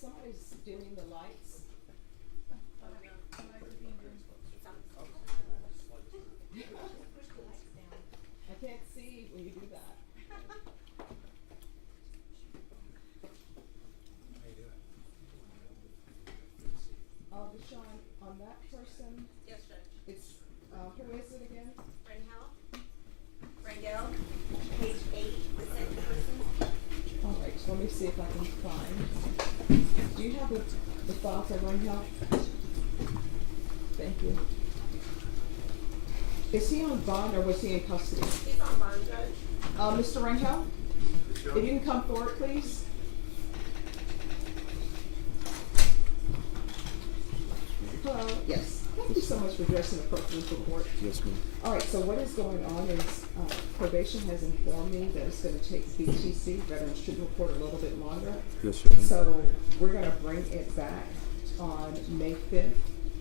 Somebody's dimming the lights. I can't see when you do that. Deshaun, on that person, Yes, Judge. it's, who is it again? Rangel, page 8, the second person. All right, so let me see if I can find. Do you have the file for Rangel? Thank you. Is he on bond or was he in custody? He's on bond, Judge. Mr. Rangel, if you can come forward, please. Hello, yes. Thank you so much for addressing the Prosecution report. Yes, ma'am. All right, so what is going on is probation has informed me that it's going to take VTC, Veterans Treatment Report, a little bit longer. Yes, ma'am. So we're going to bring it back on May 5th.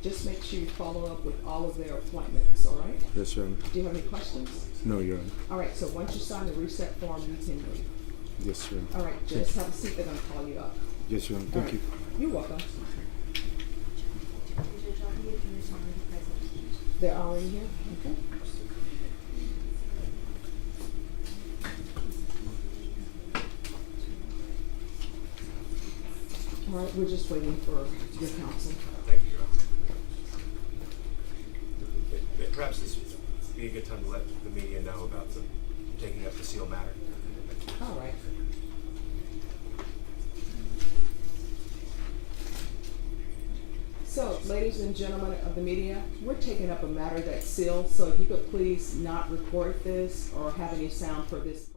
Just make sure you follow up with all of their appointments, all right? Yes, ma'am. Do you have any questions? No, Your Honor. All right, so once you sign the reset form, you can leave. Yes, ma'am. All right, just have a seat. They're going to call you up. Yes, Your Honor. All Thank right. you. You're welcome. Judge, all the attorneys are already present. They're already here? Okay. All right, we're just waiting for your counsel. Thank you, Your Honor. Perhaps this would be a good time to let the media know about the taking up the seal matter. All right. So, ladies and gentlemen of the media, we're taking up a matter that's sealed, so if you could please not record this or have any sound for this.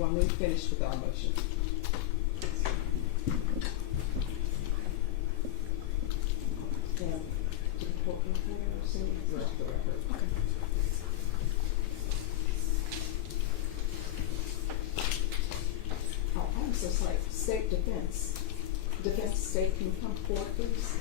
everyone, we've finished with our motion. And to the courtroom here, so we're off the record. Okay. Oh, I'm so sorry, state defense. Defense state, can you come forward, please?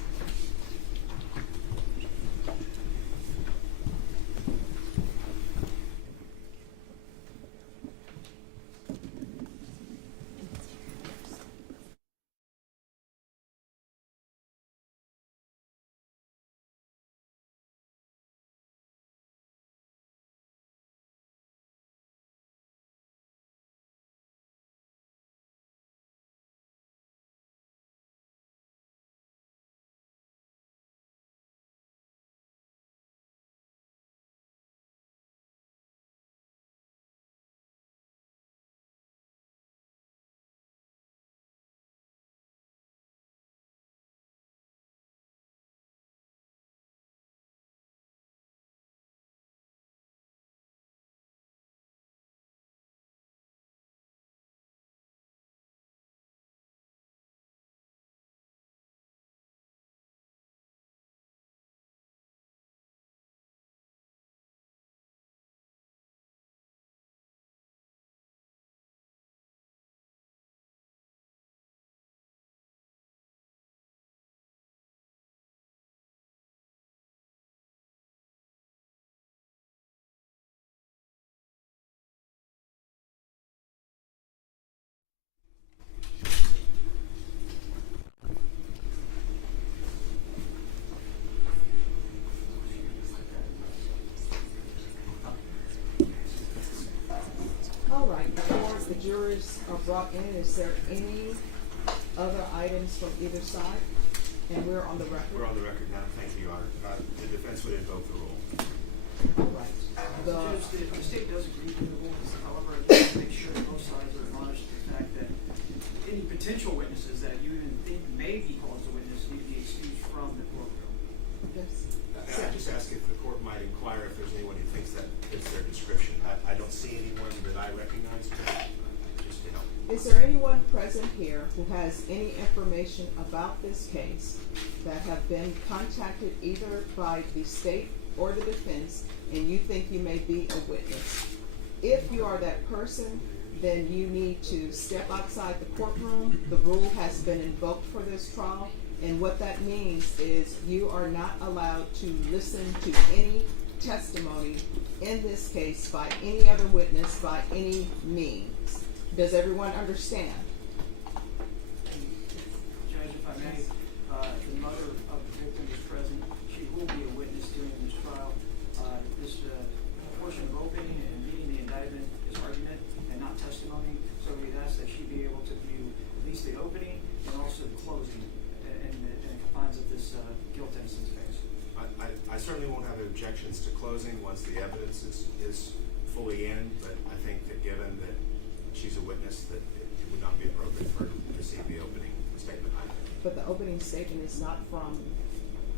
All right, before the jurors are brought in, is there any other items from either side? And we're on the record. We're on the record now, thank you, Your Honor. The defense would invoke the rule. All right. Judge, the state does agree with the rules, however, I'd like to make sure that both sides are admonished to the fact that any potential witnesses that you even think may be called as a witness need to be excused from the courtroom. Yes. I just ask if the court might inquire if there's anyone who thinks that fits their description. I don't see anyone that I recognize, but just to help. Is there anyone present here who has any information about this case that have been contacted either by the state or the defense, and you think you may be a witness? If you are that person, then you need to step outside the courtroom. The rule has been invoked for this trial, and what that means is you are not allowed to listen to any testimony in this case by any other witness by any means. Does everyone understand? Judge, if I may, the mother of the victim is present. She will be a witness during this trial. This portion of opening and reading the indictment is argument and not testimony. So we'd ask that she be able to view at least the opening and also the closing in the confines of this guilt innocence case. I certainly won't have objections to closing once the evidence is fully in, but I think that given that she's a witness, that it would not be appropriate for her to see the opening statement either. But the opening statement is not from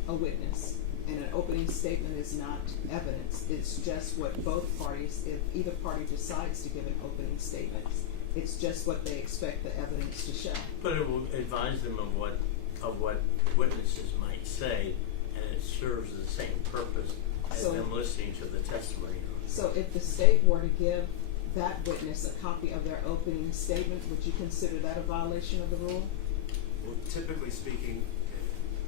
a witness, and an opening statement is not evidence. It's just what both parties, if either party decides to give an opening statement, it's just what they expect the evidence to show. But it will advise them of what witnesses might say, and it serves the same purpose as So- them listening to the testimony. So if the state were to give that witness a copy of their opening statement, would you consider that a violation of the rule? Well, typically speaking,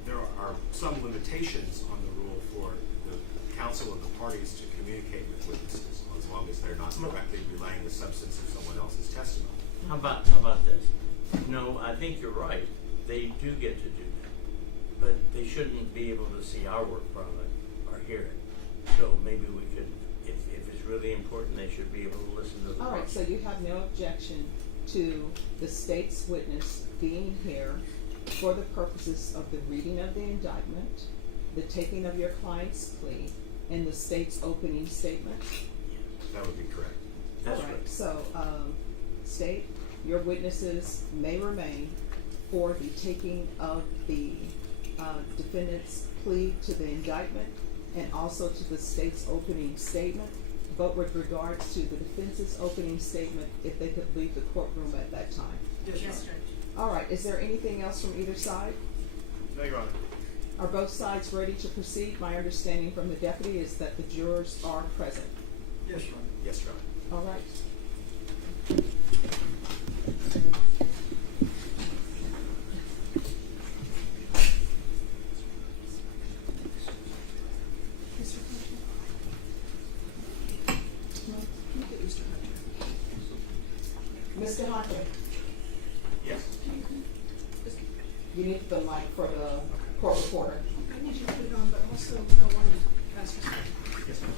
there are some limitations on the rule for the counsel of the parties to communicate with witnesses, as long as they're not directly relaying the substance of someone else's testimony. How about this? No, I think you're right. They do get to do that, but they shouldn't be able to see our work product or hear it. So maybe we could, if it's really important, they should be able to listen to the. All right, so you have no objection to the state's witness being here for the purposes of the reading of the indictment, the taking of your client's plea, and the state's opening statement? That would be correct. That's All right, right. so, state, your witnesses may remain for the taking of the defendant's plea to the indictment and also to the state's opening statement. vote with regards to the defense's opening statement if they could leave the courtroom at that time. Yes, Your Yes, Honor. Judge. All right, is there anything else from either side? No, Your Honor. Are both sides ready to proceed? My understanding from the deputy is that the jurors are present. Yes, Your Honor. Yes, Your Honor. All right. Mr. Hunter, Yes. you need the mic for the court reporter. I need you to put it on, but also I want to ask you something. Yes, ma'am.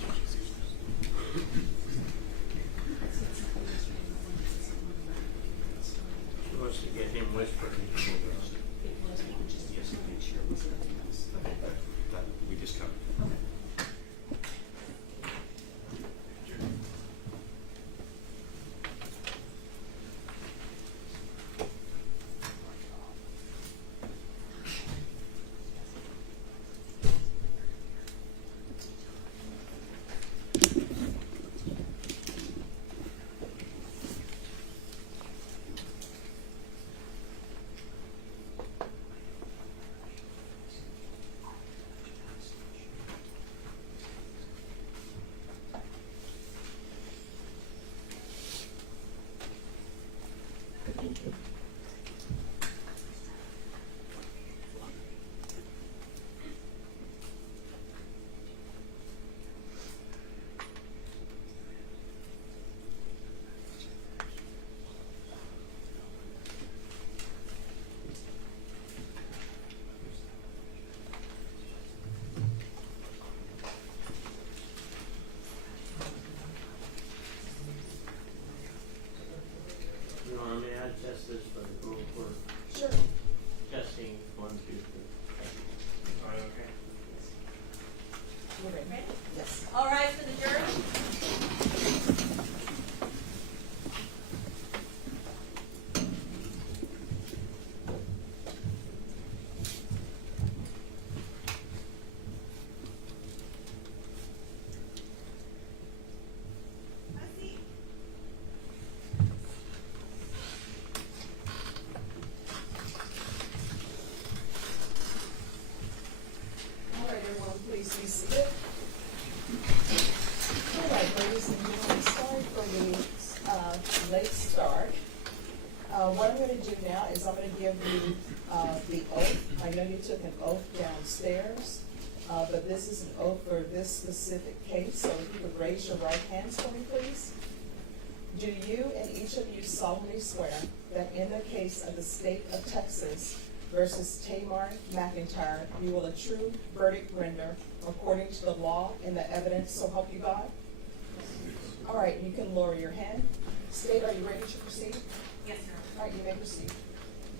She wants to get him whispering. It was, I just want to make sure it was nothing else. Okay. That we just covered. Okay. You want me to test this for the court report? Sure. Testing, 1, 2, 3. All right, okay. Ready? Yes. All rise for the jury. Have a seat. All right, everyone, please be seated. All right, ladies and gentlemen, sorry for the late start. What I'm gonna do now is I'm gonna give you the oath. I know you took an oath downstairs, but this is an oath for this specific case, so if you could raise your right hands for me, please. Do you and each of you solemnly swear that in the case of the state of Texas versus Taymor McIntyre, you will a true verdict render according to the law and the evidence, so help you God? All right, you can lower your hand. State, are you ready to proceed? Yes, Your Honor. All right, you may proceed.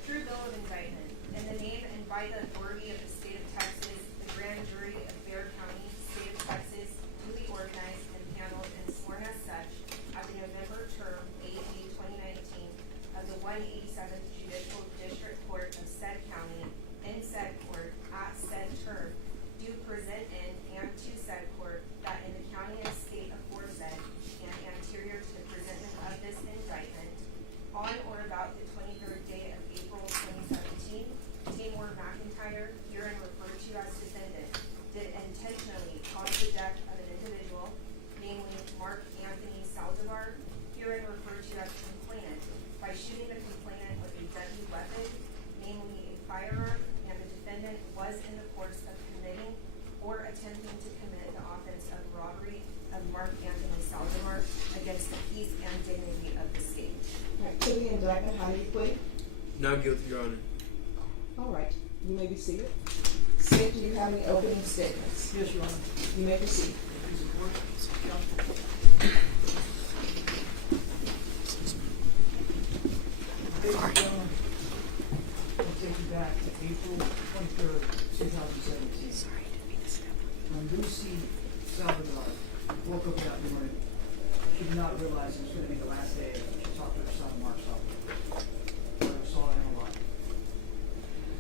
True bill of indictment. In the name and by the authority of the state of Texas, the grand jury of Bexar County, state of Texas, duly organized and paneled and sworn as such at the November term, AD 2019, of the 187th Judicial District Court of said county, in said court, at said term, do present in and to said court that in the county and state aforesaid and anterior to the presentment of this indictment, on or about the 23rd day of April 2017, Taymor McIntyre, herein referred to as defendant, did intentionally cause the death of an individual, namely Mark Anthony Saldivar, herein referred to as complainant, by shooting the complainant with a deadly weapon, namely a firearm, and the defendant was in the course of committing or attempting to commit the offense of robbery of Mark Anthony Saldivar against the peace and dignity of the state. All right, to the indictment, how do you plead? Not guilty, Your Honor. All right, you may be seated. State, do you have any opening statements? Yes, Your Honor. You may proceed. Please report. Counsel. Ladies and gentlemen, I'll take you back to April 23rd, 2017. When Lucy Saldivar woke up that morning, she did not realize it was going to be the last day that she talked to her son, Mark Saldivar. Never saw him alive.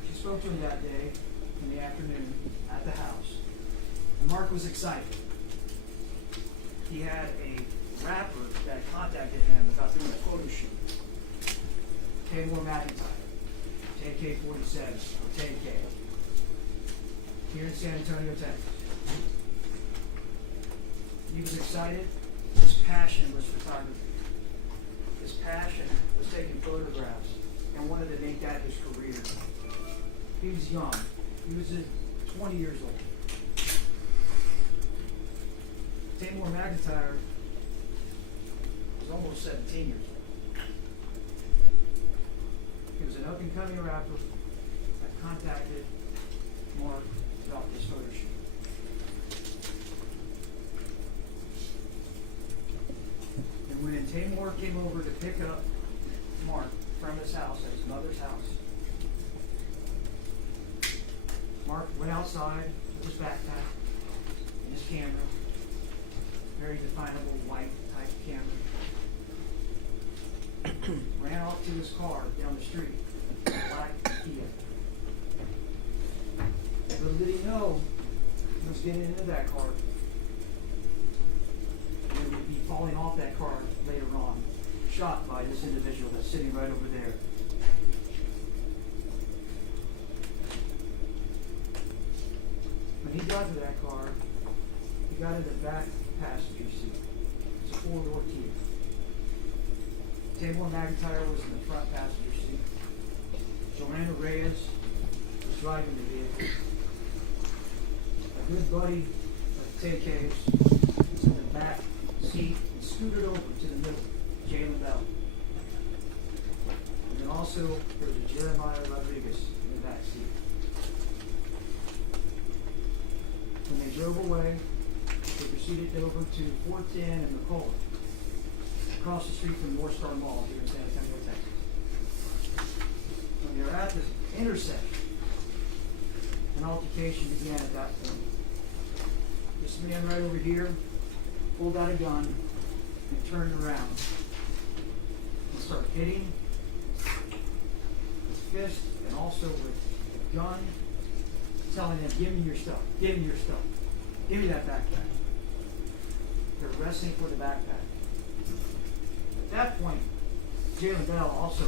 She spoke to him that day in the afternoon at the house, and Mark was excited. he had a rapper that contacted him about doing a photo shoot. Taymor McIntyre, Tay-K 47, or Tay-K, here in San Antonio, Texas. He was excited. His passion was photography. His passion was taking photographs and wanted to make that his career. He was young. He was 20 years old. Taymor McIntyre was almost 17 years old. He was an up-and-coming rapper that contacted Mark about this photo shoot. And when Taymor came over to pick up Mark from his house, at his mother's house, Mark went outside with his backpack and his camera, very definable white type camera, ran off to his car down the street, a black Kia. Little did he know he was getting into that car, and he would be falling off that car later on, shot by this individual that's sitting right over there. When he got to that car, he got in the back passenger seat. It's a four-door Kia. Taymor McIntyre was in the front passenger seat. Joanna Reyes was driving the vehicle. A good buddy of Tay-K's was in the back seat and scooted over to the middle, Jalen Bell. And then also there was a Jeremiah Rodriguez in the back seat. When they drove away, they proceeded over to 410 and McCullough, across the street from North Star Mall here in San Antonio, Texas. When they were at this intersection, an altercation began at that point. This man right over here pulled out a gun and turned around and started hitting with fist and also with a gun, telling them, "Give me your stuff, give me your stuff, give me that backpack." They're wrestling for the backpack. At that point, Jalen Bell also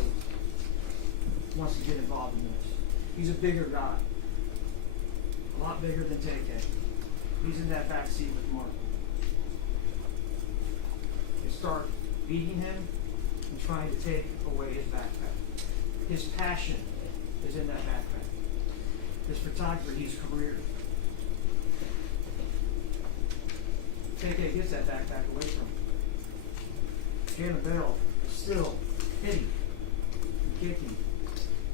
wants to get involved in this. He's a bigger guy, a lot bigger than Tay-K. He's in that back seat with Mark. They start beating him and trying to take away his backpack. His passion is in that backpack. His photography, his career. Tay-K gets that backpack away from him. Jalen Bell is still hitting and kicking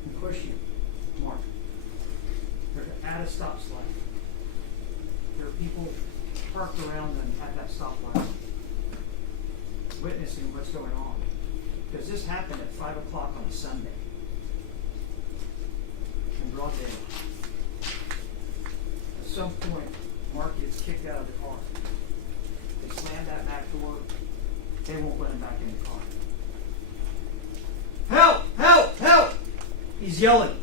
and pushing Mark. They're at a stop sign. There are people parked around them at that stoplight, witnessing what's going on. Because this happened at 5 o'clock on a Sunday, in broad daylight. At some point, Mark gets kicked out of the car. They slam that back door. They won't let him back in the car. Help! Help! Help! He's yelling.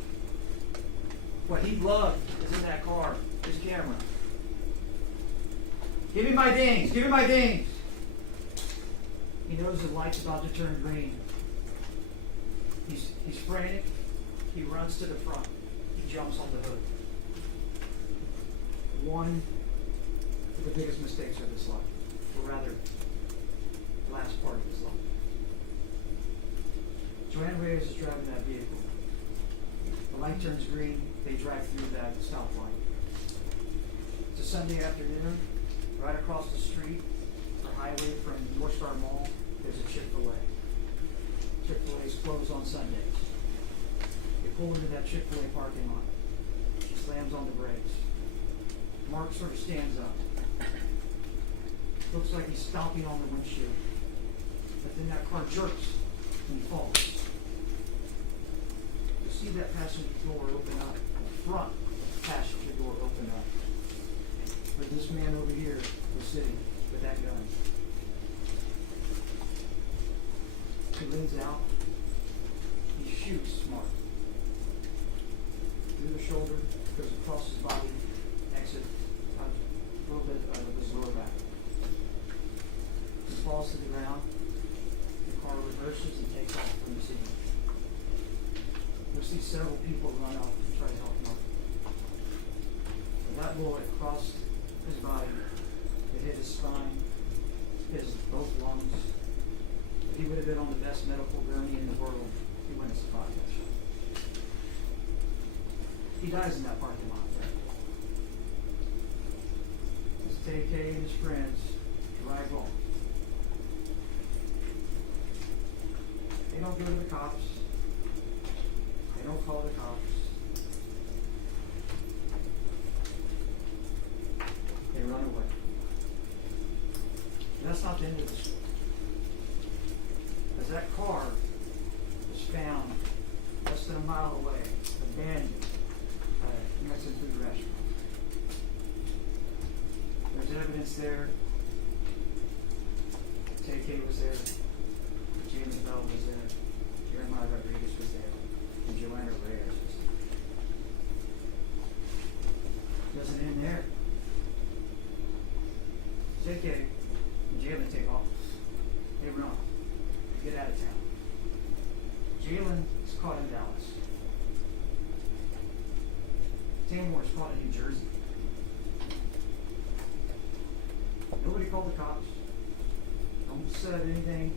What he loved is in that car, his camera. Give me my dings! Give me my dings! He knows the light's about to turn green. He's frantic. He runs to the front. He jumps on the hood. One of the biggest mistakes of his life, or rather, the last part of his life. Joanna Reyes is driving that vehicle. The light turns green. They drive through that stoplight. It's a Sunday afternoon. Right across the street, the highway from North Star Mall, there's a Chick-Fil-A. Chick-Fil-A is closed on Sundays. They pull into that Chick-Fil-A parking lot. She slams on the brakes. Mark sort of stands up. Looks like he's stomping on the windshield. But then that car jerks and he falls. You see that passenger door open up, the front passenger door open up. But this man over here was sitting with that gun. He leans out. He shoots Mark. Through the shoulder, goes across his body, exit, a little bit of his lower back. falls to the ground. The car reverses and takes off from the scene. You'll see several people run up and try to help him up. But that bullet crossed his body. It hit his spine, hit his both lungs. If he would have been on the best medical gurney in the world, he wouldn't have survived that shot. He dies in that parking lot. As Tay-K and his friends drive off, they don't go to the cops. They don't call the cops. They run away. And that's not the end of the story. As that car was found less than a mile away, abandoned at a Mexican food restaurant. There's evidence there. Tay-K was there. James Bell was there. Jeremiah Rodriguez was there. And Joanna Reyes was there. Doesn't end there. Tay-K and Jalen take off. They run. They get out of town. Jalen is caught in Dallas. Taymor is caught in New Jersey. Nobody called the cops. No one said anything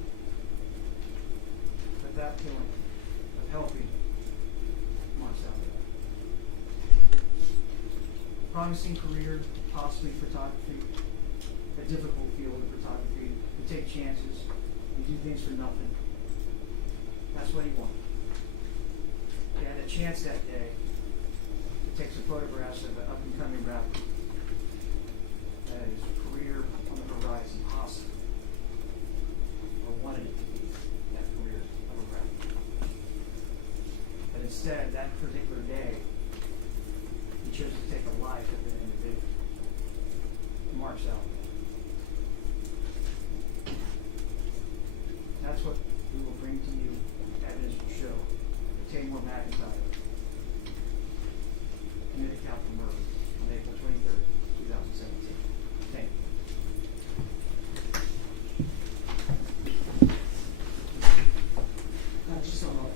at that point of helping Mark Saldivar. Promising career, possibly photography, a difficult field of photography. You take chances, you do things for nothing. That's what he wanted. He had a chance that day to take some photographs of an up-and-coming rapper. That his career on the horizon, possible, or wanted it to be that career of a rapper. But instead, that particular day, he chose to take a life of an individual, Mark Saldivar. That's what we will bring to you. Evidence will show that Taymor McIntyre committed capital murder on April 23rd, 2017. Thank you. Just a moment.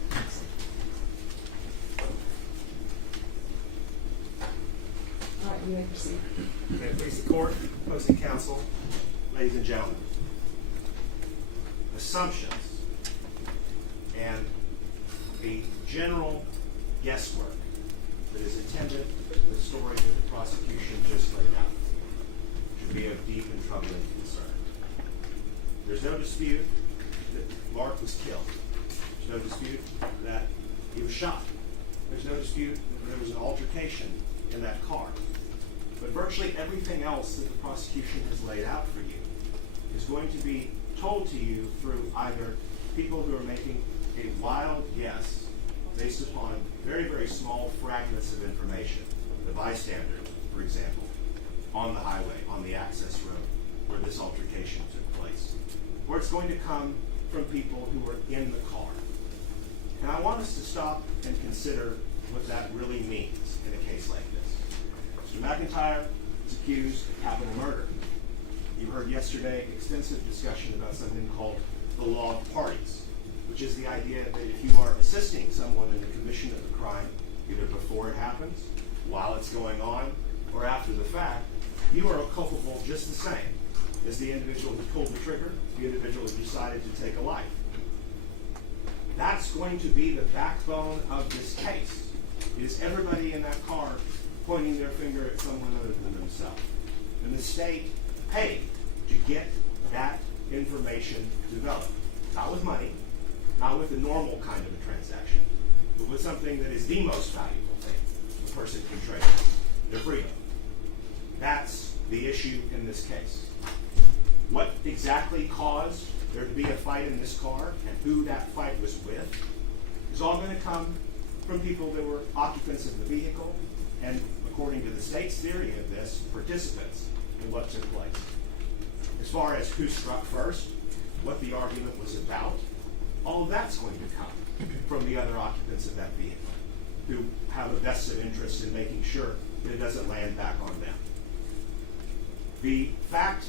All right, you may proceed. May it please the court, opposing counsel, ladies and gentlemen. Assumptions and the general guesswork that is attendant to the story that the prosecution just laid out should be of deep and troubling concern. There's no dispute that Mark was killed. There's no dispute that he was shot. There's no dispute that there was an altercation in that car. But virtually everything else that the prosecution has laid out for you is going to be told to you through either people who are making a wild guess based upon very, very small fragments of information. The bystander, for example, on the highway, on the access road where this altercation took place. Or it's going to come from people who were in the car. And I want us to stop and consider what that really means in a case like this. Mr. McIntyre is accused of capital murder. You heard yesterday extensive discussion about something called the law of parties, which is the idea that if you are assisting someone in the commission of a crime, either before it happens, while it's going on, or after the fact, you are culpable just the same as the individual who pulled the trigger, the individual who decided to take a life. That's going to be the backbone of this case, is everybody in that car pointing their finger at someone other than themselves. And the state paid to get that information developed. Not with money, not with the normal kind of a transaction, but with something that is the most valuable thing a person can trade, their freedom. That's the issue in this case. What exactly caused there to be a fight in this car and who that fight was with is all going to come from people that were occupants of the vehicle and, according to the state's theory of this, participants in what took place. As far as who struck first, what the argument was about, all of that's going to come from the other occupants of that vehicle who have a vested interest in making sure that it doesn't land back on them. The fact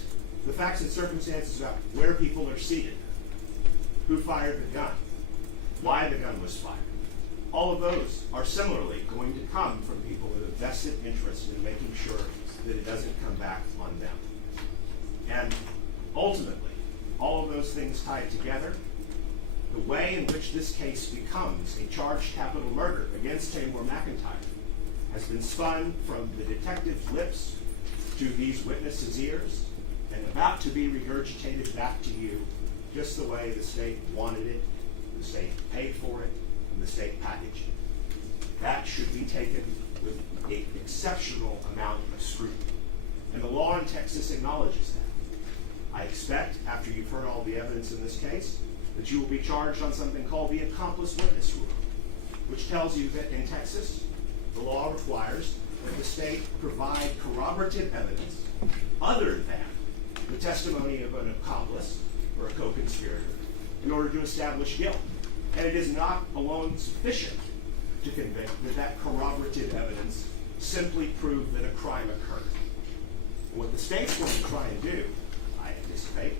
the facts and circumstances about where people are seated, who fired the gun, why the gun was fired. All of those are similarly going to come from people with a vested interest in making sure that it doesn't come back on them. And ultimately, all of those things tied together, the way in which this case becomes a charged capital murder against Taymor McIntyre has been spun from the detective's lips to these witnesses' ears and about to be regurgitated back to you just the way the state wanted it, the state paid for it, and the state packaged it. That should be taken with an exceptional amount of scrutiny. And the law in Texas acknowledges that. I expect, after you've heard all the evidence in this case, that you will be charged on something called the accomplice witness rule, which tells you that in Texas, the law requires that the state provide corroborative evidence other than the testimony of an accomplice or a co-conspirator in order to establish guilt. And it is not alone sufficient to convict that corroborative evidence simply prove that a crime occurred. What the state's going to try and do, I anticipate,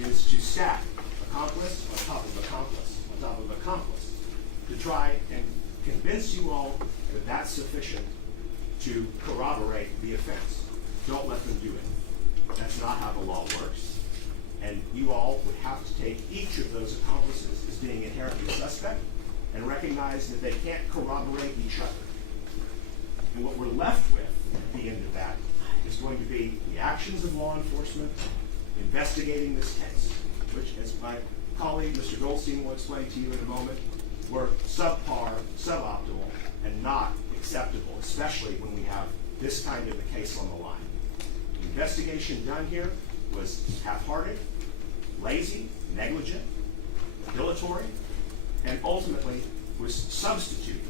is to stack accomplice on top of accomplice on top of accomplice to try and convince you all that that's sufficient to corroborate the offense. Don't let them do it. That's not how the law works. And you all would have to take each of those accomplices as being inherently suspect and recognize that they can't corroborate each other. And what we're left with at the end of that is going to be the actions of law enforcement investigating this case, which, as my colleague, Mr. Goldstein, will explain to you in a moment, were subpar, suboptimal, and not acceptable, especially when we have this kind of a case on the line. The investigation done here was half-hearted, lazy, negligent, dilatory, and ultimately was substituted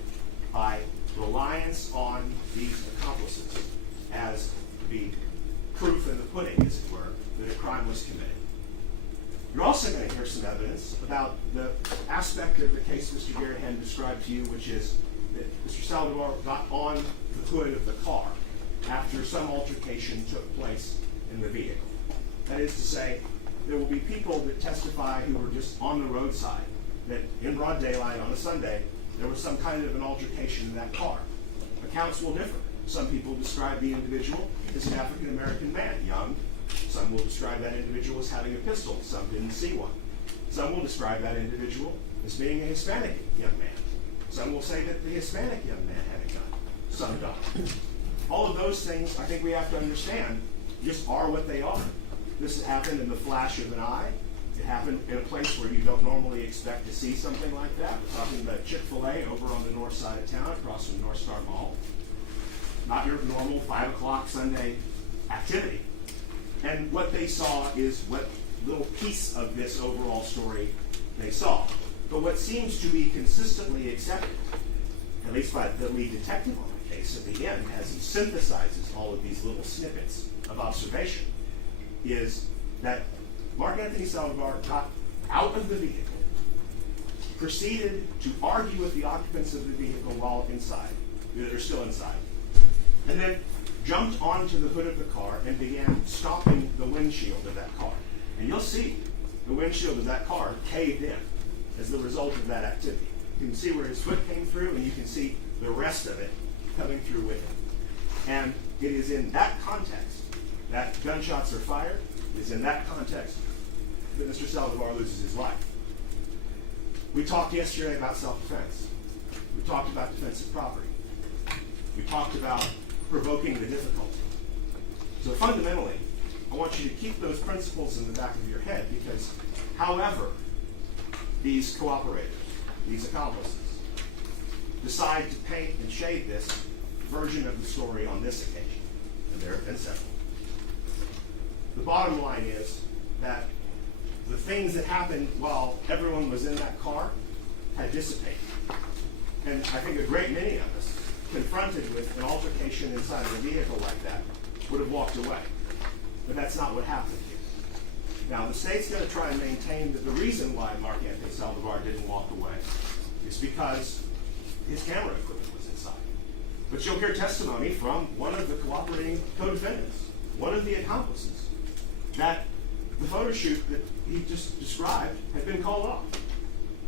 by reliance on these accomplices as the proof in the pudding, as it were, that a crime was committed. You're also going to hear some evidence about the aspect of the case Mr. Garahan described to you, which is that Mr. Saldivar got on the hood of the car after some altercation took place in the vehicle. That is to say, there will be people that testify who were just on the roadside, that in broad daylight on a Sunday, there was some kind of an altercation in that car. Accounts will differ. Some people describe the individual as an African-American man, young. Some will describe that individual as having a pistol. Some didn't see one. Some will describe that individual as being a Hispanic young man. Some will say that the Hispanic young man had a gun. Some don't. All of those things, I think we have to understand, just are what they are. This happened in the flash of an eye. It happened in a place where you don't normally expect to see something like that. We're talking about Chick-Fil-A over on the north side of town, across from North Star Mall. Not your normal 5 o'clock Sunday activity. And what they saw is what little piece of this overall story they saw. But what seems to be consistently accepted, at least by the lead detective on the case at the end, as he synthesizes all of these little snippets of observation, is that Mark Anthony Saldivar got out of the vehicle, proceeded to argue with the occupants of the vehicle while inside, they're still inside, and then jumped onto the hood of the car and began stopping the windshield of that car. And you'll see the windshield of that car caved in as the result of that activity. You can see where his foot came through, and you can see the rest of it coming through with him. And it is in that context that gunshots are fired. It is in that context that Mr. Saldivar loses his life. We talked yesterday about self-defense. We talked about defensive property. We talked about provoking the difficulty. So fundamentally, I want you to keep those principles in the back of your head, because however these cooperators, these accomplices, decide to paint and shade this version of the story on this occasion, and there have been several, the bottom line is that the things that happened while everyone was in that car had dissipated. And I think a great many of us, confronted with an altercation inside of a vehicle like that, would have walked away. But that's not what happened here. Now, the state's going to try and maintain that the reason why Mark Anthony Saldivar didn't walk away is because his camera equipment was inside. But you'll hear testimony from one of the cooperating co-defendants, one of the accomplices, that the photo shoot that he just described had been called off,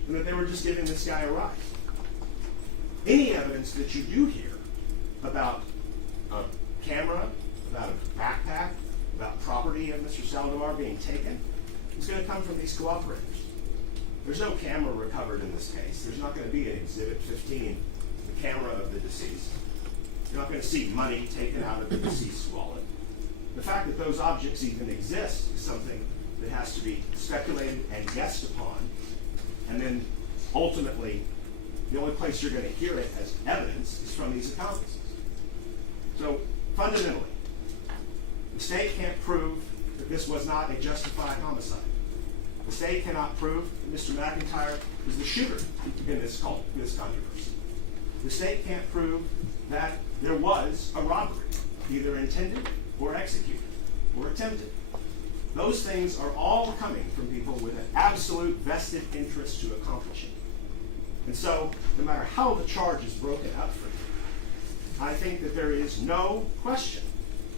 and that they were just giving this guy a ride. Any evidence that you do hear about a camera, about a backpack, about property of Mr. Saldivar being taken is going to come from these cooperators. There's no camera recovered in this case. There's not going to be an Exhibit 15, the camera of the deceased. You're not going to see money taken out of the deceased's wallet. The fact that those objects even exist is something that has to be speculated and guessed upon, and then ultimately the only place you're going to hear it as evidence is from these accomplices. So fundamentally, the state can't prove that this was not a justified homicide. The state cannot prove that Mr. McIntyre was the shooter in this controversy. The state can't prove that there was a robbery, either intended or executed or attempted. Those things are all coming from people with an absolute vested interest to accomplish it. And so, no matter how the charge is broken up for you, I think that there is no question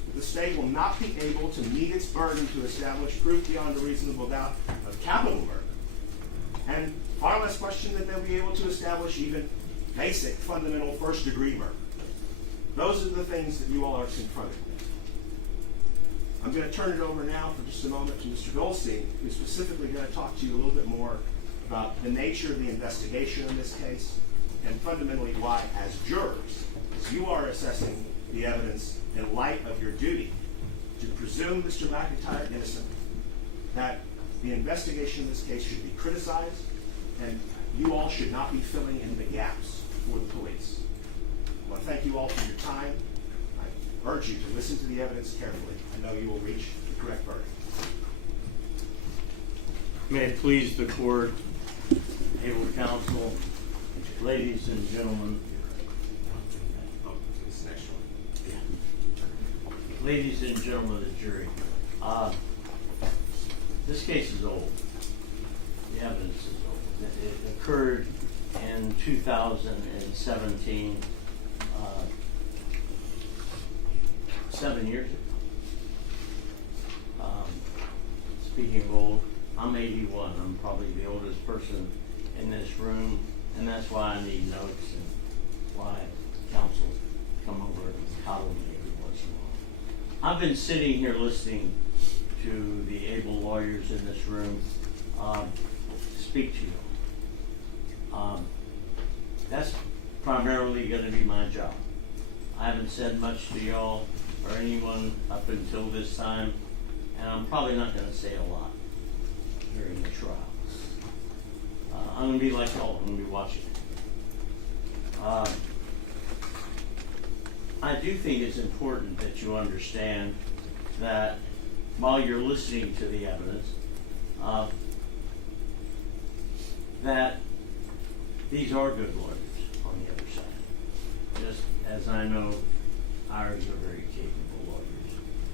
that the state will not be able to meet its burden to establish proof beyond a reasonable doubt of capital murder. And far less question that they'll be able to establish even basic, fundamental first-degree murder. Those are the things that you all are confronted with. I'm going to turn it over now for just a moment to Mr. Goldstein, who's specifically going to talk to you a little bit more about the nature of the investigation in this case, and fundamentally why, as jurors, as you are assessing the evidence in light of your duty to presume Mr. McIntyre innocent, that the investigation in this case should be criticized, and you all should not be filling in the gaps for the police. I want to thank you all for your time. I urge you to listen to the evidence carefully. I know you will reach the correct verdict. May it please the court, able counsel, ladies and gentlemen. Oh, this next one. Ladies and gentlemen of the jury, this case is old. The evidence is old. It occurred in 2017, 7 years ago. Speaking of old, I'm 81. I'm probably the oldest person in this room, and that's why I need notes and why counsel come over and coddle me every once in a while. I've been sitting here listening to the able lawyers in this room speak to you. That's primarily going to be my job. I haven't said much to y'all or anyone up until this time, and I'm probably not going to say a lot during the trial. I'm going to be like y'all. I'm going to be watching. I do think it's important that you understand that while you're listening to the evidence, that these are good lawyers on the other side. Just as I know ours are very capable lawyers.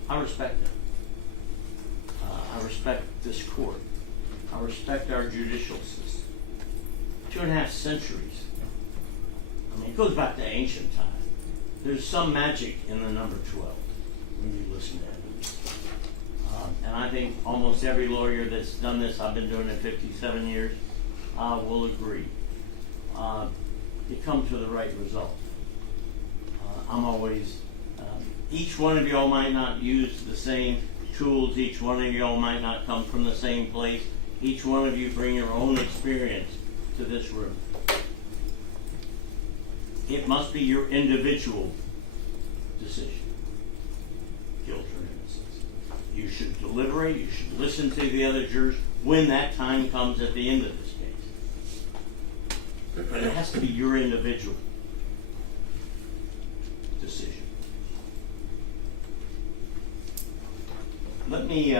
I respect them. I respect this court. I respect our judicial system. 2.5 centuries. I mean, it goes back to ancient times. There's some magic in the number 12 when you listen to evidence. And I think almost every lawyer that's done this, I've been doing it 57 years, will agree. You come to the right result. I'm always, each one of y'all might not use the same tools, each one of y'all might not come from the same place, each one of you bring your own experience to this room. It must be your individual decision, guilt or innocence. You should deliberate, you should listen to the other jurors when that time comes at the end of this case. But it has to be your individual decision. Let me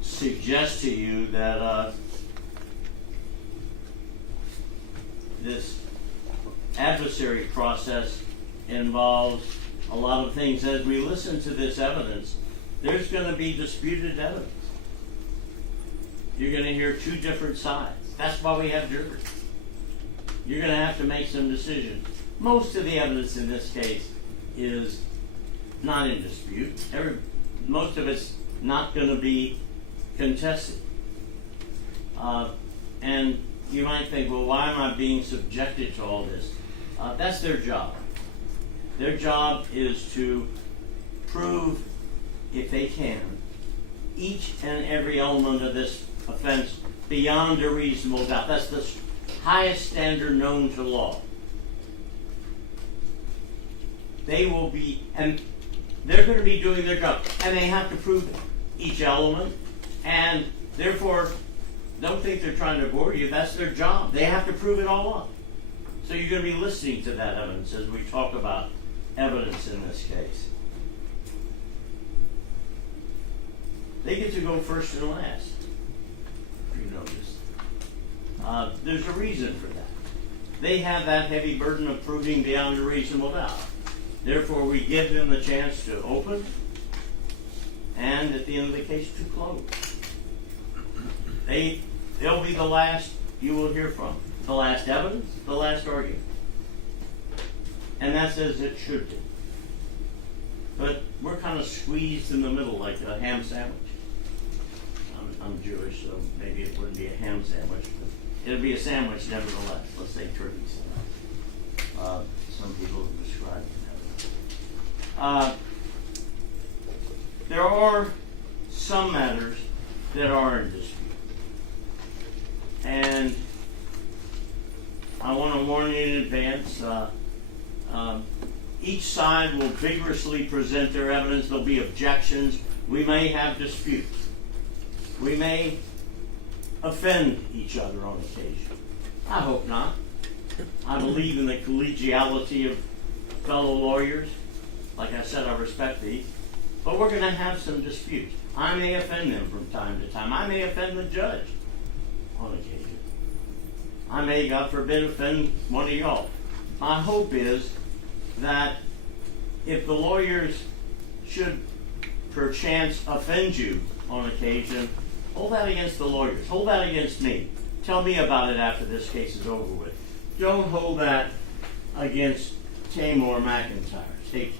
suggest to you that this adversary process involves a lot of things. As we listen to this evidence, there's going to be disputed evidence. You're going to hear two different sides. That's why we have jurors. You're going to have to make some decisions. Most of the evidence in this case is not in dispute. Most of it's not going to be contested. And you might think, well, why am I being subjected to all this? That's their job. Their job is to prove, if they can, each and every element of this offense beyond a reasonable doubt. That's the highest standard known to law. They will be, and they're going to be doing their job, and they have to prove each element, and therefore, don't think they're trying to bore you. That's their job. They have to prove it all up. So you're going to be listening to that evidence as we talk about evidence in this case. They get to go first and last, if you notice. There's a reason for that. They have that heavy burden of proving beyond a reasonable doubt. Therefore, we give them the chance to open and, at the end of the case, to close. They'll be the last you will hear from. The last evidence, the last argument. And that's as it should be. But we're kind of squeezed in the middle like a ham sandwich. I'm Jewish, so maybe it wouldn't be a ham sandwich, but it'll be a sandwich nevertheless. Let's say turkey sandwich. Some people have described it that way. There are some matters that are in dispute. And I want to warn you in advance, each side will vigorously present their evidence. There'll be objections. We may have disputes. We may offend each other on occasion. I hope not. I believe in the collegiality of fellow lawyers. Like I said, I respect these. But we're going to have some disputes. I may offend them from time to time. I may offend the judge on occasion. I may, God forbid, offend one of y'all. My hope is that if the lawyers should perchance offend you on occasion, hold that against the lawyers. Hold that against me. Tell me about it after this case is over with. Don't hold that against Taymor McIntyre. Tay-K.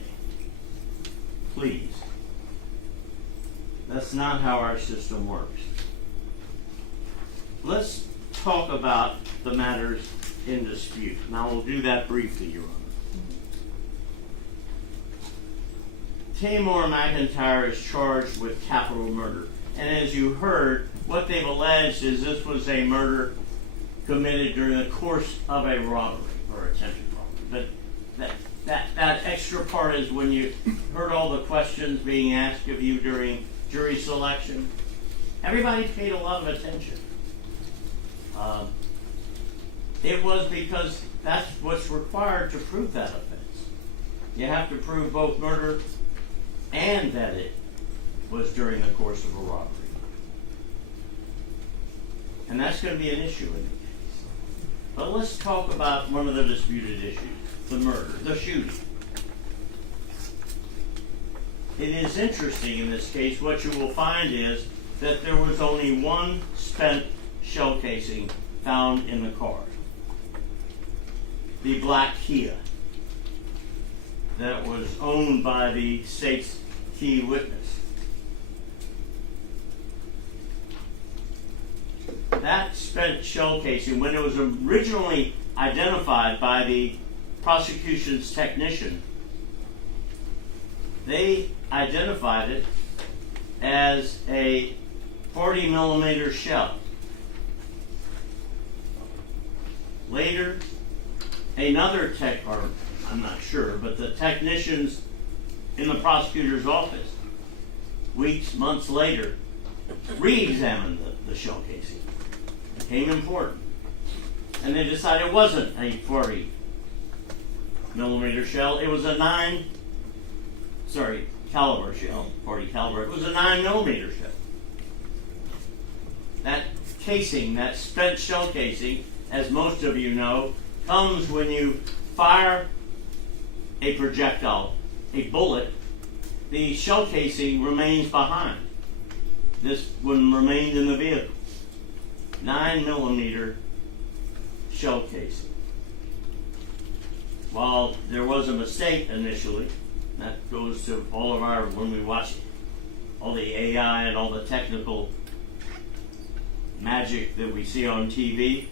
Please. That's not how our system works. Let's talk about the matters in dispute. Now we'll do that briefly, Your Honor. Taymor McIntyre is charged with capital murder. And as you heard, what they've alleged is this was a murder committed during the course of a robbery or attempted robbery. But that extra part is when you heard all the questions being asked of you during jury selection. Everybody paid a lot of attention. It was because that's what's required to prove that offense. You have to prove both murder and that it was during the course of a robbery. And that's going to be an issue in the case. But let's talk about one of the disputed issues, the murder, the shooting. It is interesting in this case, what you will find is that there was only one spent shell casing found in the car. The black Kia that was owned by the state's key witness. That spent shell casing, when it was originally identified by the prosecution's technician, they identified it as a 40 millimeter shell. Later, another tech, or I'm not sure, but the technicians in the prosecutor's office, weeks, months later, re-examined the shell casing. It became important. And they decided it wasn't a 40 millimeter shell, it was a caliber shell, 40 caliber. It was a 9 millimeter shell. That casing, that spent shell casing, as most of you know, comes when you fire a projectile, a bullet, the shell casing remains behind. This one remained in the vehicle. 9 millimeter shell casing. While there was a mistake initially, That goes to all of our, when we watch all the AI and all the technical magic that we see on TV.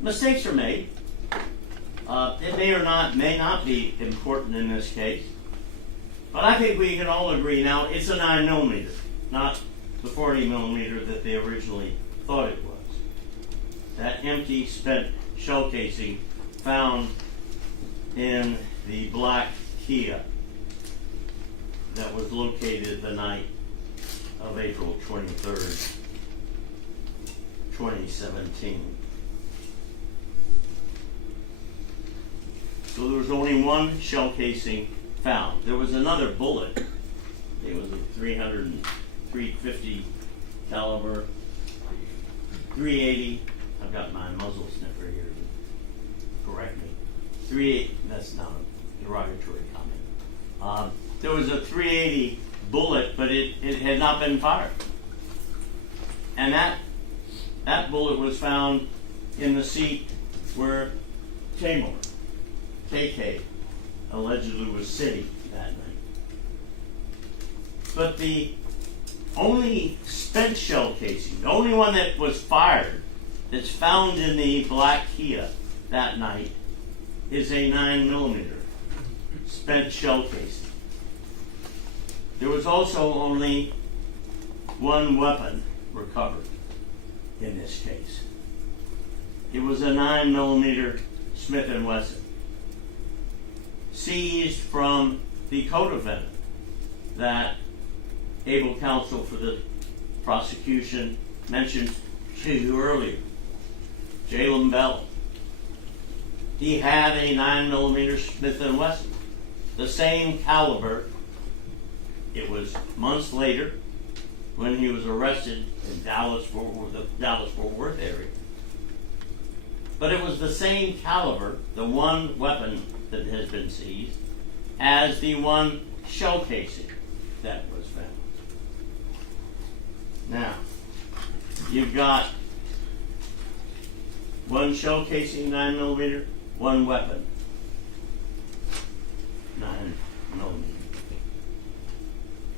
Mistakes are made. It may not be important in this case. But I think we can all agree now it's a 9mm, not the 40mm that they originally thought it was. That empty, spent shell casing found in the black Kia that was located the night of April 23rd, 2017. So there was only one shell casing found. There was another bullet. It was a 350 caliber, 380. I've got my muzzle sniffer here to correct me. 380. That's not a derogatory comment. There was a 380 bullet, but it had not been fired. And that bullet was found in the seat where Taymor, Tay-K, allegedly was sitting that night. But the only spent shell casing, the only one that was fired, that's found in the black Kia that night, is a 9mm spent shell casing. There was also only one weapon recovered in this case. It was a 9mm Smith & Wesson, seized from the co-defendant that able counsel for the prosecution mentioned to you earlier, Jalen Bell. He had a 9mm Smith & Wesson, the same caliber. It was months later when he was arrested in Dallas-Fort Worth area. But it was the same caliber, the one weapon that has been seized, as the one shell casing that was found. Now, you've got one shell casing, 9mm, one weapon, 9mm,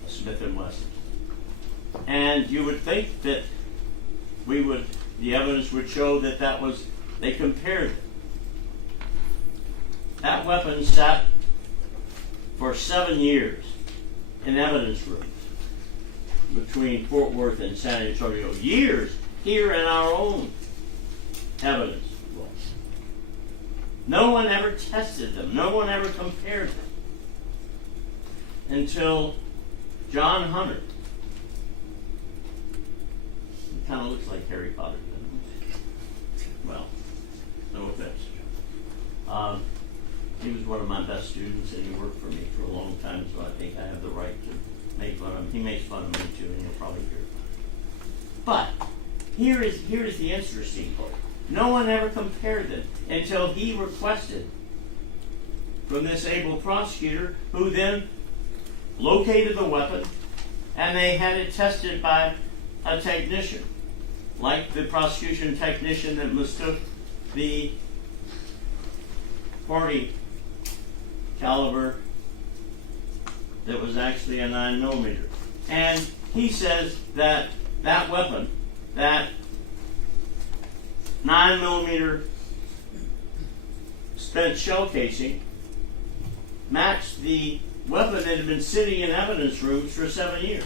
a Smith & Wesson. And you would think that the evidence would show that they compared it. That weapon sat for 7 years in evidence rooms between Fort Worth and San Antonio. Years here in our own evidence rooms. No one ever tested them. No one ever compared them. Until John Hunter. He kind of looks like Harry Potter, doesn't he? Well, no offense. He was one of my best students, and he worked for me for a long time, so I think I have the right to make fun of him. He makes fun of me too, and you'll probably hear about it. But here is the interesting part. No one ever compared them until he requested from this able prosecutor, who then located the weapon, and they had it tested by a technician, like the prosecution technician that mistook the 40 caliber that was actually a 9mm. And he says that weapon, that 9mm spent shell casing, matched the weapon that had been sitting in evidence rooms for 7 years.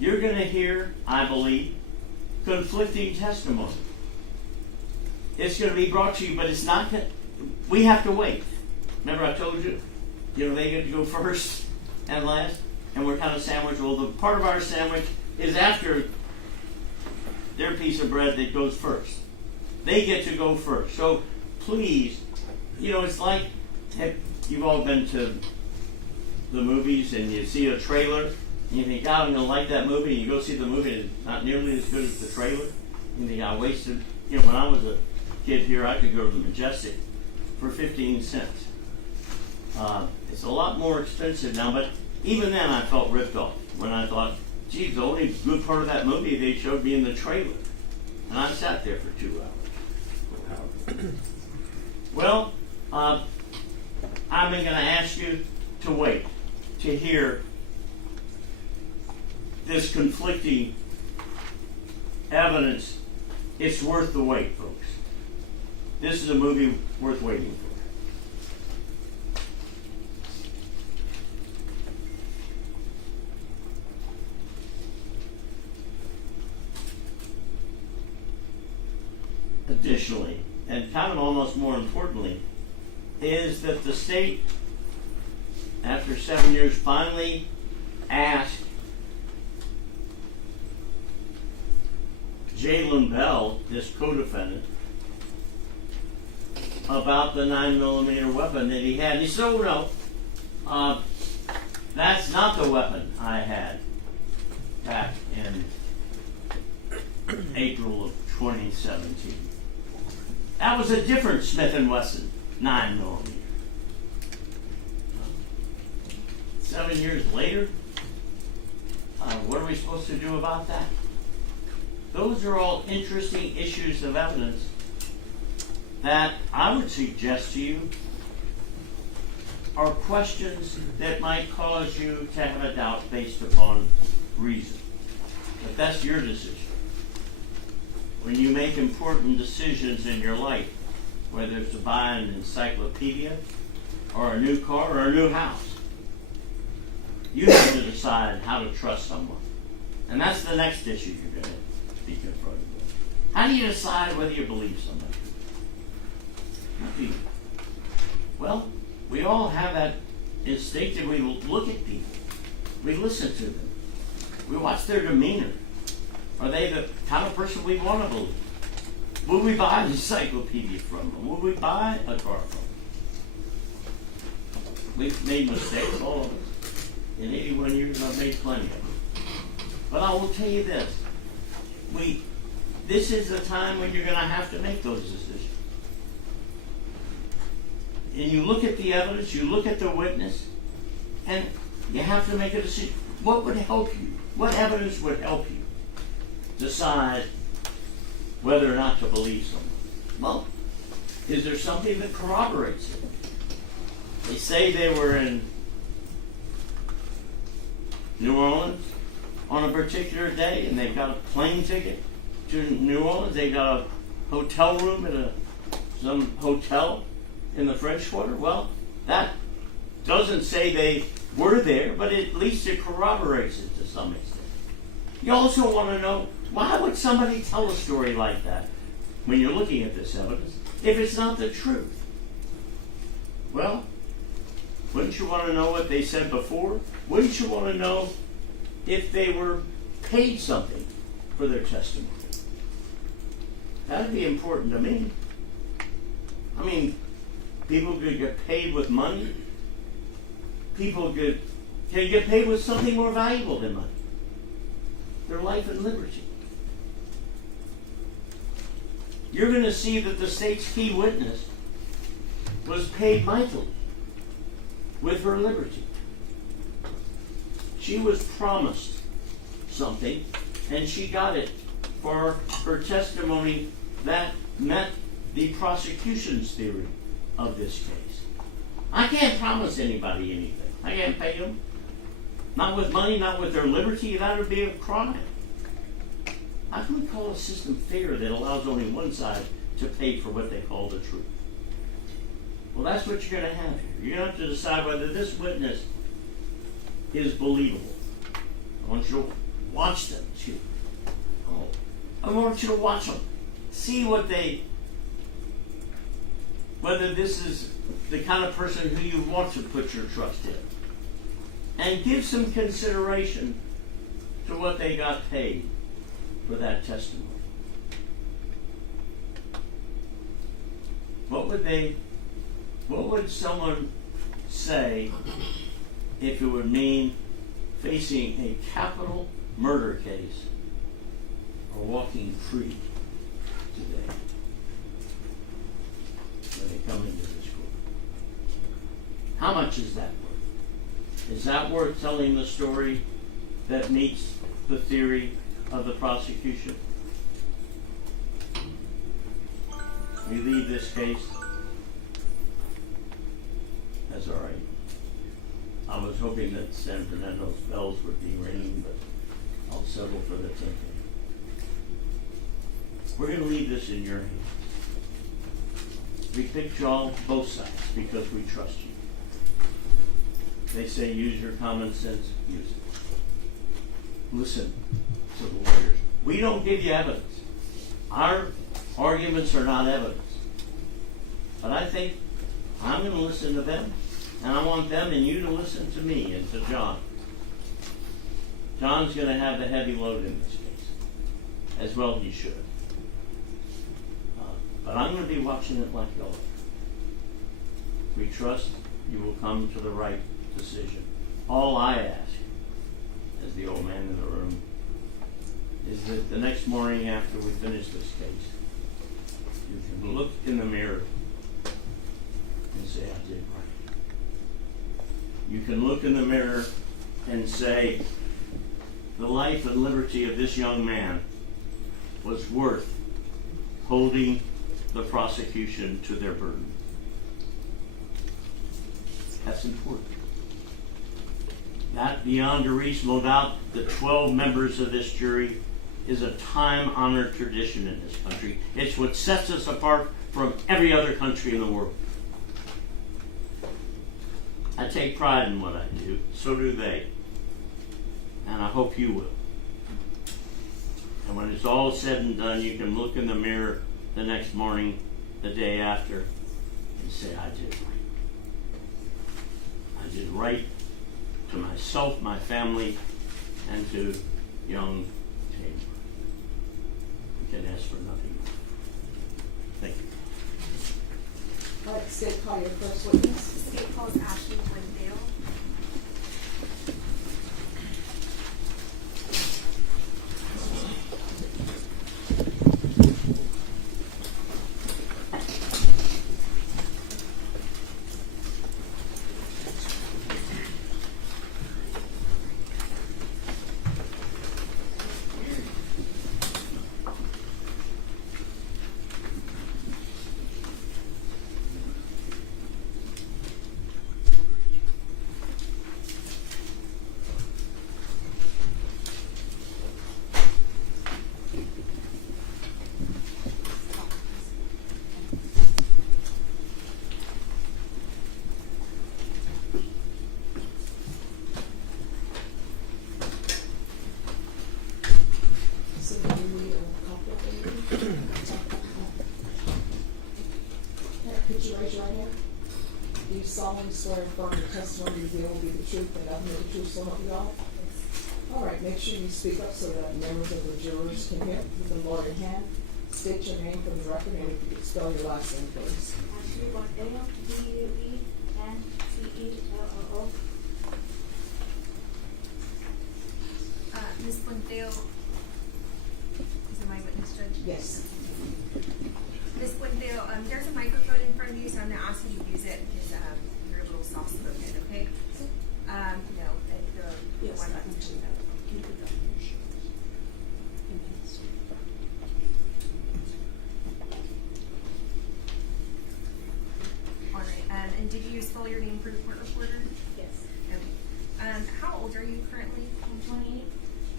You're going to hear, I believe, conflicting testimony. It's going to be brought to you, but it's not going to, we have to wait. Remember I told you, they get to go first and last, and we're kind of sandwiched. Well, the part of our sandwich is after their piece of bread that goes first. They get to go first. So please, it's like, you've all been to the movies and you see a trailer and you think, God, I'm going to like that movie, and you go see the movie and it's not nearly as good as the trailer. And you think, I wasted, when I was a kid here, I could go to the Majestic for 15 cents. It's a lot more expensive now, but even then I felt ripped off when I thought, geez, the only good part of that movie they showed me in the trailer. And I sat there for 2 hours. Well, I'm going to ask you to wait to hear this conflicting evidence. It's worth the wait, folks. This is a movie worth waiting for. Additionally, and kind of almost more importantly, is that the state, after 7 years, finally asked Jalen Bell, this co-defendant, about the 9mm weapon that he had. And he said, "Oh no, that's not the weapon I had back in April of 2017. That was a different Smith & Wesson 9mm. 7 years later, what are we supposed to do about that? Those are all interesting issues of evidence that I would suggest to you are questions that might cause you to have a doubt based upon reason. But that's your decision. When you make important decisions in your life, whether it's to buy an encyclopedia or a new car or a new house, you have to decide how to trust someone. And that's the next issue you're going to be confronted with. How do you decide whether you believe somebody? How do you? Well, we all have that instinctively look at people. We listen to them. We watch their demeanor. Are they the kind of person we want to believe? Will we buy an encyclopedia from them? Will we buy a car from them? We've made mistakes, all of us. In 81 years, I've made plenty of them. But I will tell you this. This is the time when you're going to have to make those decisions. And you look at the evidence, you look at the witness, and you have to make a decision. What would help you? What evidence would help you decide whether or not to believe someone? Well, is there something that corroborates it? They say they were in New Orleans on a particular day, and they've got a plane ticket to New Orleans. They got a hotel room at some hotel in the French Quarter. Well, that doesn't say they were there, but at least it corroborates it to some extent. You also want to know, why would somebody tell a story like that when you're looking at this evidence if it's not the truth? Well, wouldn't you want to know what they said before? Wouldn't you want to know if they were paid something for their testimony? That'd be important to me. I mean, people could get paid with money. People can get paid with something more valuable than money. Their life and liberty. You're going to see that the state's key witness was paid mightily with her liberty. She was promised something, and she got it for her testimony that met the prosecution's theory of this case. I can't promise anybody anything. I can't pay them. Not with money, not with their liberty. That would be a crime. How can we call a system fair that allows only one side to pay for what they call the truth? Well, that's what you're going to have here. You're going to have to decide whether this witness is believable. I want you to watch them. I want you to watch them. See whether this is the kind of person who you want to put your trust in. And give some consideration to what they got paid for that testimony. What would someone say if it would mean facing a capital murder case or walking free today when they come into this court? How much is that worth? Is that worth telling the story that meets the theory of the prosecution? We leave this case as I was hoping that San Fernando's bells would be ringing, but I'll settle for the tinkling. We're gonna leave this in your hands. We picked y'all both sides because we trust you. They say use your common sense, use it. Listen to the lawyers. We don't give you evidence. Our arguments are not evidence. But I think I'm going to listen to them, and I want them and you to listen to me and to John. John's going to have the heavy load in this case, as well he should. But I'm going to be watching it like y'all. We trust you will come to the right decision. All I ask, as the old man in the room, is that the next morning after we finish this case, you can look in the mirror and say, I did right. You can look in the mirror and say, the life and liberty of this young man was worth holding the prosecution to their burden. That's important. That, beyond a reasonable doubt, the 12 members of this jury is a time-honored tradition in this country. It's what sets us apart from every other country in the world. I take pride in what I do. So do they. And I hope you will. And when it's all said and done, you can look in the mirror the next morning, the day after, and say, I did right. I did right to myself, my family, and to young Taymor. We can ask for nothing more. Thank you. All right, State, call your first witness. State calls Ashley Wendell. Could you raise your right hand? Do you solemnly swear and affirm the testimony you will be the truth and nothing but the truth, so help you God? All right, make sure you speak up so that members of the jurors can hear. With the Lord in hand, state your name for the record, and if you could spell your last name, please. Ashley Wendell, D-U-E-N-C-E-L-L-O. Ms. Wendell, is it my witness, Judge? Yes. Ms. Wendell, there's a microphone in front of you, so I'm going to ask you to use it because you're a little soft-spoken, okay? No, the Yes, one I button. can do that. Can you put that on your shirt? And then it's- All right, and did you spell your name for the court reporter? Yes. Okay. How old are you currently? I'm 28.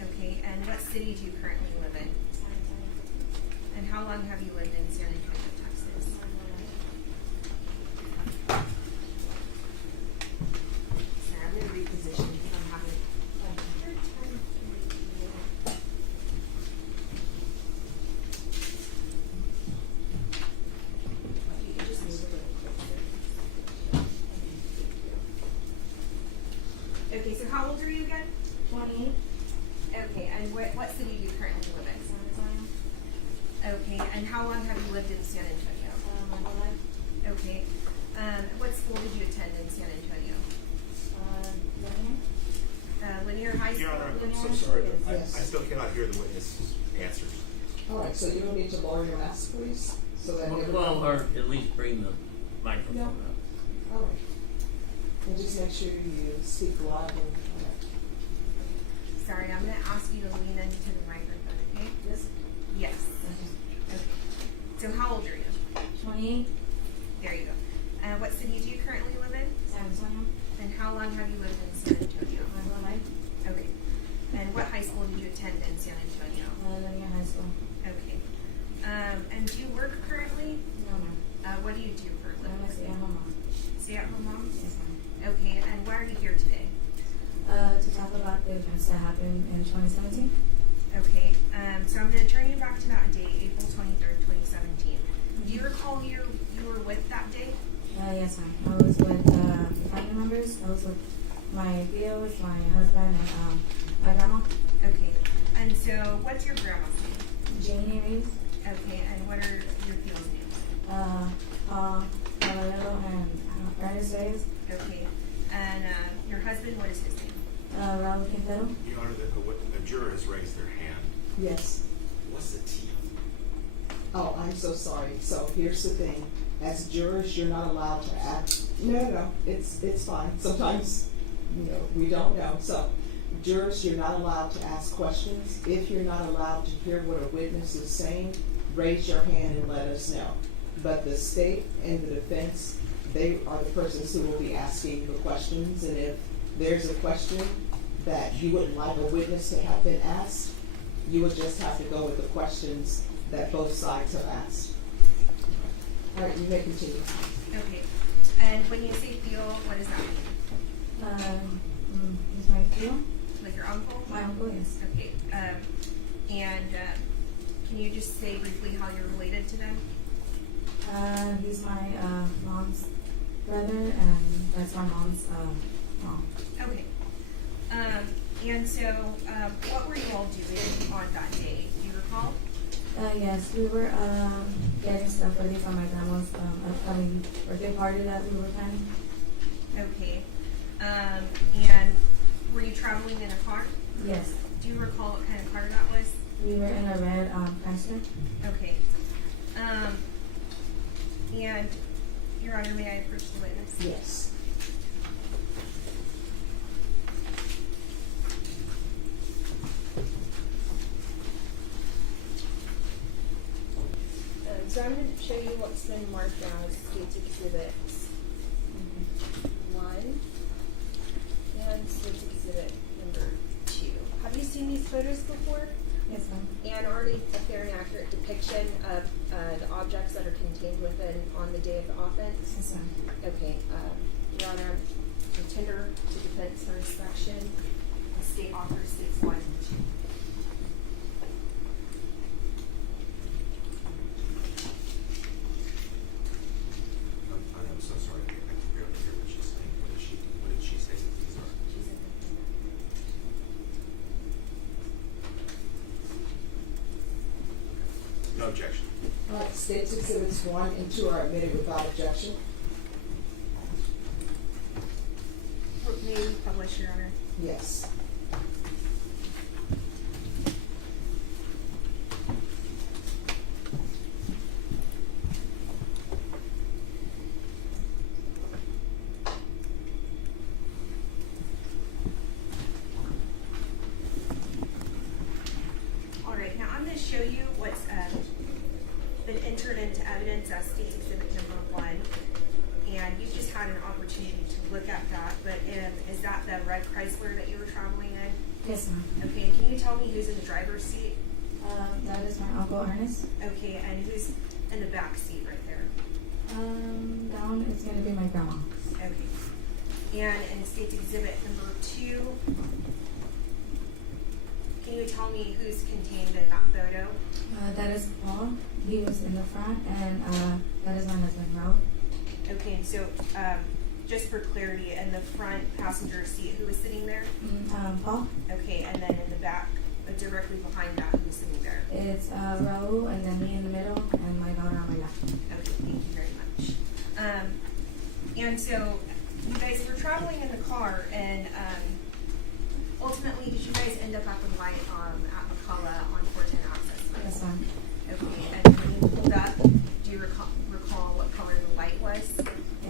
Okay, and what city do you currently live in? And how long have you lived in San Antonio, Texas? So I'm going to reposition because I'm having You can just move it a little closer. Okay, so how old are you again? 28. Okay, and what city do you currently live in? San Antonio. Okay, and how long have you lived in San Antonio? My whole life. Okay, what school did you attend in San Antonio? Linear. Linear High School? Your Honor, I'm so Linear. sorry, but I Yes. still cannot hear the witness's answers. All right, so you don't need to lower your mask, please, so that everyone. Well, or at least bring the microphone Yeah. up. All right. And just make sure you speak loud and. Sorry, I'm going to ask you to lean into the microphone, okay? Yes. Yes. Okay. So how old are you? 28. There you go. What city do you currently live in? San Antonio. And how long have you lived in San Antonio? My whole life. Okay. And what high school did you attend in San Antonio? Linear High School. Okay. And do you work currently? No, ma'am. What do you do for a I'm a living? stay-at-home mom. Stay-at-home mom? Yes, ma'am. Okay, and why are you here today? To talk about the events that happened in 2017. Okay, so I'm gonna turn you back to that date, April 23rd, 2017. Do you recall you were with that day? Yes, ma'am. I was with family members. I was with my tios, my husband, and my grandma. Okay, and so what's your grandma's name? Janie Reeves, Okay, and what are your tios' names? Paul Caballero, and Ernest Reyes, Okay, and your husband, what is his name? Raul Quintero. Your Honor, a juror has raised their hand. Yes. What's the T? Oh, I'm so sorry. So here's the thing. As jurors, you're not allowed to ask. No, it's fine. Sometimes, we don't know. So jurors, you're not allowed to ask questions. If you're not allowed to hear what a witness is saying, raise your hand and let us know. But the state and the defense, they are the persons who will be asking the questions. And if there's a question that you wouldn't like a witness to have been asked, you would just have to go with the questions that both sides have asked. All right, you may continue. Okay, and when you say Theo, what does that mean? He's my tio. Like your uncle? My uncle, yes. Okay, and can you just say briefly how you're related to them? He's my mom's brother, and that's my mom's mom. Okay. And so, what were you all doing on that day? Do you recall? Yes, we were getting stuff ready for my grandma's upcoming birthday party that we were planning. Okay. And were you traveling in a car? Yes, Do you recall what kind of car that was? we were in a red Chrysler. Okay. And, Your Honor, may I approach the witness? Yes. So I'm going to show you what's been marked down as State's Exhibits 1 and State's Exhibit number 2. Have you seen these photos before? Yes, ma'am. And are they a fair and accurate depiction of the objects that are contained within on the day of the offense? Yes, ma'am. Okay, Your Honor, the tender to defense for inspection. The state offers States 1 and 2. I'm so sorry. I can barely hear what she's saying. What did she say that these are? She said No objection. All right, State's Exhibits 1 and 2 are admitted without objection. May we publish, Your Honor? Yes. All right, now I'm going to show you what's been entered into evidence as State's Exhibit number 1. And you just had an opportunity to look at that, but is that the red Chrysler that you were traveling in? Yes, ma'am. Okay, and can you tell me who's in the driver's seat? That is my uncle Ernest. Okay, and who's in the back seat right there? Down it's gonna be my grandma. Okay. And in State's Exhibit number 2, can you tell me who's contained in that photo? That is Paul. He was in the front, and that is my husband, Raul. Okay, and so just for clarity, in the front passenger seat, who was sitting there? Paul. Okay, and then in the back, directly behind that, who was sitting there? It's Raul, and then me in the middle, and my daughter on my left. Okay, thank you very much. And so you guys were traveling in the car, and ultimately, did you guys end up at the light at McCullough on 410 Access? Yes, ma'am. Okay, and when you pulled up, do you recall what color the light was?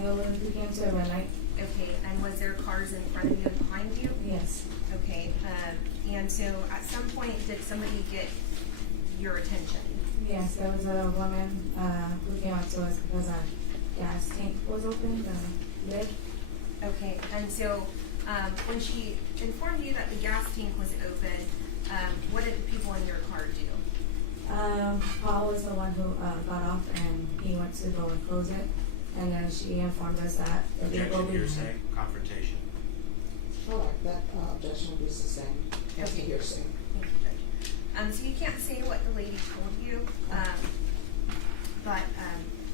We came to a red light. Okay, and was there cars in front of you and behind you? Yes. Okay, and so at some point, did somebody get your attention? Yes, there was a woman who came up to us because our gas tank was open, the lid. Okay, and so, when she informed you that the gas tank was open, what did the people in your car do? Paul was the one who got off, and he went to go and close it. And then she informed us that the vehicle Objection, hearsay, confrontation. All right, that objection will be sustained as a Okay. hearsay. Thank you, Judge. So you can't say what the lady told you, but,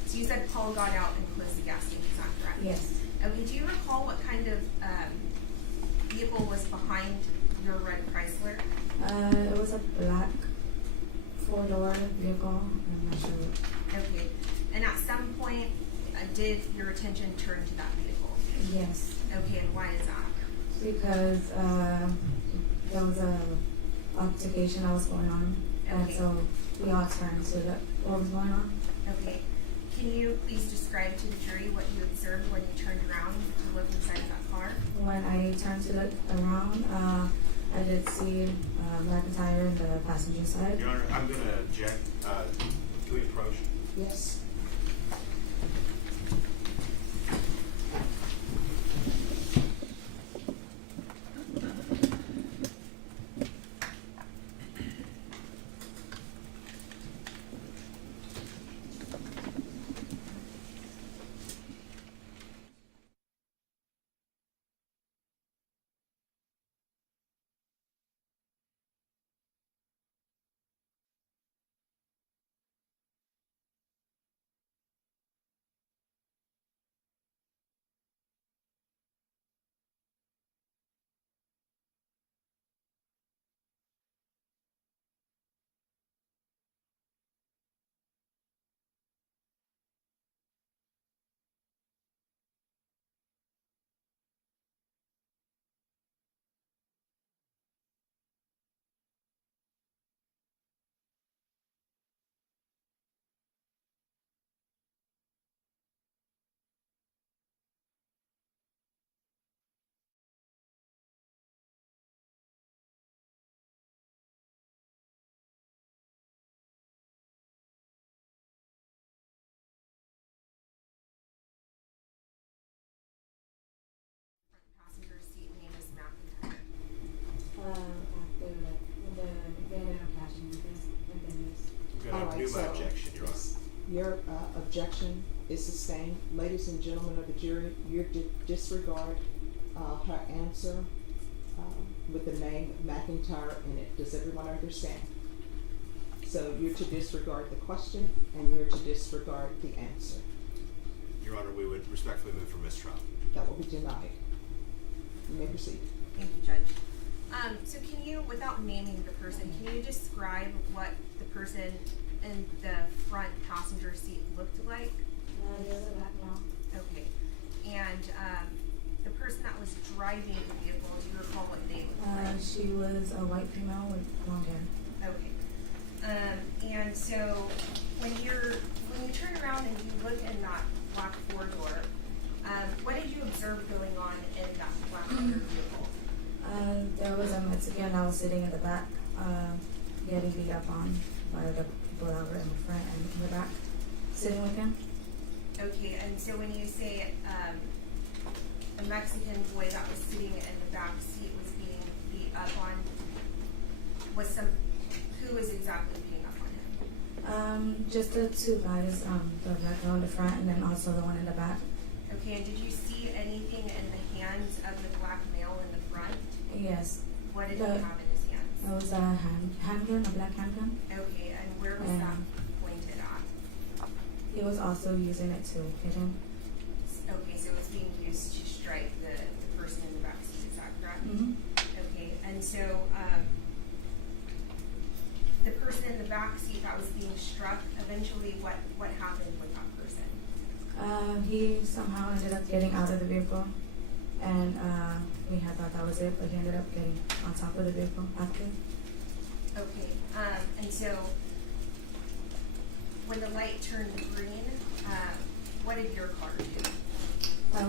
so you said Paul got out and closed the gas tank, is that correct? Yes. Okay, do you recall what kind of, vehicle was behind your red Chrysler? It was a black four-door vehicle. I'm not sure. Okay, and at some point, did your attention turn to that vehicle? Yes, Okay, and why is that? because there was a altercation that was going on, and Okay. so we all turned to look what was going on. Okay, can you please describe to the jury what you observed when you turned around to look inside of that car? When I turned to look around, I did see McIntyre in the passenger side. Your Honor, I'm going to object. Can we approach? Yes. Passenger seat name is McIntyre. After they ended up catching this, and then I'm All going to right, renew my so, objection, Your Honor. yes, your objection is sustained. Ladies and gentlemen of the jury, you disregard her answer with the name McIntyre in it. Does everyone understand? So you're to disregard the question and you're to disregard the answer. Your Honor, we would respectfully move for mistrial. That will be denied. You may proceed. Thank you, Judge. So can you, without naming the person, can you describe what the person in the front passenger seat looked like? there's a black male. Okay, and, the person that was driving the vehicle, do you recall what they looked like? She was a white female with blonde hair. Okay. And so when you turn around and you look in that black four-door, what did you observe going on in that black motor vehicle? There was a Mexican that was sitting in the back, getting beat up on by the people that were in the front and in the back, sitting with him. Okay, and so when you say a Mexican boy that was sitting in the back seat was being beat up on, who was exactly beating up on him? Just the two guys, the black girl in the front and then also the one in the back. Okay, and did you see anything in the hands of the black male in the front? Yes. What did he The- have in his hands? It was a handgun, a black handgun. Okay, and where was that pointed at? He was also using it to hit him. Okay, so it was being used to strike the person in the back seat, is that correct? Mm-hmm. Okay, and so, the person in the back seat that was being struck, eventually what happened with that person? He somehow ended up getting out of the vehicle, and we had thought that was it, but he ended up getting on top of the vehicle after. Okay, and so, when the light turned green, what did your car do?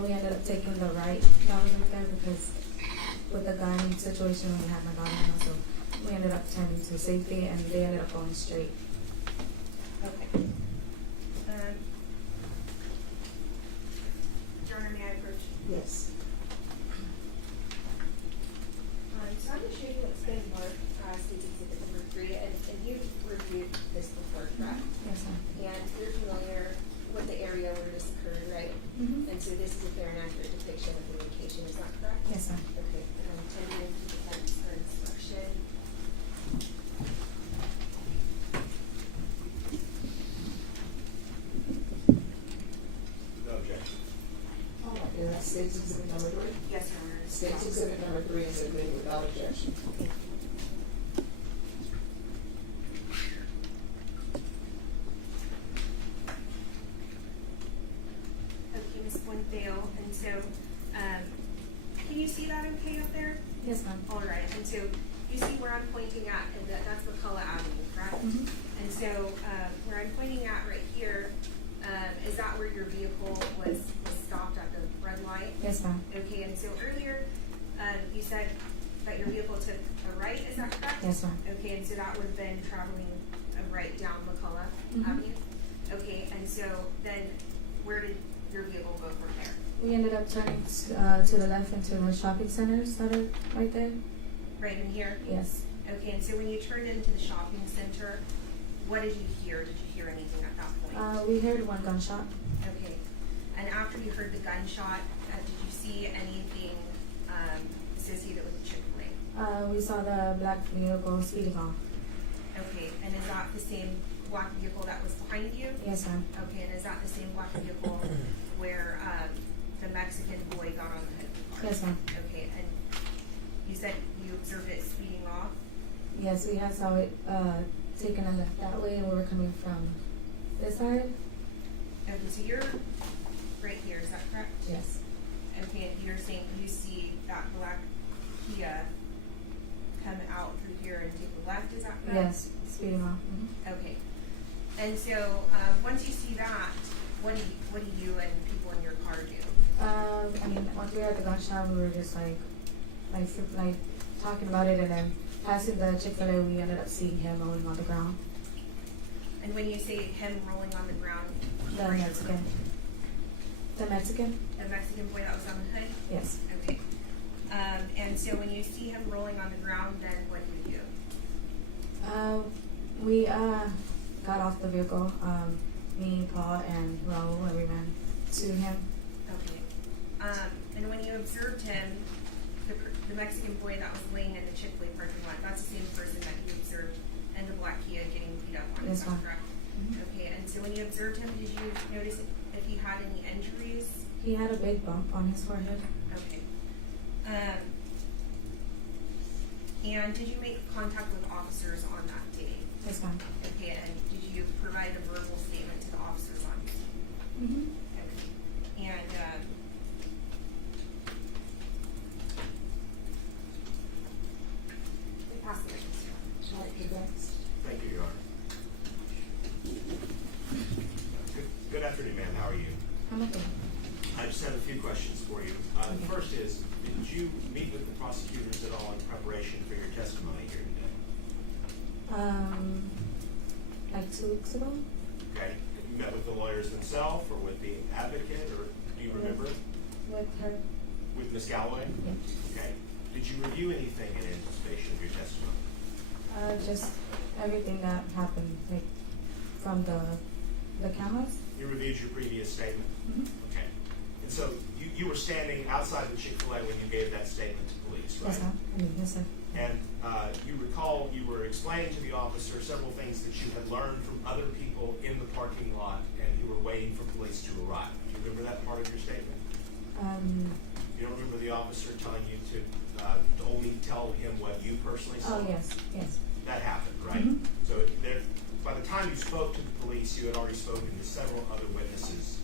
We ended up taking the right that was right there because with the gun situation we had my daughter in us, so we ended up turning to safety and they ended up going straight. Okay. Your Honor, may I approach? Yes. so this is a fair and accurate depiction of the location, is that correct? Yes, ma'am. Okay, and I'm tending to defense for instruction. No objection. All right, and that's State's Exhibit number 3. Yes, Your Honor. State's Exhibit number 3 is admitted without objection. Okay, Ms. Fuenfeo, and so, can you see that okay up there? Yes, ma'am. All right, and so you see where I'm pointing at, and that's McCullough Avenue, correct? Mhm. And so, where I'm pointing at right here, is that where your vehicle was stopped at the red light? Yes, ma'am. Okay, and so earlier, you said that your vehicle took a right, is that correct? Yes, ma'am. Okay, and so that would have been traveling a right down McCullough Mhm. Avenue? Okay, and so then where did your vehicle go from there? We ended up turning to the left into the shopping centers that are right there. Right in here? Yes. Okay, and so when you turned into the shopping center, what did you hear? Did you hear anything at that point? We heard one gunshot. Okay, and after you heard the gunshot, did you see anything associated with Chick-Fil-A? We saw the black vehicle speeding off. Okay, and is that the same black vehicle that was behind you? Yes, ma'am. Okay, and is that the same black vehicle where the Mexican boy got on the hood of the car? Yes, ma'am. Okay, and you said you observed it speeding off? Yes, we had saw it taking a left that way, and we were coming from this side. Okay, so you're right here, is that correct? Yes. Okay, and you're saying you see that black Kia come out through here and take the left, is that correct? Yes, speeding off. Mhm. Okay. And so, once you see that, what do you and people in your car do? I mean, once we heard the gunshot, we were just like talking about it, and then passing the Chick-Fil-A, we ended up seeing him rolling on the ground. And when you say him rolling on the ground, The were you Mexican. The Mexican? the Mexican boy that was on the hood? Yes. Okay. And so when you see him rolling on the ground, then what do you do? We got off the vehicle. Me, Paul, and Raul, and we ran to him. Okay. And when you observed him, the Mexican boy that was laying in the Chick-Fil-A parking lot, that's the same person that you observed in the black Kia getting beat up on, Yes, is that ma'am. correct? Mhm. Okay, and so when you observed him, did you notice if he had any injuries? He had a big bump on his forehead. Okay. And did you make contact with officers on that day? Yes, ma'am. Okay, and did you provide a verbal statement to the officers on the scene? Mm-hmm. Okay. And, pass the mic. All right, congrats. Thank you, Your Honor. Good afternoon, ma'am. How are you? I'm okay. I just have a few questions for you. The first is, did you meet with the prosecutors at all in preparation for your testimony here today? Like 2 weeks ago? Okay. Have you met with the lawyers themselves or with the advocate, or do you remember? With her. With Ms. Galloway? Yeah. Okay. Did you review anything in anticipation of your testimony? Just everything that happened, like from the cameras. You reviewed your previous statement? Mm-hmm. Okay. And so you were standing outside the Chick-Fil-A when you gave that statement to police, right? Yes, ma'am. Yes, sir. And you recall you were explaining to the officer several things that you had learned from other people in the parking lot, and you were waiting for police to arrive. Do you remember that part of your statement? You don't remember the officer telling you to only tell him what you personally saw? Oh, yes, yes. That happened, right? Mhm. So by the time you spoke to the police, you had already spoken to several other witnesses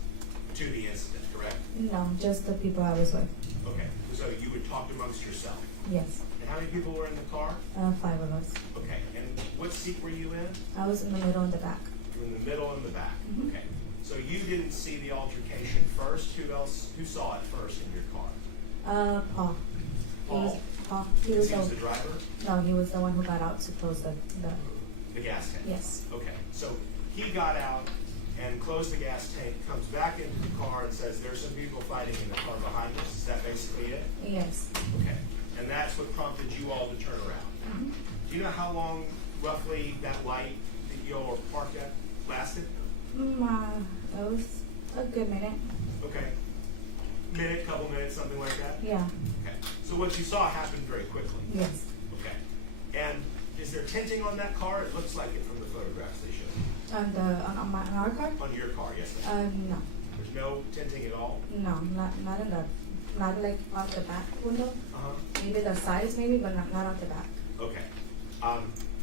to the incident, correct? No, just the people I was with. Okay, so you would talk amongst yourself. Yes. And how many people were in the car? 5 of us. Okay, and what seat were you in? I was in the middle and the back. You were in the middle and the back. Mhm. Okay, so you didn't see the altercation first. Who saw it first in your car? Paul. Paul? Paul. He was the driver? No, he was the one who got out to close the The gas tank? yes. Okay, so he got out and closed the gas tank, comes back into the car and says, there's some people fighting in the car behind us. Is that basically it? Yes. Okay, and that's what prompted you all to turn around. Mm-hmm. Do you know how long roughly that light that you all were parked at lasted? It was a good minute. Okay. minute, couple minutes, something like that? Yeah. Okay. So what you saw happened very quickly? Yes. Okay. And is there tinting on that car? It looks like it from the photographs they showed. On our car? On your car, yes. No. There's no tinting at all? No, not in the, not like out the back window. Uh-huh. Maybe the sides, maybe, but not out the back. Okay.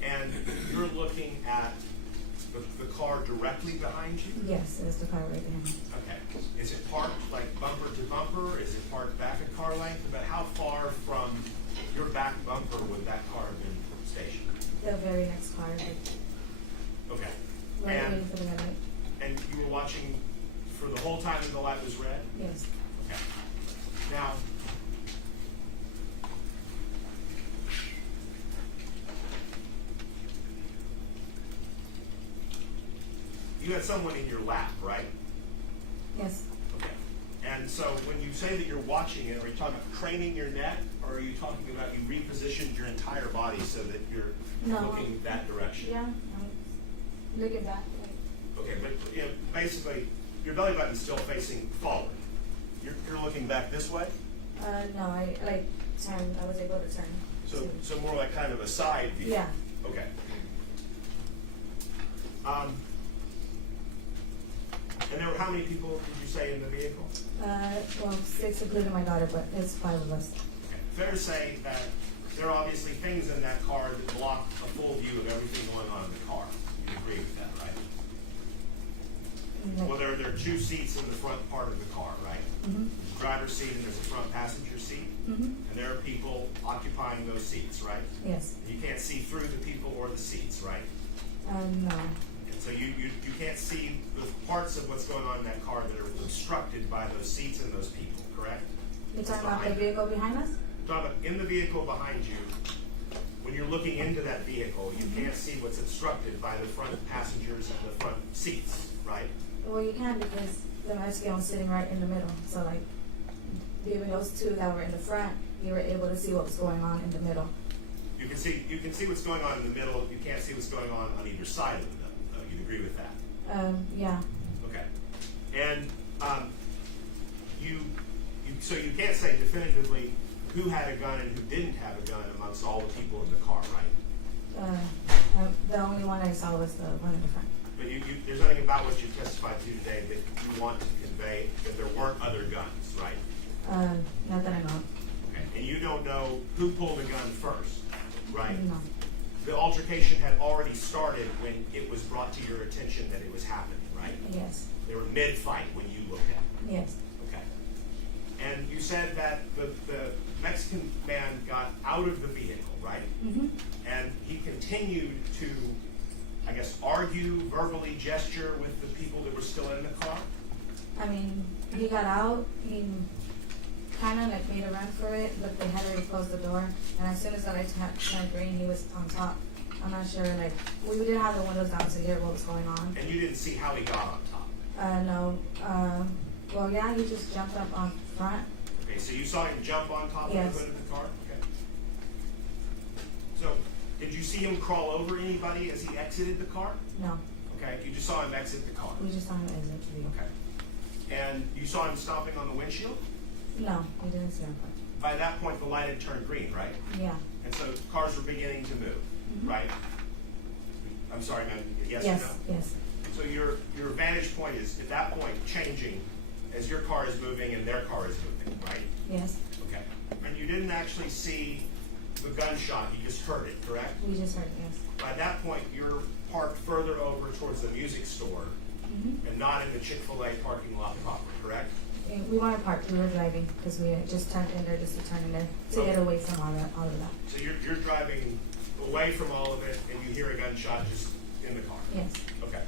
And you're looking at the car directly behind you? Yes, there's the car right behind me. Okay. Is it parked like bumper to bumper? Is it parked back a car length? About how far from your back bumper would that car have been stationed? The very next car, like, Okay. right And, waiting for the red light. and you were watching for the whole time that the light was red? Yes. Okay. Now, you had someone in your lap, right? Yes. Okay. And so when you say that you're watching it, are you talking about craning your neck, or are you talking about you repositioned your entire body so that you're No. looking that direction? Yeah. I'm looking back. Like, Okay, but you know, basically, your belly button's still facing forward. You're looking back this way? no, I like turned. I was able to turn. So more like kind of a side view? Yeah. Okay. And there were how many people did you say in the vehicle? Well, 6 including my daughter, but it's 5 of us. Okay. Fair to say that there are obviously things in that car that block a full view of everything going on in the car. You agree with that, right? Like, Well, there are 2 seats in the front part of the car, right? Mhm. There's a driver's seat and there's a front passenger seat. Mhm. And there are people occupying those seats, right? Yes. You can't see through the people or the seats, right? No. And so you can't see the parts of what's going on in that car that are obstructed by those seats and those people, correct? You're talking about the Behind you. vehicle behind us? I'm talking about in the vehicle behind you, when you're looking into that vehicle, you can't see what's obstructed by the front passengers and the front seats, right? Well, you can because the Mexican was sitting right in the middle. So, like, even those 2 that were in the front, you were able to see what was going on in the middle. You can see what's going on in the middle. You can't see what's going on either side of the middle. You'd agree with that? Yeah. Okay. And so you can't say definitively who had a gun and who didn't have a gun amongst all the people in the car, right? The only one I saw was the one in the front. But there's nothing about what you testified to today that you want to convey that there weren't other guns, right? Not that I know. Okay. And you don't know who pulled a gun first, right? No. The altercation had already started when it was brought to your attention that it was happening, right? Yes. They were mid-fight when you looked at it. Yes. Okay. And you said that the Mexican man got out of the vehicle, right? Mhm. And he continued to, I guess, argue, verbally gesture with the people that were still in the car? I mean, he got out. He kind of like made a run for it, but they had already closed the door. And as soon as the lights turned green, he was on top. I'm not sure. Like, we didn't have the windows down to hear what was going on. And you didn't see how he got on top? No. Well, yeah, he just jumped up on front. Okay, so you saw him jump on top Yes. of the hood of the car? Okay. So, did you see him crawl over anybody as he exited the car? No. Okay, you just saw him exit the car? We just saw him exit the vehicle. Okay. And you saw him stopping on the windshield? No, we didn't see him. By that point, the light had turned green, right? Yeah. And so cars were beginning to move, Mhm. right? I'm sorry, ma'am, yes or Yes. no? Yes. So your vantage point is, at that point, changing as your car is moving and their car is moving, right? Yes. Okay. And you didn't actually see the gunshot, you just heard it, correct? We just heard yes. By that point, you're parked further over towards the music store Mm-hmm. and not in the Chick-Fil-A parking lot proper, correct? We weren't parked. We were driving because we had just turned in there just to turn in there to get away from all of that. So you're driving away from all of it and you hear a gunshot just in the car? Yes. Okay.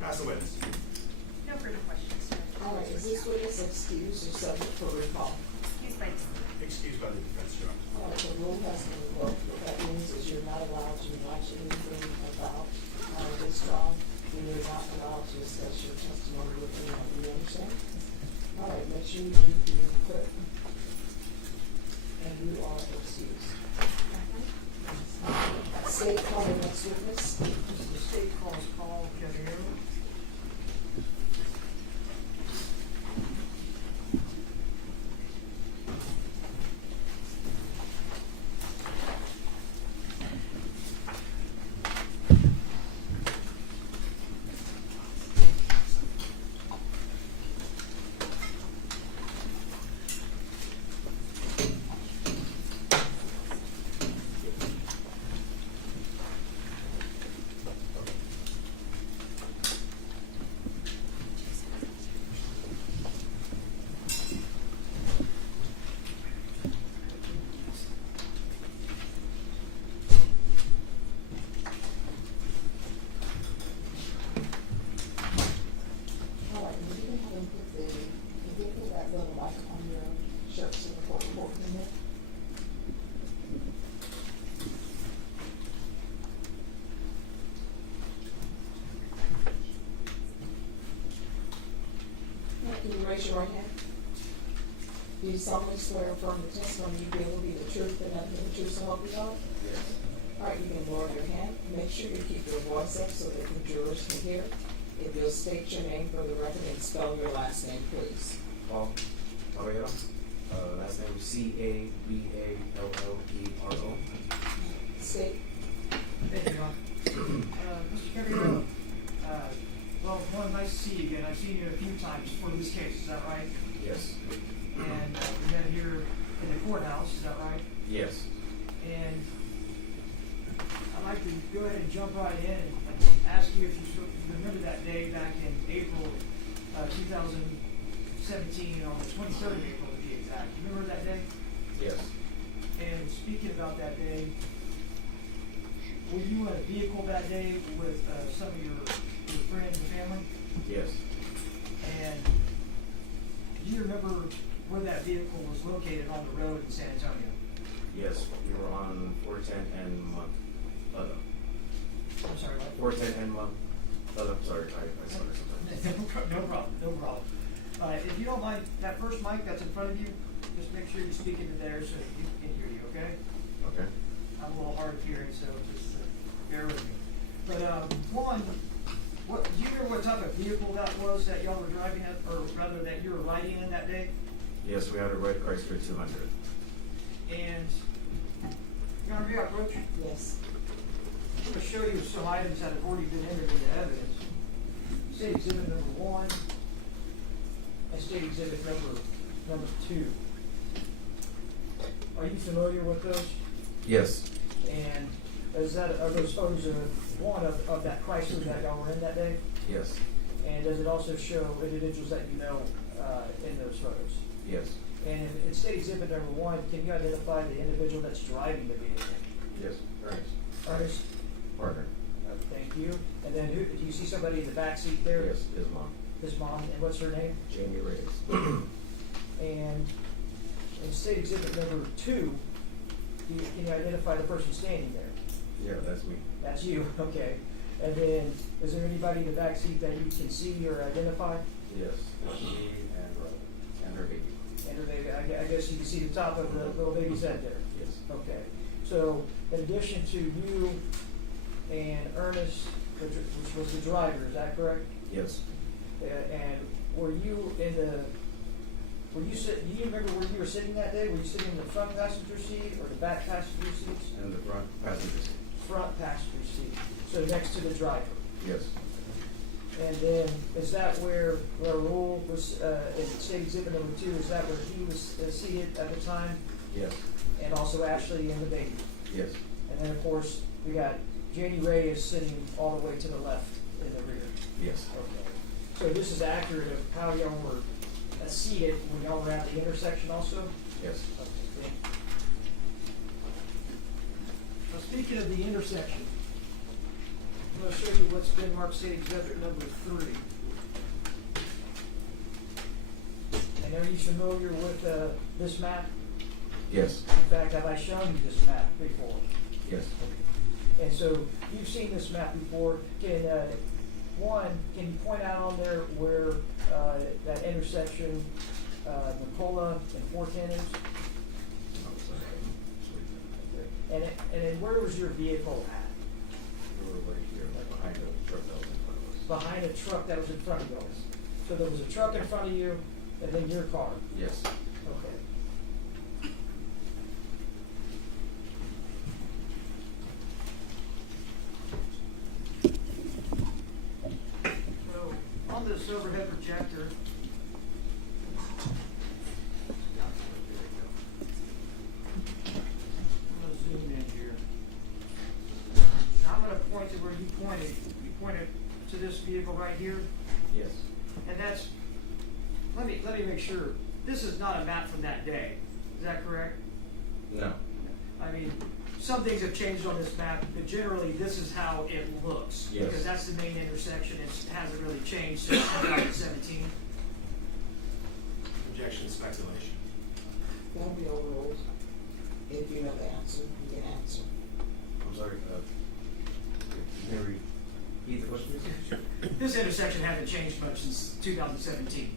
Pass the witness. No further questions, sir. All right, is this witness excused or subject for recall? Excuse by Excused by the defense, Your Honor. All right, the rule has been revoked. What that means is you're not allowed to watch anything about this trial, and you're not allowed to discuss your testimony with anyone. Do you understand? All right, make sure you read the clerk raise your right hand. Do you solemnly swear or affirm the testimony you give will be the truth and nothing but the truth, so help you God? Yes. All right, you can lower your hand. Make sure you keep your voice up so that the jurors can hear. If you'll state your name for the record and spell your last name, please. Paul Caballero. Last name Caballero. State. Thank you, Ron. Mr. Caballero, well, one, nice to see you again. I've seen you a few times for this case, is that right? Yes. And we met here in the courthouse, is that right? Yes. And I'd like to go ahead and jump right in and ask you if you remember that day back in April 2017, on the 23rd of April to be exact. You remember that day? Yes. And speaking about that day, were you in a vehicle that day with some of your friends and family? Yes. And do you remember where that vehicle was located on the road in San Antonio? Yes. We were on 410 and month. I'm sorry, what? 410 and month. Sorry. I started something. No problem. If you don't mind, that first mic that's in front of you, just make sure you speak into there so that you can hear you, okay? Okay. I'm a little hard of hearing, so just bear with me. But one, what do you remember what type of vehicle that was that y'all were driving at, or rather that you were riding in that day? Yes, we had a red Chrysler 200. And Your Honor, may I approach? Yes. I'm going to show you some items that have already been entered into evidence. State Exhibit number 1 and State Exhibit number 2. Are you familiar with those? Yes. And are those photos of one of that Chrysler that y'all were in that day? Yes. And does it also show individuals that you know in those photos? Yes. And in State Exhibit number 1, can you identify the individual that's driving the vehicle? Yes. Ernest. Ernest? Partner. Thank you. And then do you see somebody in the back seat there? Yes. His mom. His mom. And what's her name? Jamie Reyes. And in State Exhibit number 2, can you identify the person standing there? Yeah, that's me. That's you, okay. And then, is there anybody in the back seat that you can see or identify? Yes. That's me and her baby. And her baby, I guess you can see the top of the little baby's head there. Yes. Okay. So, in addition to you and Ernest, which was the driver, is that correct? Yes. And were you do you remember where you were sitting that day? Were you sitting in the front passenger seat or the back passenger seats? In the front passenger seat. Front passenger seat. So next to the driver. Yes. And then, is that where Raul was, in State Exhibit number 2, is that where he was seated at the time? Yes. And also Ashley and the baby? Yes. And then, of course, we got Jenny Reyes sitting all the way to the left in the rear? Yes. Okay. So this is accurate of how y'all were seated when y'all were at the intersection also? Yes. Okay. Now, speaking of the intersection, I'm going to show you what's been marked State Exhibit number 3. And are you familiar with this map? Yes. In fact, have I shown you this map before? Yes. And so you've seen this map before. Can you point out on there where that intersection, McCullough and 410 is? And then where was your vehicle at? We were right here, behind the truck that was in front of us. Behind a truck that was in front of you. So there was a truck in front of you, and then your car. Yes. Okay. So on this overhead projector, I'm going to zoom in here. Now I'm going to point to where you pointed. You pointed to this vehicle right here. Yes. And that's, let me make sure, this is not a map from that day, is that correct? No. I mean, some things have changed on this map, but generally this is how it looks. Yes. Because that's the main intersection, it hasn't really changed since 2017. Objection, speculation. Don't be overruled. If you know the answer, you can answer. I'm sorry, can you repeat the question? This intersection hasn't changed much since 2017.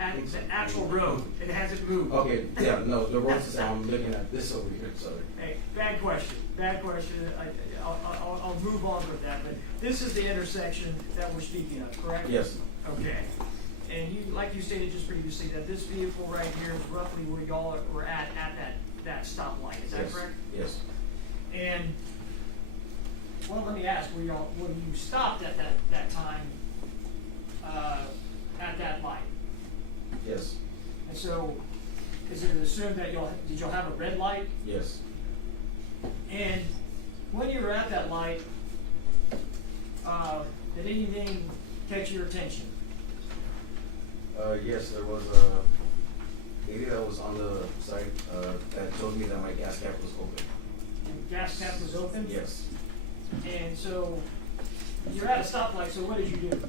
at the actual road. It hasn't moved. Okay, yeah, no, the road's the same. I'm looking at this over here, sorry. Hey, bad question. I'll move on with that, but this is the intersection that we're speaking of, correct? Yes, Okay. And you, like you stated just previously, that this vehicle right here is roughly where y'all were at that stoplight, is that yes, correct? yes, And, well, let me ask, when you stopped at that time, at that light, yes, and so, is it assumed that did y'all have a red light? yes. And when you were at that light, did anything catch your attention? Yes, there was a lady that was on the side, that told me that my gas cap was open. The gas cap was open? Yes. And so, you're at a stoplight, so what did you do?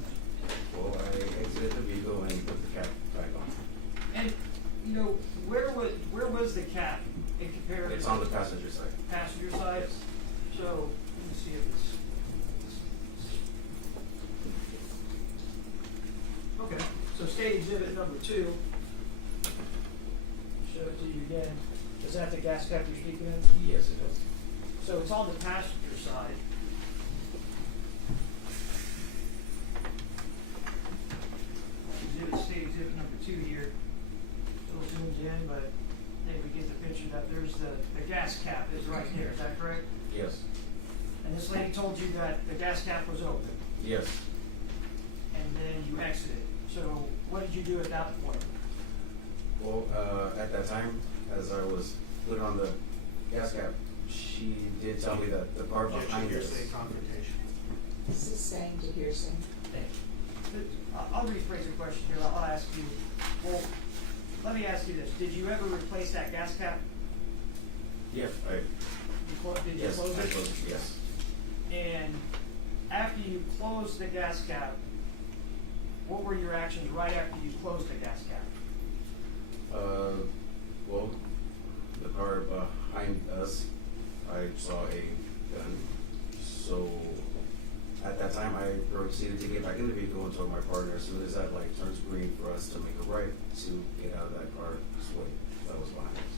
Well, I exited the vehicle and put the cap back on. And, you know, where was the cap in comparison? It's on the passenger side. Passenger side? So, let me see if it's. Okay, so state exhibit number 2. Show it to you again. Is that the gas cap you're speaking of? Yes, it is. So it's on the passenger side. State exhibit number 2 here. A little zoomed in, but maybe we get the picture that there's the gas cap is right there. Is that correct? Yes, And this lady told you that the gas cap was open, yes. and then you exited. So what did you do at that point? Well, at that time, as I was putting on the gas cap, she did tell me that the car Objection, behind us. hearsay, confrontation. Sustained to hearsay. I'll rephrase the question here. I'll ask you, well, let me ask you this. Did you ever replace that gas cap? Yes, Did you yes, close I it? closed it, yes. And after you closed the gas cap, what were your actions right after you closed the gas cap? Well, the car behind us, I saw a gun. So at that time, I proceeded to get back in the vehicle and told my partner as soon as that light turns green for us to make a right to get out of that car sway that was behind us.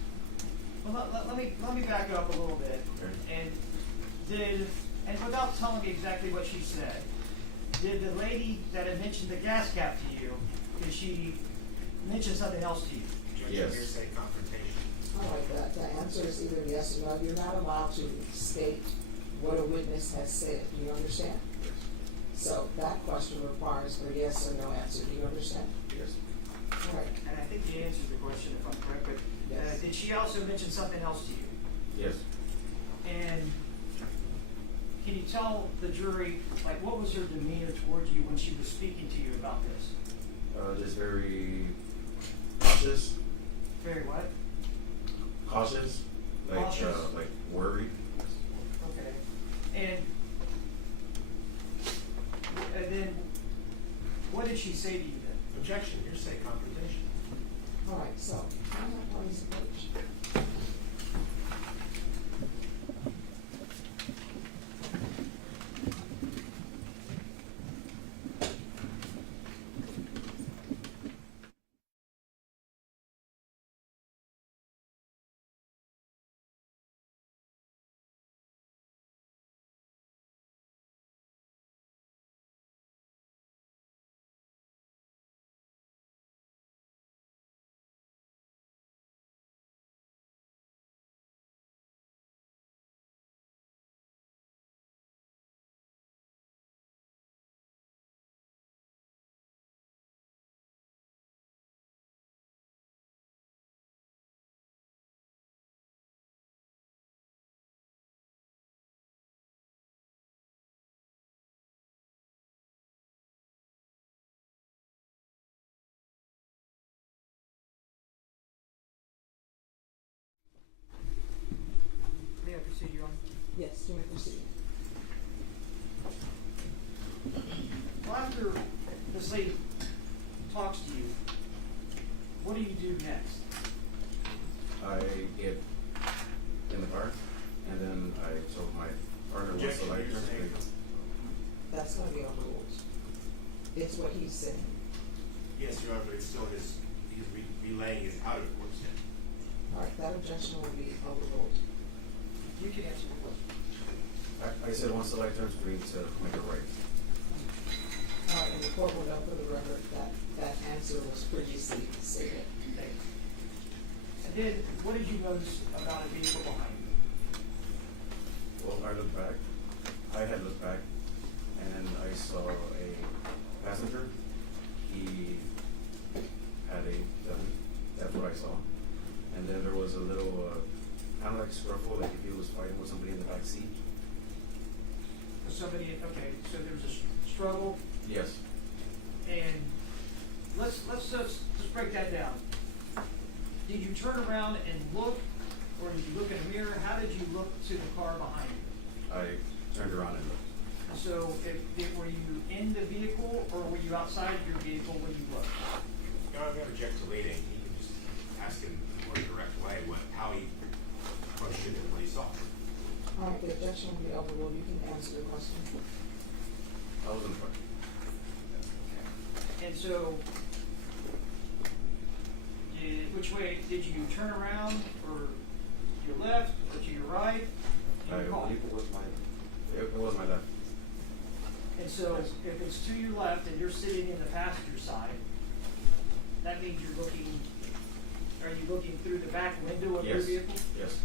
Well, let me back up a little bit. Okay. And without telling me exactly what she said, did the lady that had mentioned the gas cap to you, did she mention something else to you? Objection, Yes. hearsay, confrontation. All right, the answer is either yes or no. You're not allowed to state what a witness has said. Do you understand? So that question requires a yes or no answer. Do you understand? Yes. All right. And I think you answered the question if I'm correct, but Yes. did she also mention something else to you? Yes. And can you tell the jury, like, what was her demeanor towards you when she was speaking to you about this? Just very cautious. Very what? Cautious. Cautious? Like worried. Okay. And then, what did she say to you then? Objection, hearsay, confrontation. All right, so I'm not parties approach. May I proceed, Your Honor? Yes, you may proceed. Well, after this lady talks to you, what do you do next? I get in the car, and then I told my partner once the Objection, light turns hearsay. green. That's going to be overruled. It's what he's saying. Yes, Your Honor, but it's still he's relaying his out-of-court statement. All right, that objection will be overruled. You can answer the question. I said once the light turns green to make it right. All right, and the court will note for the record that that answer was previously stated. And then, what did you notice about a vehicle behind you? Well, I looked back. I had looked back, and I saw a passenger. He had a gun. That's what I saw. And then there was a little, kind of like scruffle, like if he was fighting with somebody in the back seat. Somebody, okay, so there was a struggle, Yes. and let's just break that down. Did you turn around and look, or did you look in the mirror? How did you look to the car behind you? I turned around and looked. So, were you in the vehicle, or were you outside your vehicle when you looked? Your Honor, I'm going to object to leading. You can just ask him in a more direct way how he approached it and what he saw. All right, the objection will be overruled. You can answer the question. I was in the front. And so, which way, did you turn around, or to your left, or to your right? I believe it was my left. And so, if it's to your left and you're sitting in the passenger side, that means are you looking through the back window of your Yes. vehicle? Yes.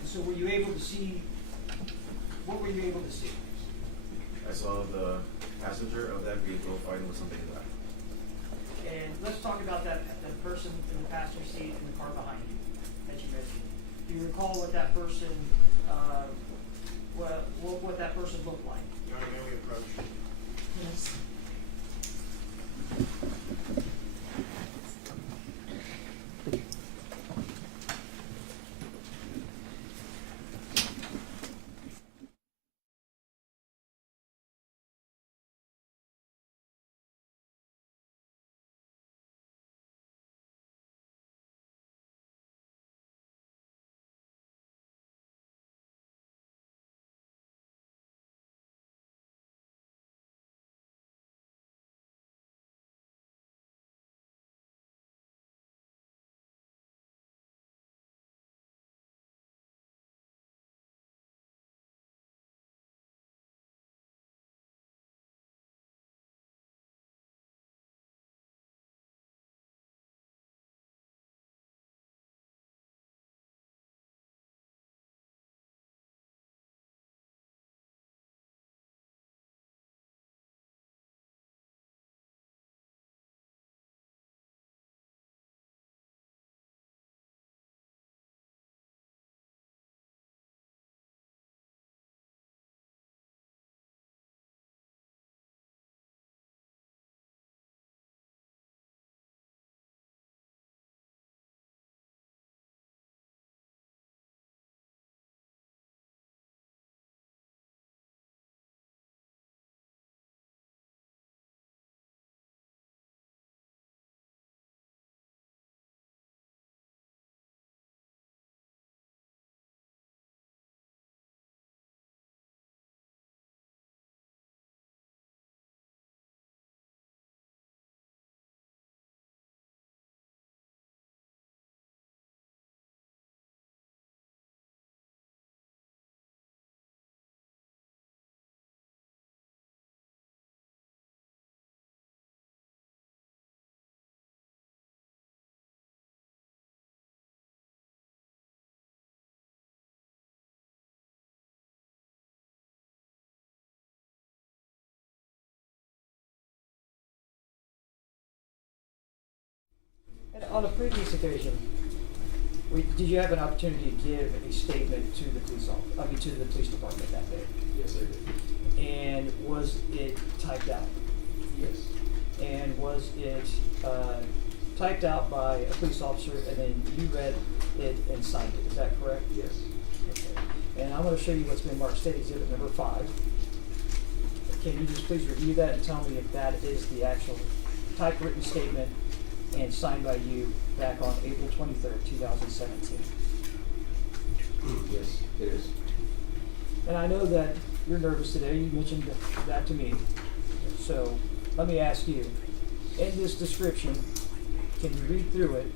And so were you able to see, what were you able to see? I saw the passenger of that vehicle fighting with somebody in the back. And let's talk about that person in the passenger seat in the car behind you that you mentioned. Do you recall what that person, what that person looked like? Your Honor, may we approach? Yes. And on a previous occasion, did you have an opportunity to give a statement to the to the police department that day? Yes, I did. And was it typed out? Yes. And was it typed out by a police officer and then you read it and signed it? Is that correct? Yes. Okay. And I'm going to show you what's been marked State Exhibit number 5. Can you just please review that and tell me if that is the actual typewritten statement and signed by you back on April 23rd, 2017? Yes, it is. And I know that you're nervous today. You mentioned that to me. So let me ask you, in this description, can you read through it?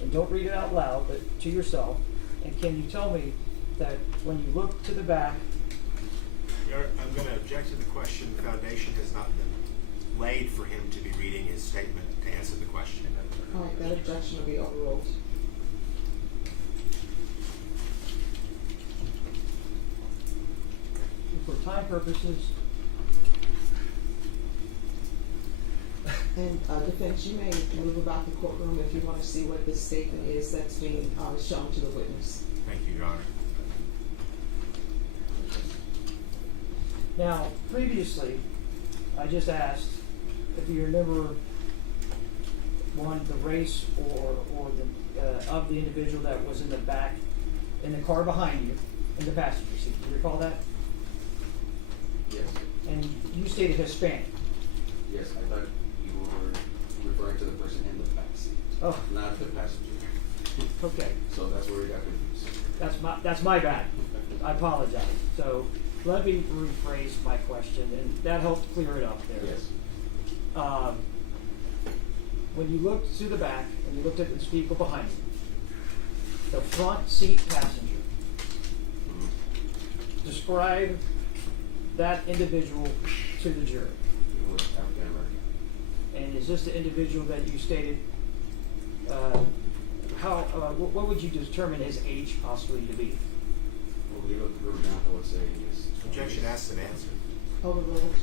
And don't read it out loud, but to yourself. And can you tell me that when you look to the back, I'm going to object to the question. The foundation has not been laid for him to be reading his statement to answer the question. All right, that objection will be overruled. for time purposes, And defense, you may move about the courtroom if you want to see what this statement is that's being shown to the witness. Thank you, Your Honor. now, previously, I just asked if you remember the race or the of the individual that was in the back, in the car behind you, in the passenger seat. Do you recall that? Yes. And you stated Hispanic. Yes, I thought you were referring to the person in the back seat, Oh, not the passenger. okay. So that's where we got confused. That's my bad. I apologize. So let me rephrase my question, and that helped clear it up there. Yes. When you looked to the back and you looked at the vehicle behind you, the front seat passenger, describe that individual to the jury. He was African American. And is this the individual that you stated? What would you determine his age possibly to be? Well, we looked through now, I would say he is. Objection asked and answered. Overruled.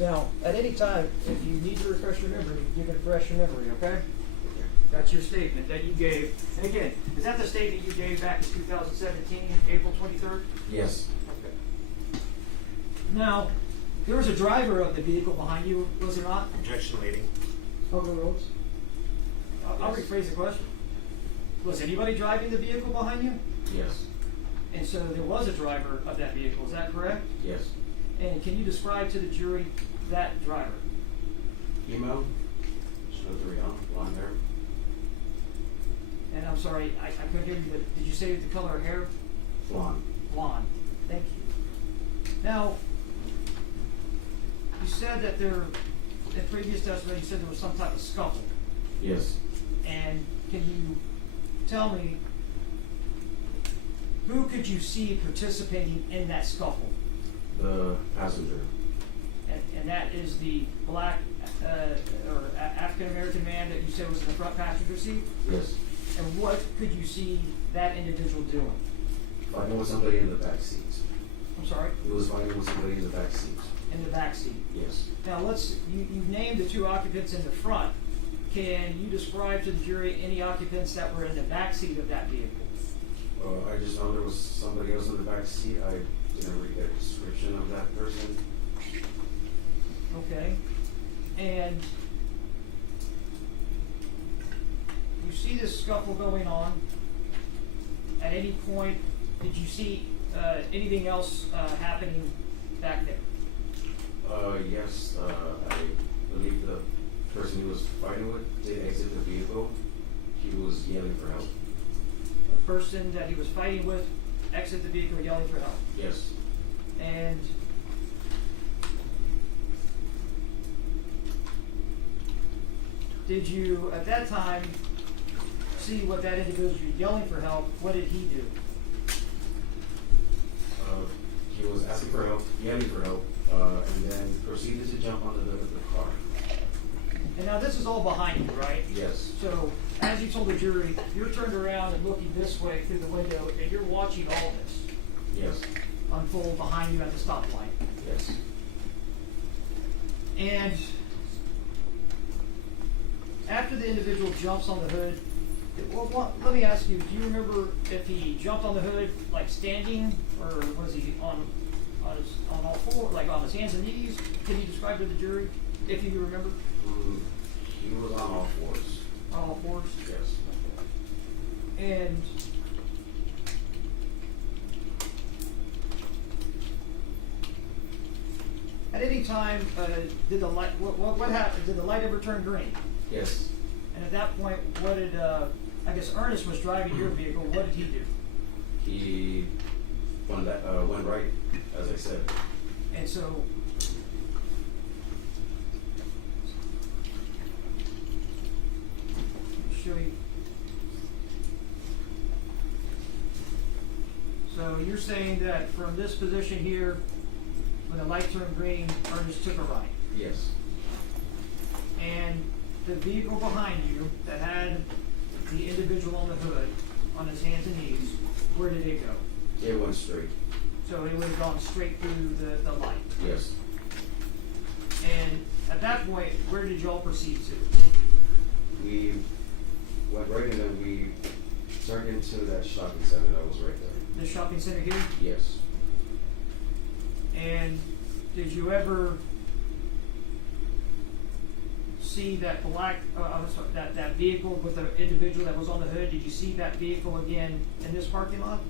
Now, at any time, if you need to refresh your memory, you can refresh your memory, okay? Okay. That's your statement that you gave. And again, is that the statement you gave back in 2017, April 23rd? Yes. Okay. Now, there was a driver of the vehicle behind you, was there not? Objection leading. Overruled. I'll rephrase the question. Was anybody driving the vehicle behind you? Yes. And so there was a driver of that vehicle, is that correct? Yes. And can you describe to the jury that driver? Email. Custodian, blonde hair. And I'm sorry, I couldn't hear you, but did you say the color of hair? Blonde. Blonde. Thank you. Now, you said that in previous testimony, you said there was some type of scuffle. Yes. And can you tell me, who could you see participating in that scuffle? The passenger. And that is the black or African American man that you said was in the front passenger seat? Yes. And what could you see that individual doing? Fighting with somebody in the back seat. I'm sorry? He was fighting with somebody in the back seat. In the back seat. Yes. Now you've named the two occupants in the front. Can you describe to the jury any occupants that were in the back seat of that vehicle? I just know there was somebody else in the back seat. I didn't read a description of that person. Okay. And you see this scuffle going on. At any point, did you see anything else happening back there? Yes. I believe the person he was fighting with did exit the vehicle. He was yelling for help. A person that he was fighting with exit the vehicle yelling for help. Yes. And did you, at that time, see what that individual was yelling for help? What did he do? He was asking for help, yelling for help, and then proceeded to jump on the hood of the car. And now this is all behind you, right? Yes. So, as you told the jury, you're turned around and looking this way through the window, and you're watching all this Yes. unfold behind you at the stoplight. Yes. And after the individual jumps on the hood, let me ask you, do you remember if he jumped on the hood like standing, or was he on all four, like on his hands and knees? Can you describe to the jury, if you remember? He was on all fours. On all fours? Yes. And at any time, did the light, what happened? Did the light ever turn green? Yes. And at that point, what did, I guess Ernest was driving your vehicle, what did he do? He went right, as I said. And so, show you. So you're saying that from this position here, when the light turned green, Ernest took a right. Yes. And the vehicle behind you that had the individual on the hood, on his hands and knees, where did it go? It went straight. So it would have gone straight through the light. Yes. And at that point, where did y'all proceed to? We went right in and we turned into that shopping center that was right there. The shopping center here? Yes. And did you ever see that black, that vehicle with the individual that was on the hood? Did you see that vehicle again in this parking lot?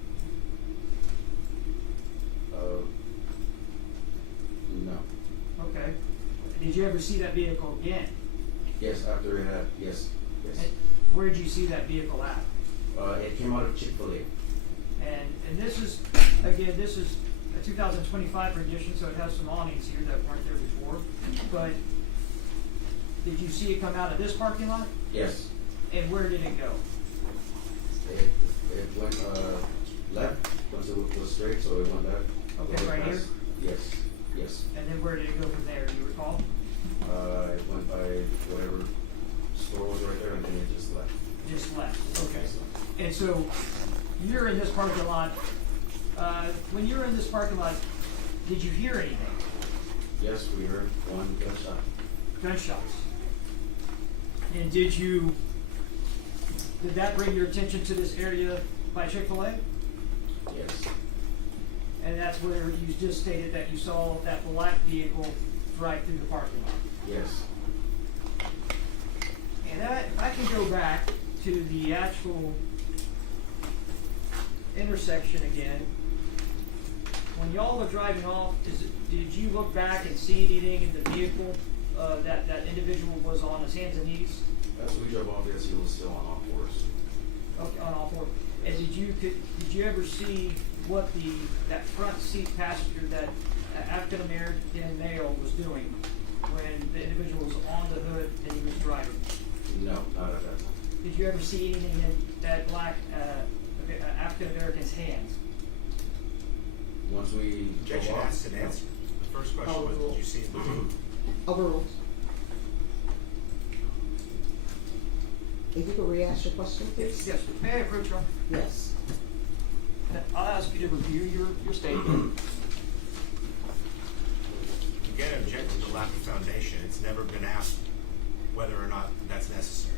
No. Okay. Did you ever see that vehicle again? Yes, after it had, yes. And where did you see that vehicle at? It came out of Chick-Fil-A. And this is, again, this is a 2025 rendition, so it has some awnings here that weren't there before. But did you see it come out of this parking lot? Yes. And where did it go? It went left once it was straight, so it went left. Okay, It went right here? past- Yes. Yes. And then where did it go from there? Do you recall? It went by whatever store was right there, and then it just left. Just left. Okay. Just left. And so you're in this parking lot. When you were in this parking lot, did you hear anything? Yes, we heard one gunshot. Gunshots. And did that bring your attention to this area by Chick-Fil-A? Yes. And that's where you just stated that you saw that black vehicle drive through the parking lot. Yes. And if I can go back to the actual intersection again, when y'all were driving off, did you look back and see anything in the vehicle that individual was on his hands and knees? As we drove off, yes, he was still on all fours. Okay, on all four. And did you ever see what that front seat passenger, that African American male, was doing when the individual was on the hood and he was driving? No, not at that time. Did you ever see anything in that black African American's hands? Once we Objection drove off- asked and answered. The first question was, did you see it? Overruled. If you could re-ask your question, please? Yes, may I approach you? Yes. I'll ask you to review your statement. Again, object to the lack of foundation. It's never been asked whether or not that's necessary.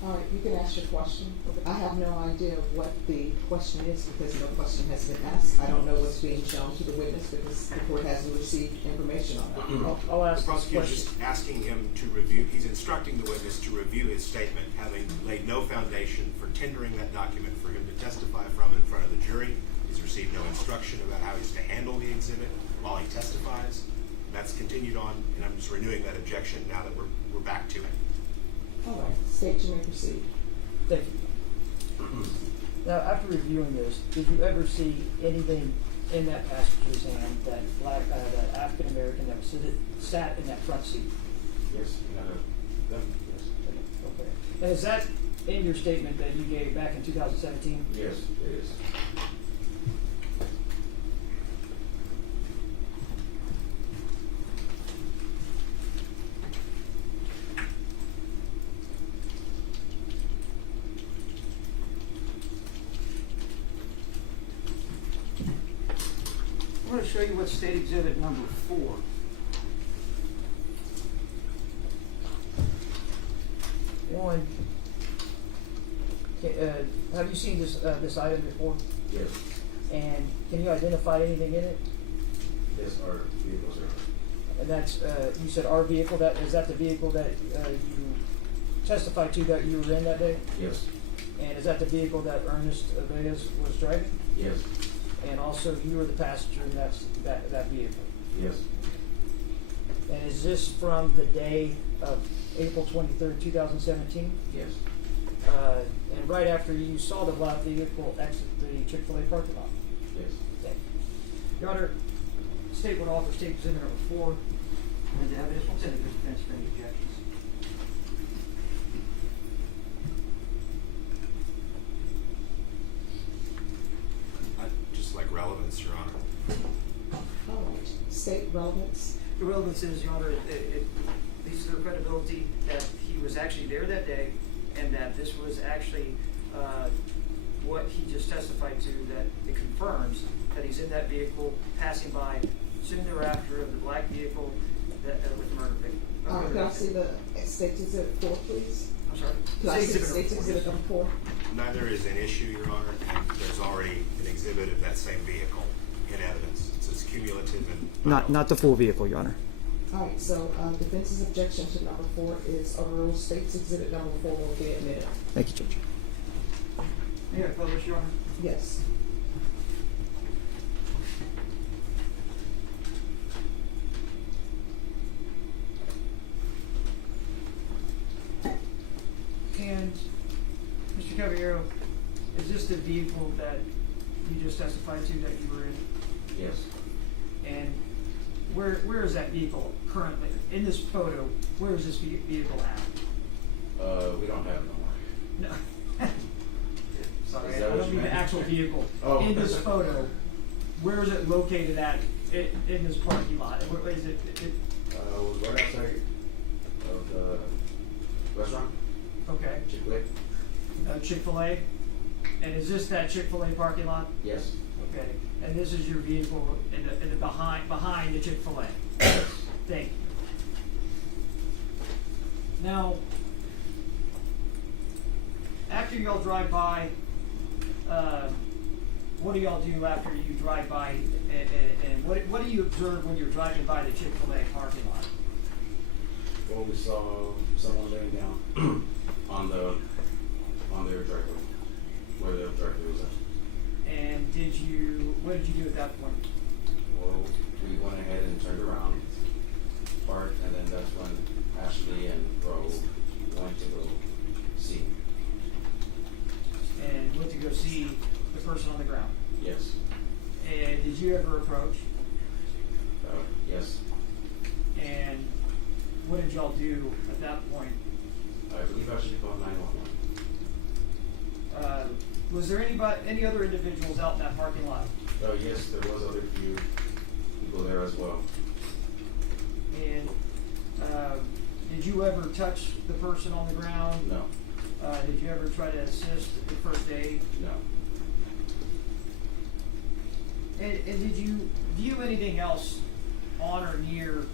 All right, you can ask your question. I have no idea what the question is because no question has been asked. I don't know what's being shown to the witness because the court hasn't received information on that. I'll The ask this prosecutor is question. just asking him to review, he's instructing the witness to review his statement, having laid no foundation for tendering that document for him to testify from in front of the jury. He's received no instruction about how he's to handle the exhibit while he testifies. That's continued on, and I'm just renewing that objection now that we're back to it. All right, State, you may proceed. Thank you. Now, after reviewing this, did you ever see anything in that passenger's hand, that African American that was sat in that front seat? Yes, he had a gun. Yes. Okay. And is that in your statement that you gave back in 2017? Yes, it is. I'm going to show you what state exhibit number 4. One. Have you seen this item before? Yes. And can you identify anything in it? Yes, our vehicles are. And that's you said our vehicle. Is that the vehicle that you testified to that you were in that day? Yes. And is that the vehicle that Ernest Vegas was driving? Yes. And also you were the passenger in that vehicle. Yes. And is this from the day of April 23rd, 2017? Yes. And right after you saw the black vehicle exit the Chick-Fil-A parking lot? Yes. Thank you. Your Honor, State would offer State Exhibit number 4 as evidence. What's in the defense for any objections? state relevance? The relevance is, Your Honor, it leads to their credibility that he was actually there that day, and that this was actually what he just testified to, that it confirms that he's in that vehicle passing by soon thereafter of the black vehicle that with the murder victim. Can I see the State's Exhibit 4, please? I'm sorry? Can I see the Exhibit State's number Exhibit four, number 4? Neither is an issue, Your Honor, and there's already an exhibit of that same vehicle in evidence. So it's cumulative and. Not the full vehicle, Your Honor. All right, so defense's objection to number 4 is overruled. State's Exhibit number 4 will be admitted. Thank you, Judge. May I publish, Your Honor? Yes. And, Mr. Caballero, is this the vehicle that you just testified to that you were in? Yes. And where is that vehicle currently? In this photo, where is this vehicle at? We don't have no more. No. Sorry, Is I that what don't you mean the meant? actual vehicle. Oh. In this photo, where is it located at in this parking lot? Where is it? Was right outside of the restaurant, Okay, Chick-Fil-A. Chick-Fil-A. And is this that Chick-Fil-A parking lot? Yes. Okay, and this is your vehicle in the behind the Chick-fil-A? Thank you. Now, after y'all drive by, what do y'all do after you drive by, and what do you observe when you're driving by the Chick-fil-A parking lot? Well, we saw someone laying down on their driveway, where the driveway was at. And what did you do at that point? Well, we went ahead and turned around, parked, and then that's when Ashley and Bro went to go see. And went to go see the person on the ground? Yes. And did you ever approach? Yes. And what did y'all do at that point? I believe Ashley called 911. Was there any other individuals out in that parking lot? Yes, there was other few people there as well. And did you ever touch the person on the ground? No. Did you ever try to assist with first aid? No. And did you view anything else on or near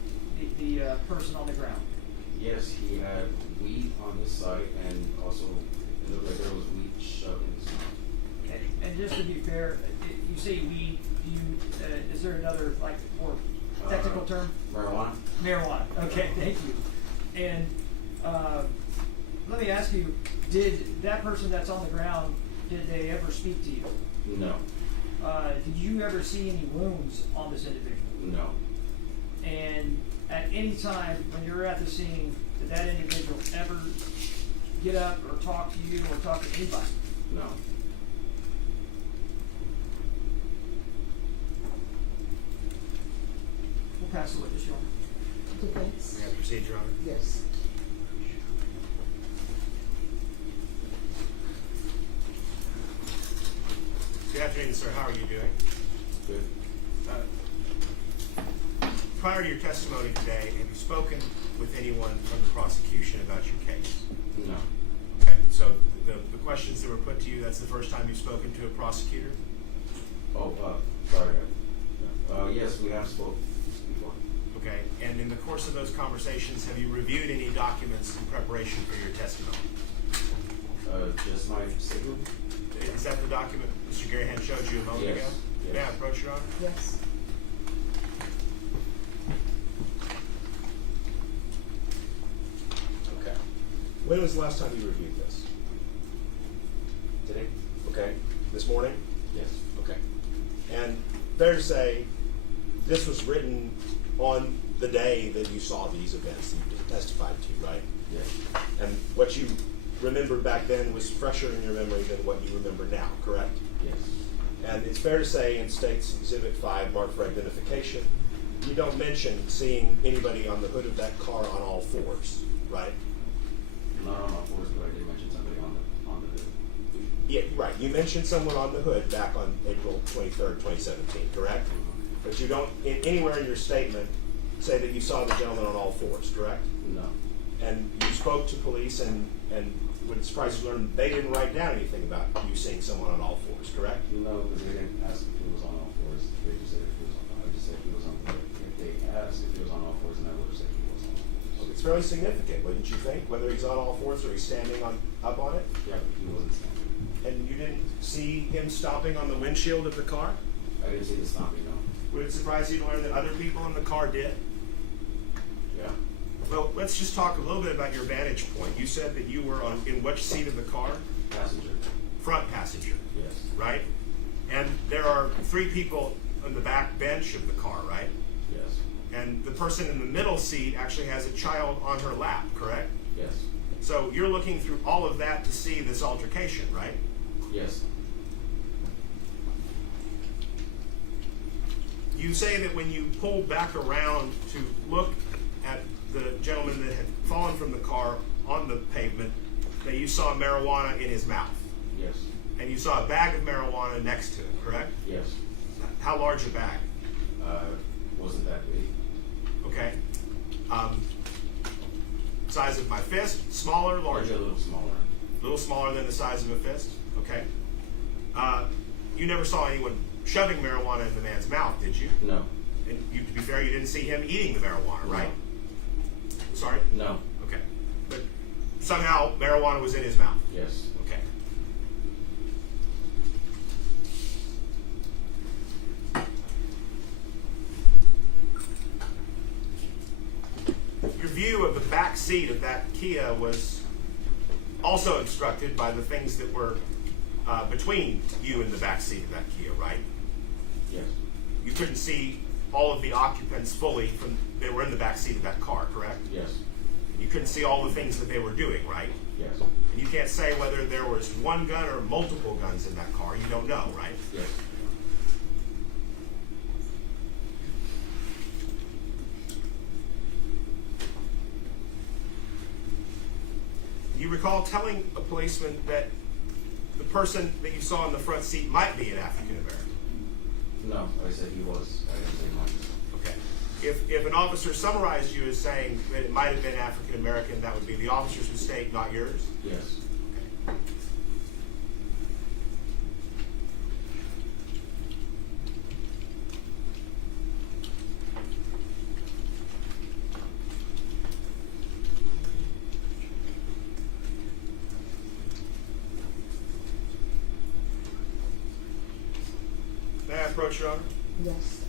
the person on the ground? Yes, he had weed on his side, and also it looked like there was weed shoved in his mouth. And just to be fair, you say weed. Is there another more technical term? Marijuana? Marijuana. Okay, thank you. And let me ask you: did that person that's on the ground, did they ever speak to you? No. Did you ever see any wounds on this individual? No. And at any time when you were at the scene, did that individual ever get up or talk to you or talk to anybody? No. We'll pass the witness, Your Honor. Defense? May I proceed, Your Honor? Yes. Good afternoon, sir. How are you doing? Good. Prior to your testimony today, have you spoken with anyone from the prosecution about your case? No. Okay, so the questions that were put to you, that's the first time you've spoken to a prosecutor? Oh, sorry. Yes, we have spoken before. Okay, and in the course of those conversations, have you reviewed any documents in preparation for your testimony? Just my signal? Is that the document Mr. Garahan showed you a moment Yes. ago? Yes. May I approach, Your Honor? Yes. Okay. When was the last time you reviewed this? Today? Okay. This morning? Yes. Okay. And fair to say, this was written on the day that you saw these events that you testified to, right? Yes. And what you remembered back then was fresher in your memory than what you remember now, correct? Yes. And it's fair to say in State's Exhibit 5, marked for identification, you don't mention seeing anybody on the hood of that car on all fours, right? Not on all fours, but I did mention somebody on the hood. Yeah, right. You mentioned someone on the hood back on April 23rd, 2017, correct? But you don't, anywhere in your statement, say that you saw the gentleman on all fours, correct? No. And you spoke to police and would surprise you to learn they didn't write down anything about you seeing someone on all fours, correct? No, because they didn't ask if he was on all fours. They just said if he was on. I just said he was on. If they asked if he was on all fours, then I would have said he was on all fours. It's fairly significant, wouldn't you think, whether he's on all fours or he's standing up on it? Yeah, but he wasn't stomping. And you didn't see him stomping on the windshield of the car? I didn't see the stomping, no. Would it surprise you to learn that other people in the car did? Yeah. Well, let's just talk a little bit about your vantage point. You said that you were in which seat of the car? Passenger. Front passenger, Yes. right? And there are 3 people on the back bench of the car, right? Yes. And the person in the middle seat actually has a child on her lap, correct? Yes. So you're looking through all of that to see this altercation, right? Yes. You say that when you pulled back around to look at the gentleman that had fallen from the car on the pavement, that you saw marijuana in his mouth. Yes. And you saw a bag of marijuana next to it, correct? Yes. How large a bag? Wasn't that big. Okay. Size of my fist? Smaller, Maybe larger? a little smaller. A little smaller than the size of a fist? Okay. You never saw anyone shoving marijuana in the man's mouth, did you? No. And you, to be fair, you didn't see him eating the marijuana, right? Sorry? No. Okay. But somehow marijuana was in his mouth. Yes. Okay. Your view of the back seat of that Kia was also obstructed by the things that were between you and the back seat of that Kia, right? Yes. You couldn't see all of the occupants fully from they were in the back seat of that car, correct? Yes. You couldn't see all the things that they were doing, right? Yes. And you can't say whether there was one gun or multiple guns in that car. You don't know, right? Yes. You recall telling a policeman that the person that you saw in the front seat might be an African American. No, I said he was. I didn't say much. Okay. If an officer summarized you as saying that it might have been African American, that would be the officer's mistake, not yours? Yes. Okay. May I approach, Your Honor? Yes.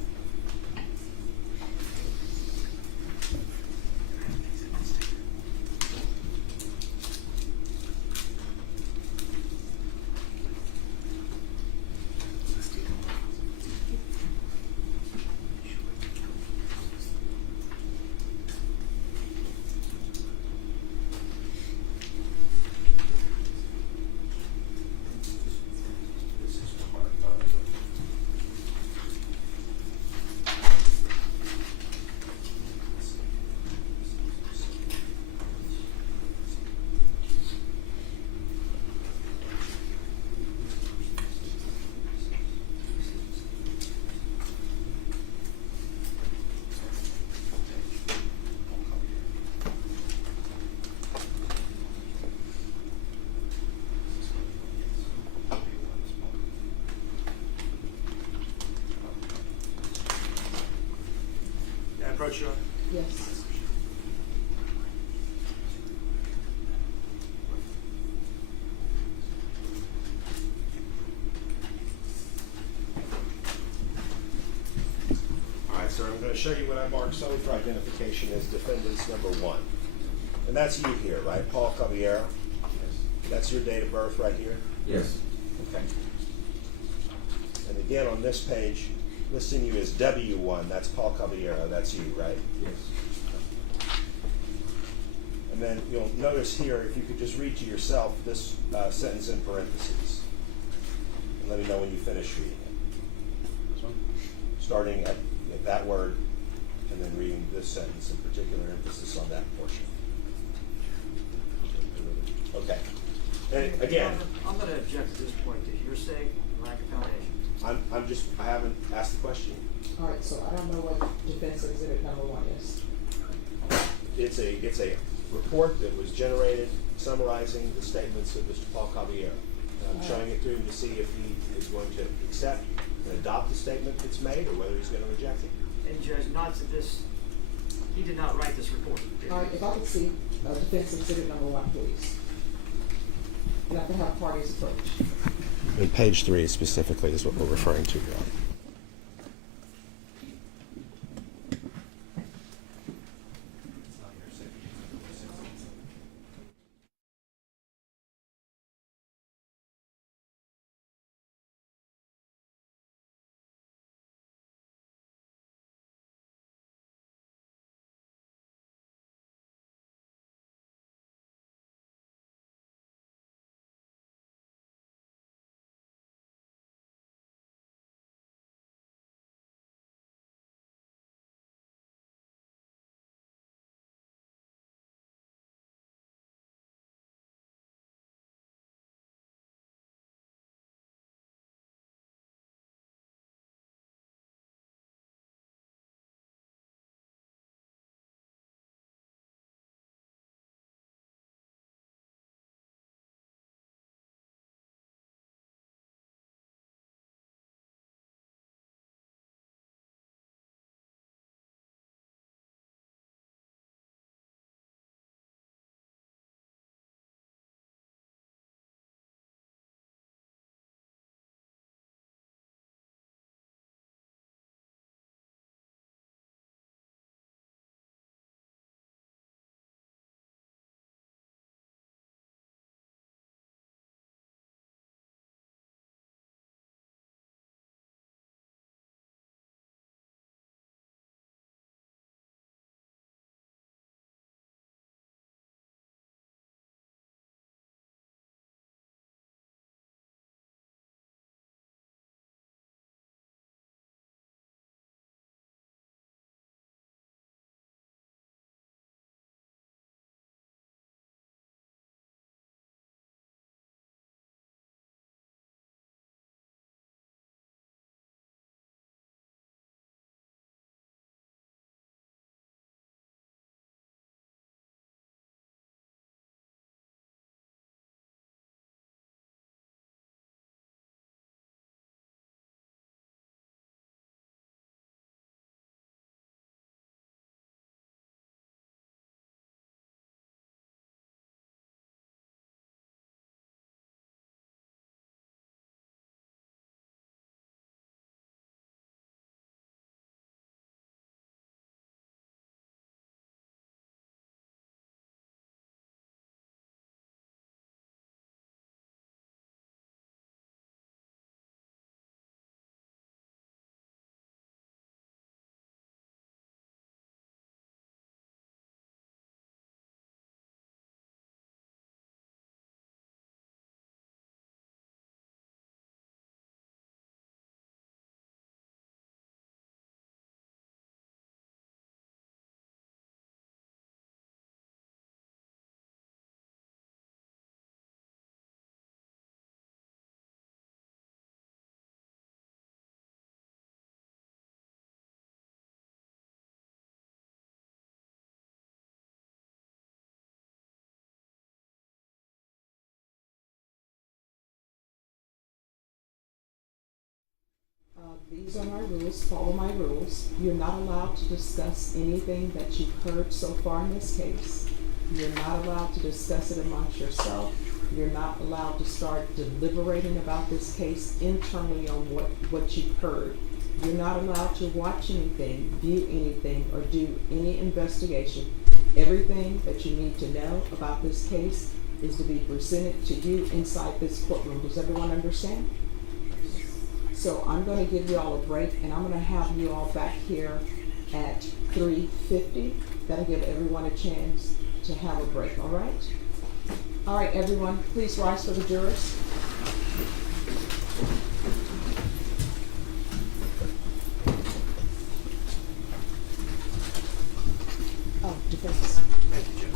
This is part of May I approach, Your Honor? Yes. All right, sir, I'm going to show you what I marked solely for identification as defendants number 1. And that's you here, right? Paul Caballero? Yes. That's your date of birth right here? Yes. Okay. And again, on this page, listing you as W1, that's Paul Caballero, that's you, right? Yes. And then you'll notice here, if you could just read to yourself this sentence in parentheses. And let me know when you finish reading it. This one? Starting at that word, and then reading this sentence in particular emphasis on that portion. Okay. And again, I'm going to object at this point to hearsay, lack of foundation. I haven't asked the question. All right, so I don't know what defense exhibit number 1 is. It's a report that was generated summarizing the statements of Mr. Paul Caballero. And I'm showing it to him to see if he is going to accept and adopt the statement that's made, or whether he's going to reject it. And Judge, not to this, he did not write this report. All right, if I could see defense exhibit number 1, please. And I can have parties approach. And page 3 specifically is what we're referring to, Your Honor. These are my rules, follow my rules. You're not allowed to discuss anything that you've heard so far in this case. You're not allowed to discuss it amongst yourself. You're not allowed to start deliberating about this case internally on what you've heard. You're not allowed to watch anything, view anything, or do any investigation. Everything that you need to know about this case is to be presented to you inside this courtroom. Does everyone understand? So I'm going to give you all a break, and I'm going to have you all back here at 3:50. That'll give everyone a chance to have a break, all right? All right, everyone, please rise for the jurors. Oh, defense. Thank you, Jim.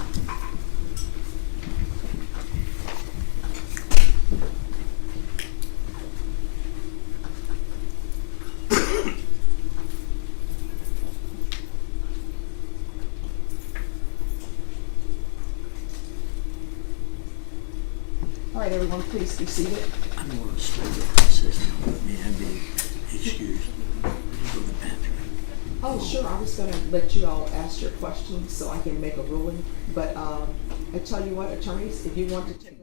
All right, everyone, please be seated. I'm going to slow the process down. May I be excused to go to the bathroom? Oh, sure, I was gonna let you all ask your questions so I can make a ruling, but, I tell you what, attorneys, if you want to take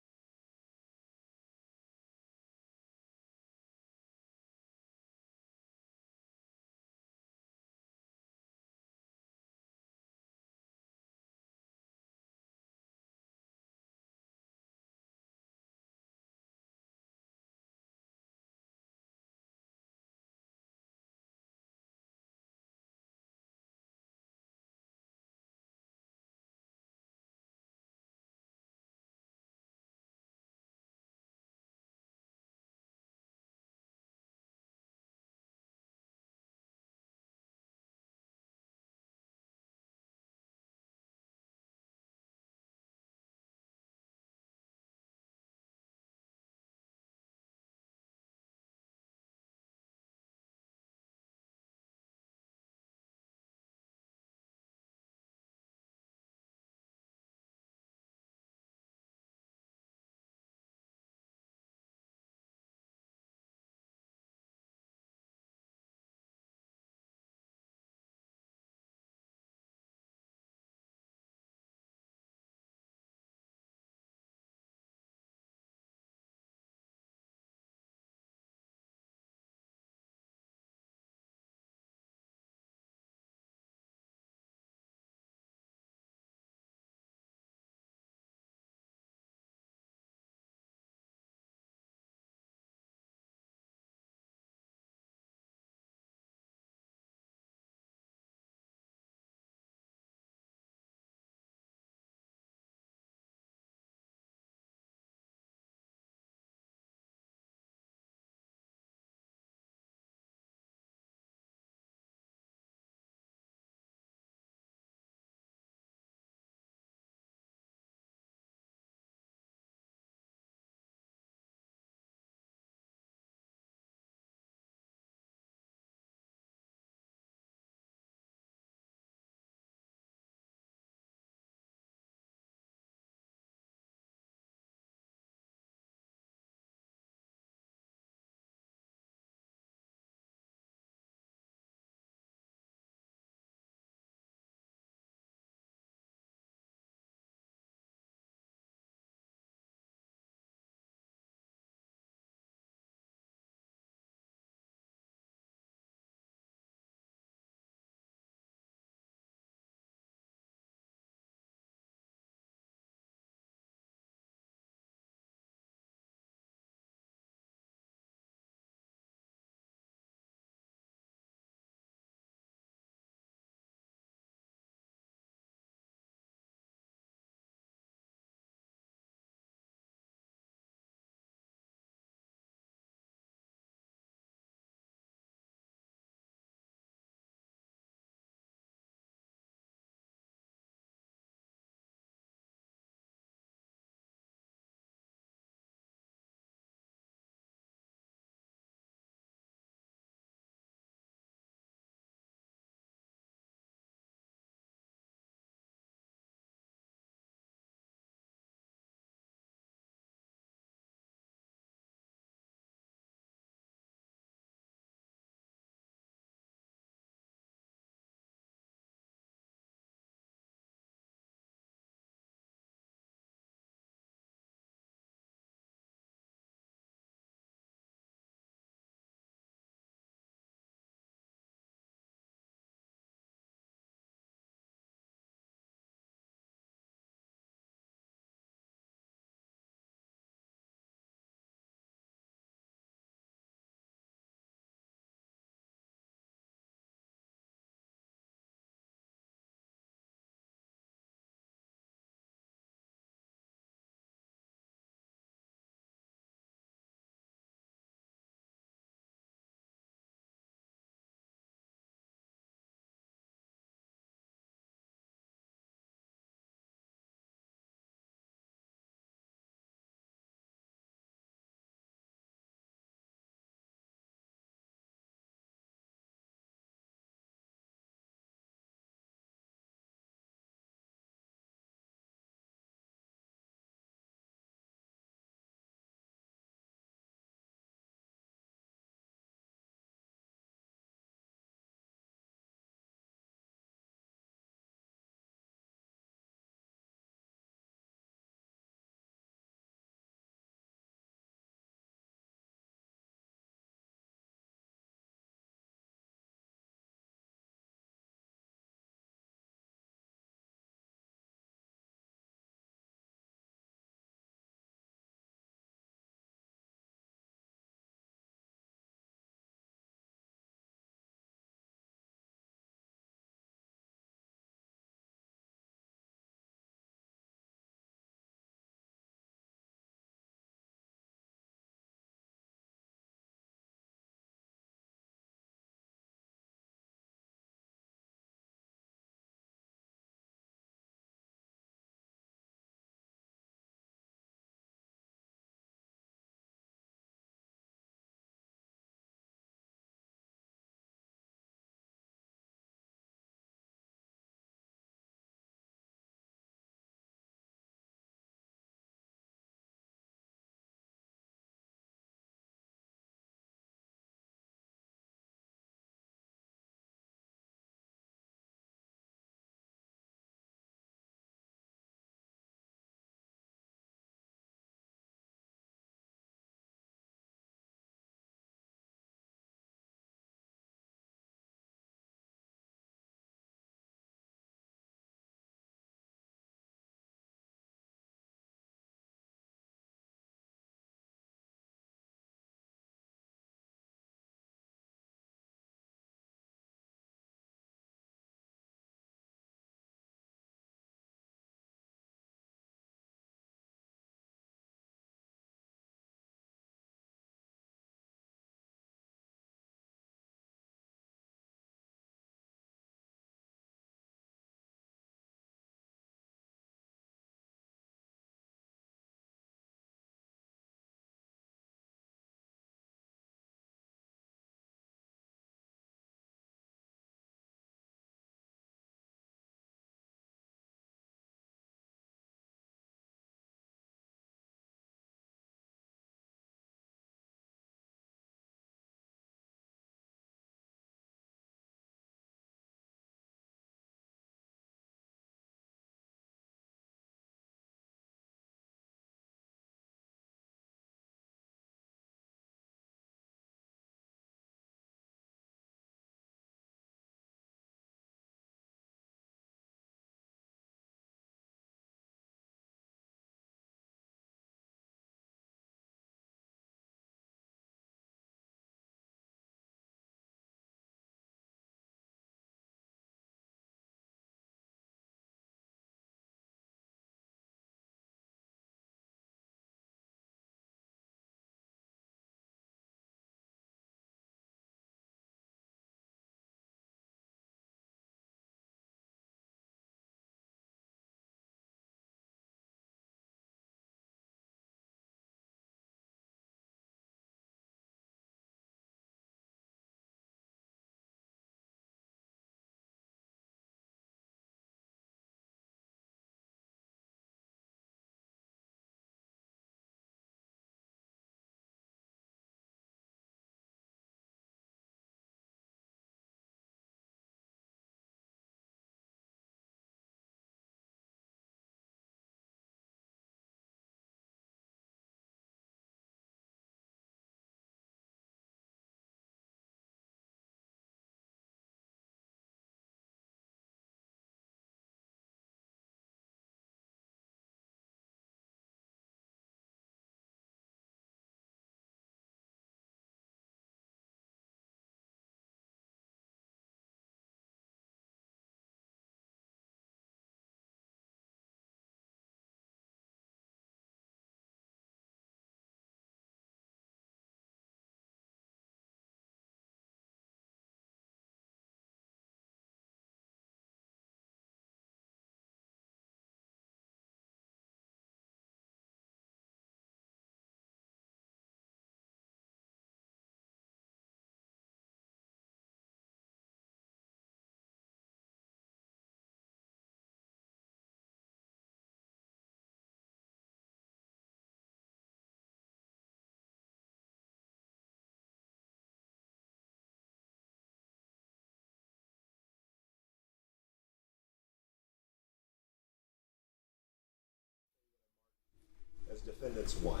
Defendants 1.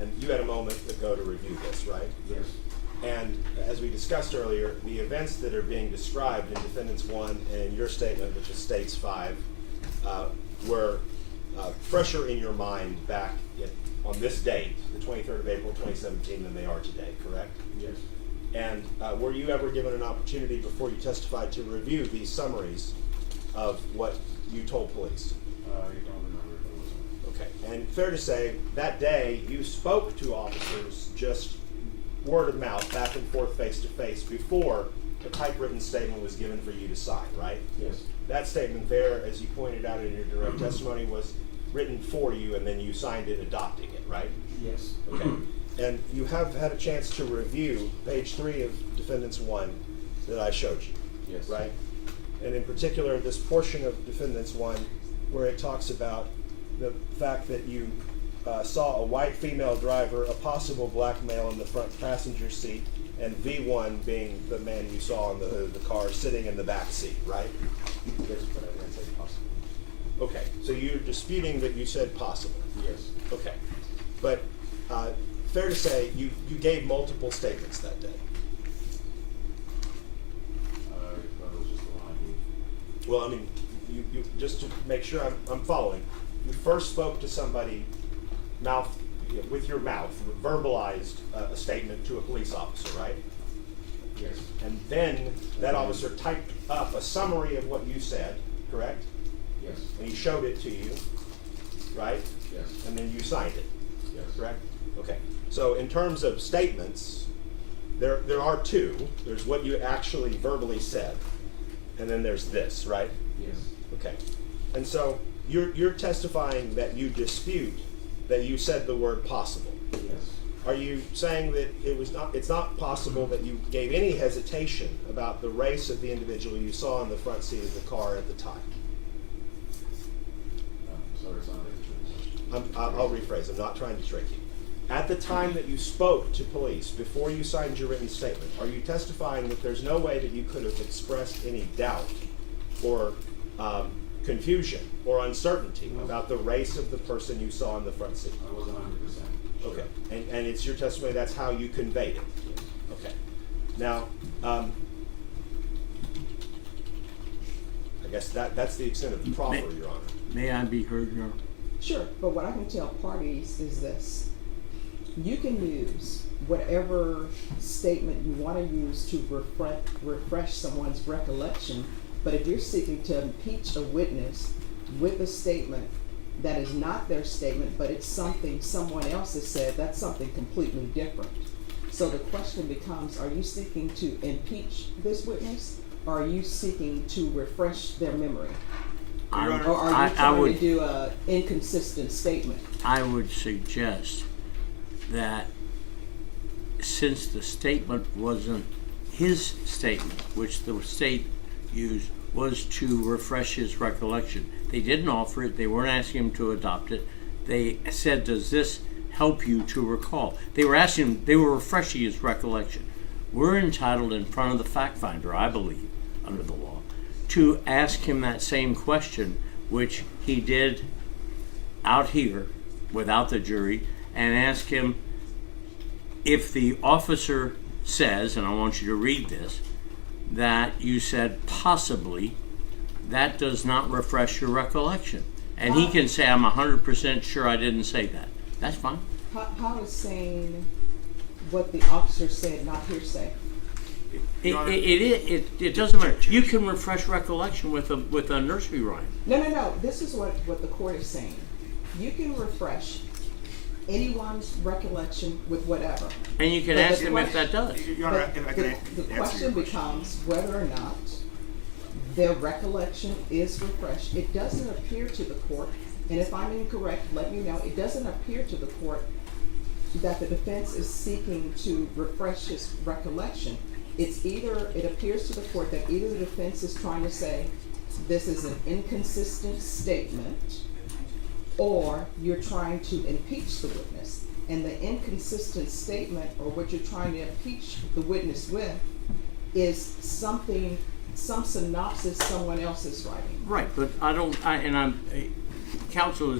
And you had a moment ago to review this, right? Yes. And as we discussed earlier, the events that are being described in Defendants 1 and your statement, which is States 5, were fresher in your mind back on this date, the 23rd of April 2017, than they are today, correct? Yes. And were you ever given an opportunity before you testified to review these summaries of what you told police? I don't remember if it was. Okay, and fair to say, that day you spoke to officers just word of mouth, back and forth, face to face, before the typewritten statement was given for you to sign, right? Yes. That statement there, as you pointed out in your direct testimony, was written for you and then you signed it adopting it, right? Yes. Okay. And you have had a chance to review page 3 of Defendants 1 that I showed you. Yes. Right? And in particular, this portion of Defendants 1 where it talks about the fact that you saw a white female driver, a possible black male in the front passenger seat, and V1 being the man you saw in the car sitting in the back seat, right? Yes, but I didn't say possible. Okay, so you're disputing that you said possible. Yes. Okay, but fair to say you gave multiple statements that day. I thought it was just the one I gave. Well, I mean, you just to make sure I'm following. You first spoke to somebody, with your mouth, verbalized a statement to a police officer, right? Yes. And then that officer typed up a summary of what you said, correct? Yes. And he showed it to you, right? Yes. And then you signed it, Yes. correct? Okay. So in terms of statements, there are two. There's what you actually verbally said, and then there's this, right? Yes. Okay. And so you're testifying that you dispute that you said the word possible. Yes. Are you saying that it's not possible that you gave any hesitation about the race of the individual you saw in the front seat of the car at the time? Sorry, it's not a question. I'll rephrase. I'm not trying to trick you. At the time that you spoke to police, before you signed your written statement, are you testifying that there's no way that you could have expressed any doubt or confusion or uncertainty about the race of the person you saw in the front seat? I wasn't 100% sure. Okay, and it's your testimony, that's how you conveyed it? Yes. Okay. Now, I guess that's the extent of the proffer, Your Honor. May I be heard, Your Honor? Sure, but what I can tell parties is this. You can use whatever statement you want to use to refresh someone's recollection, but if you're seeking to impeach a witness with a statement that is not their statement, but it's something someone else has said, that's something completely different. So the question becomes, are you seeking to impeach this witness, or are you seeking to refresh their memory? Or are you trying to do an inconsistent statement? I would suggest that since the statement wasn't his statement, which the state used, was to refresh his recollection. They didn't offer it. They weren't asking him to adopt it. They said, does this help you to recall? They were asking, they were refreshing his recollection. We're entitled in front of the fact finder, I believe, under the law, to ask him that same question, which he did out here without the jury, and ask him if the officer says, and I want you to read this, that you said possibly, that does not refresh your recollection. And he can say, I'm 100% sure I didn't say that. That's fine. How is saying what the officer said not hearsay? It doesn't matter. You can refresh recollection with a nursery rhyme. No. This is what the court is saying. You can refresh anyone's recollection with whatever. And you can But ask the them if question- that does. Your Honor, if I can The answer question your becomes whether or not their recollection is refreshed. It doesn't appear to the court, and if I'm incorrect, let me know, it doesn't appear to the court that the defense is seeking to refresh his recollection. It appears to the court that either the defense is trying to say this is an inconsistent statement, or you're trying to impeach the witness. And the inconsistent statement, or what you're trying to impeach the witness with, is some synopsis someone else is writing. Right, but counsel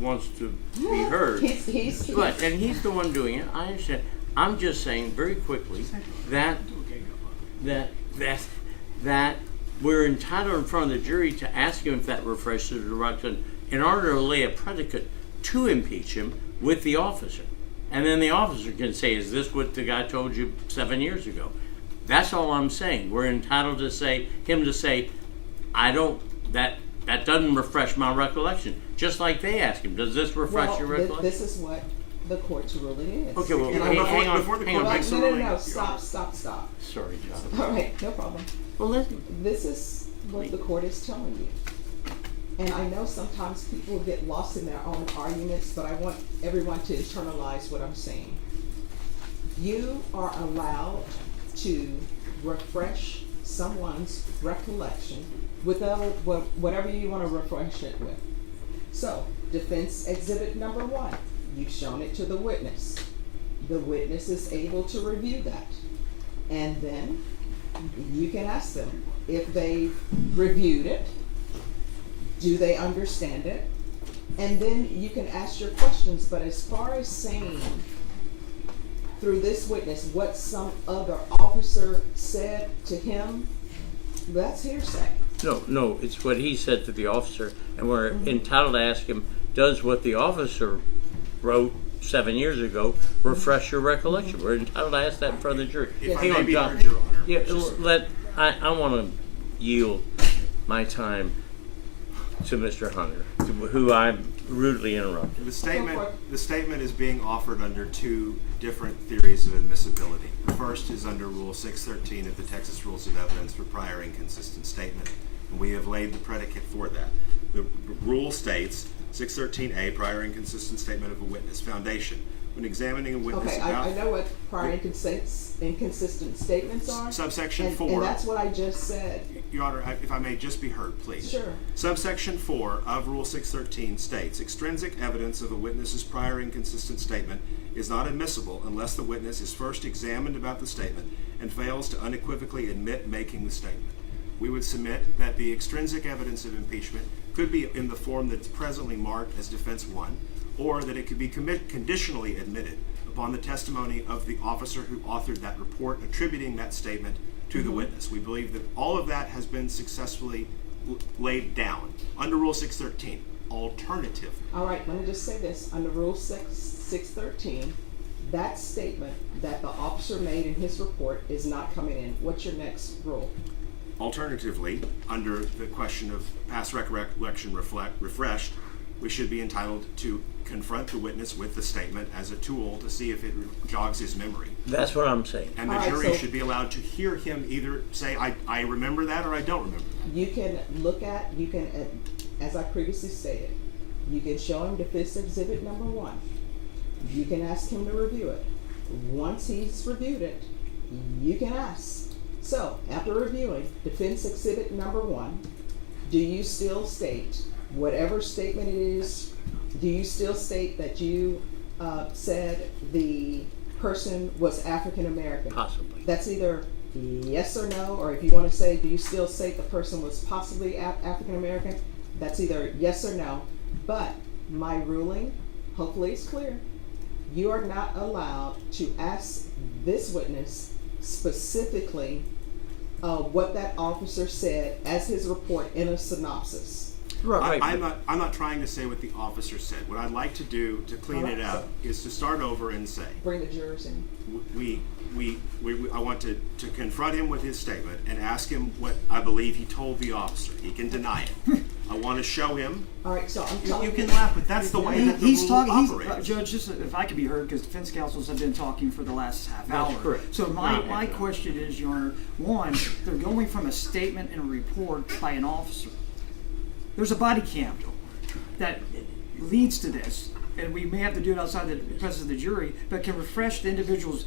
wants to be heard. He's But, and he's the one doing it, I understand. I'm just saying very quickly that we're entitled in front of the jury to ask him if that refreshes the right in order to lay a predicate to impeach him with the officer. And then the officer can say, is this what the guy told you 7 years ago? That's all I'm saying. We're entitled to say, I don't, that doesn't refresh my recollection. Just like they ask him, does this refresh your recollection? This is what the court's ruling is. Okay, well, And hang on. before the hang court on. makes a no, ruling. stop. Sorry, John. All right, no problem. Well, listen. This is what the court is telling you. And I know sometimes people get lost in their own arguments, but I want everyone to internalize what I'm saying. You are allowed to refresh someone's recollection with whatever you want to refresh it with. So, defense exhibit number 1, you've shown it to the witness. The witness is able to review that. And then you can ask them if they've reviewed it, do they understand it? And then you can ask your questions. But as far as saying through this witness what some other officer said to him, that's hearsay. No, it's what he said to the officer, and we're entitled to ask him, does what the officer wrote 7 years ago refresh your recollection? We're entitled to ask that in front of the jury. If I Hang may on, be John. heard, Your Honor. Yeah, I want to yield my time to Mr. Hunter, who I'm rudely interrupted. The statement is being offered under 2 different theories of admissibility. The first is under Rule 613 of the Texas Rules of Evidence for prior inconsistent statement, and we have laid the predicate for that. The rule states, 613A, prior inconsistent statement of a witness. Foundation. When examining a witness Okay, about... I know what prior inconsistent statements are. Subsection 4. And that's what I just said. Your Honor, if I may just be heard, please. Sure. Subsection 4 of Rule 613 states, extrinsic evidence of a witness's prior inconsistent statement is not admissible unless the witness is first examined about the statement and fails to unequivocally admit making the statement. We would submit that the extrinsic evidence of impeachment could be in the form that's presently marked as Defense 1, or that it could be conditionally admitted upon the testimony of the officer who authored that report attributing that statement to the witness. We believe that all of that has been successfully laid down under Rule 613. Alternatively, All right, let me just say this. Under Rule 613, that statement that the officer made in his report is not coming in. What's your next rule? Alternatively, under the question of past recollection refreshed, we should be entitled to confront the witness with the statement as a tool to see if it jogs his memory. That's what I'm saying. And the All right, jury so- should be allowed to hear him either say, I remember that, or I don't remember that. You can as I previously stated, you can show him defense exhibit number 1. You can ask him to review it. Once he's reviewed it, you can ask. So, after reviewing defense exhibit number 1, do you still state whatever statement it is? Do you still state that you said the person was African American? Possibly. That's either yes or no, or if you want to say, do you still say the person was possibly African American? That's either yes or no. But my ruling, hopefully it's clear, you are not allowed to ask this witness specifically what that officer said as his report in a synopsis. Right. I'm not trying to say what the officer said. What I'd like to do to clean it up is to start over and say, Bring the jurors in. I want to confront him with his statement and ask him what I believe he told the officer. He can deny it. I want to show him. All right, so I'm You telling can laugh, but that's the way he, that the he's rule talking. operates. Judge, just if I could be heard, because defense counsels have been talking for the last half That's hour. correct. So my question is, Your Honor, one, they're going from a statement and a report by an officer. There's a body cam that leads to this, and we may have to do it outside the presence of the jury, but can refresh the individual's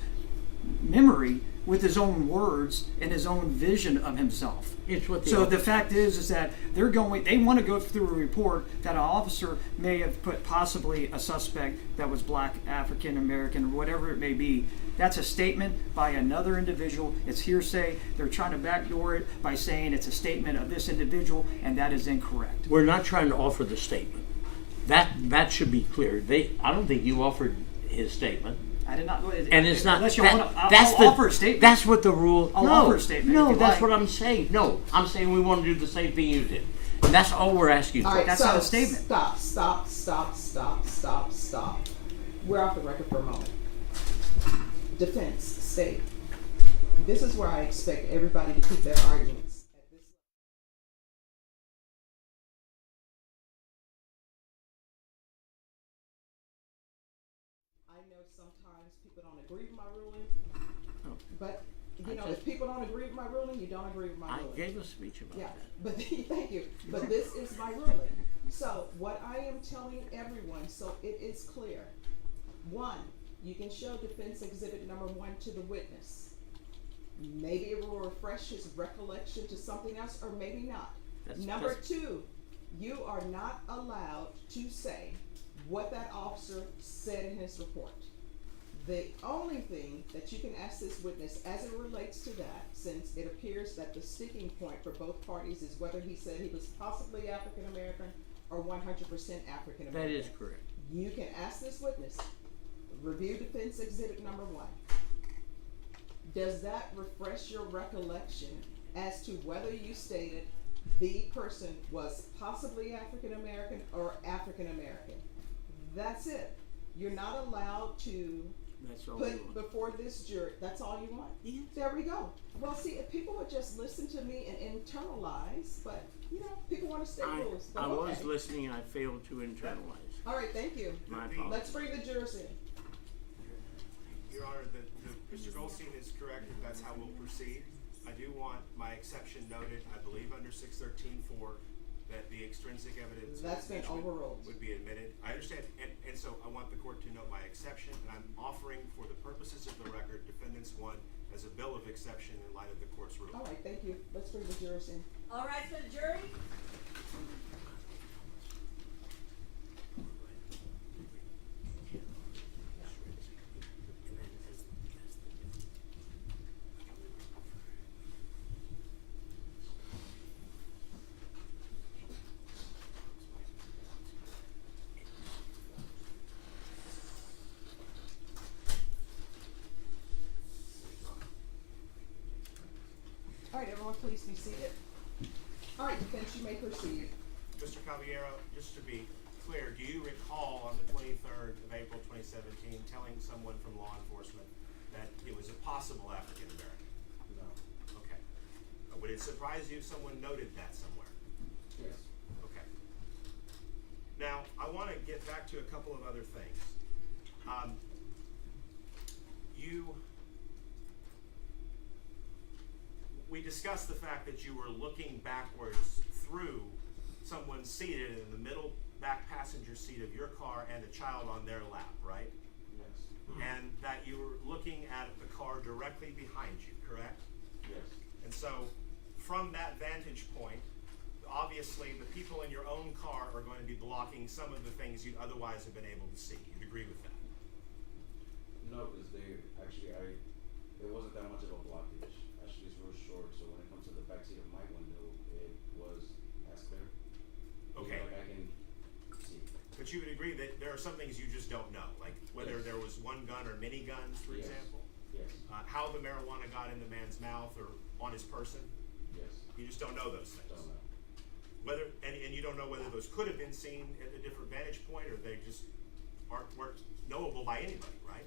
memory with his own words and his own vision of himself. It's what the So officer- the fact is that they want to go through a report that an officer may have put possibly a suspect that was black, African American, or whatever it may be. That's a statement by another individual. It's hearsay. They're trying to backdoor it by saying it's a statement of this individual, and that is incorrect. We're not trying to offer the statement. That should be clear. I don't think you offered his statement. I did not go ahead. And it's not. Unless you that- want to, that's I'll offer a statement. That's what the rule. I'll no, offer a statement No, if you that's like. what I'm saying. No, I'm saying we want to do the same thing you did. And that's all we're asking All for. right, That's so not a statement. Stop. We're off the record for a moment. Defense, state. This is where I expect everybody to keep their arguments. At this I know sometimes people don't agree with my ruling, but if people don't agree with my ruling, you don't agree with my I ruling. gave a speech about Yeah, that. but thank you. But this is my ruling. So what I am telling everyone, so it is clear. One, you can show defense exhibit number 1 to the witness. Maybe it will refresh his recollection to something else, or maybe not. Number 2, you are not allowed to say what that officer said in his report. The only thing that you can ask this witness as it relates to that, since it appears that the sticking point for both parties is whether he said he was possibly African American or 100% African American. That is correct. You can ask this witness, review defense exhibit number 1. Does that refresh your recollection as to whether you stated the person was possibly African American or African American? That's it. You're not allowed to That's all we put want. before this jury. That's all you want? Yes. There we go. Well, see, if people would just listen to me and internalize, but people want to stay rules. But I was okay. listening and I failed to internalize. All right, thank you. My apologies. Let's bring the jurors in. Your Honor, Mr. Goldstein is correct that that's how we'll proceed. I do want my exception noted, I believe under 613-4, that the extrinsic evidence of That's been impeachment overruled. would be admitted. I understand, and so I want the court to note my exception, and I'm offering for the purposes of the record, defendants 1 as a bill of exception in light of the court's ruling. All right, thank you. Let's bring the jurors in. All right, for the jury. All right, everyone, please be seated. All right, defense, you may proceed. Mr. Caballero, just to be clear, do you recall on the 23rd of April 2017 telling someone from law enforcement that it was a possible African American? No. Okay. Would it surprise you if someone noted that somewhere? Yes. Okay. Now, I want to get back to a couple of other things. We discussed the fact that you were looking backwards through someone seated in the middle back passenger seat of your car and a child on their lap, right? Yes. And that you were looking at the car directly behind you, correct? Yes. And so, from that vantage point, obviously the people in your own car are going to be blocking some of the things you'd otherwise have been able to see. You'd agree with that? No, because it wasn't that much of a blockage. Actually, it's real short, so when it comes to the back seat of my window, it was as clear. Okay. Like I can see. But you would agree that there are some things you just don't know, like whether Yes. there was one gun or many guns, for Yes. example? Yes. How the marijuana got in the man's mouth or on his person? Yes. You just don't know those things. Don't know. Whether and you don't know whether those could have been seen at a different vantage point or they just weren't knowable by anybody, right?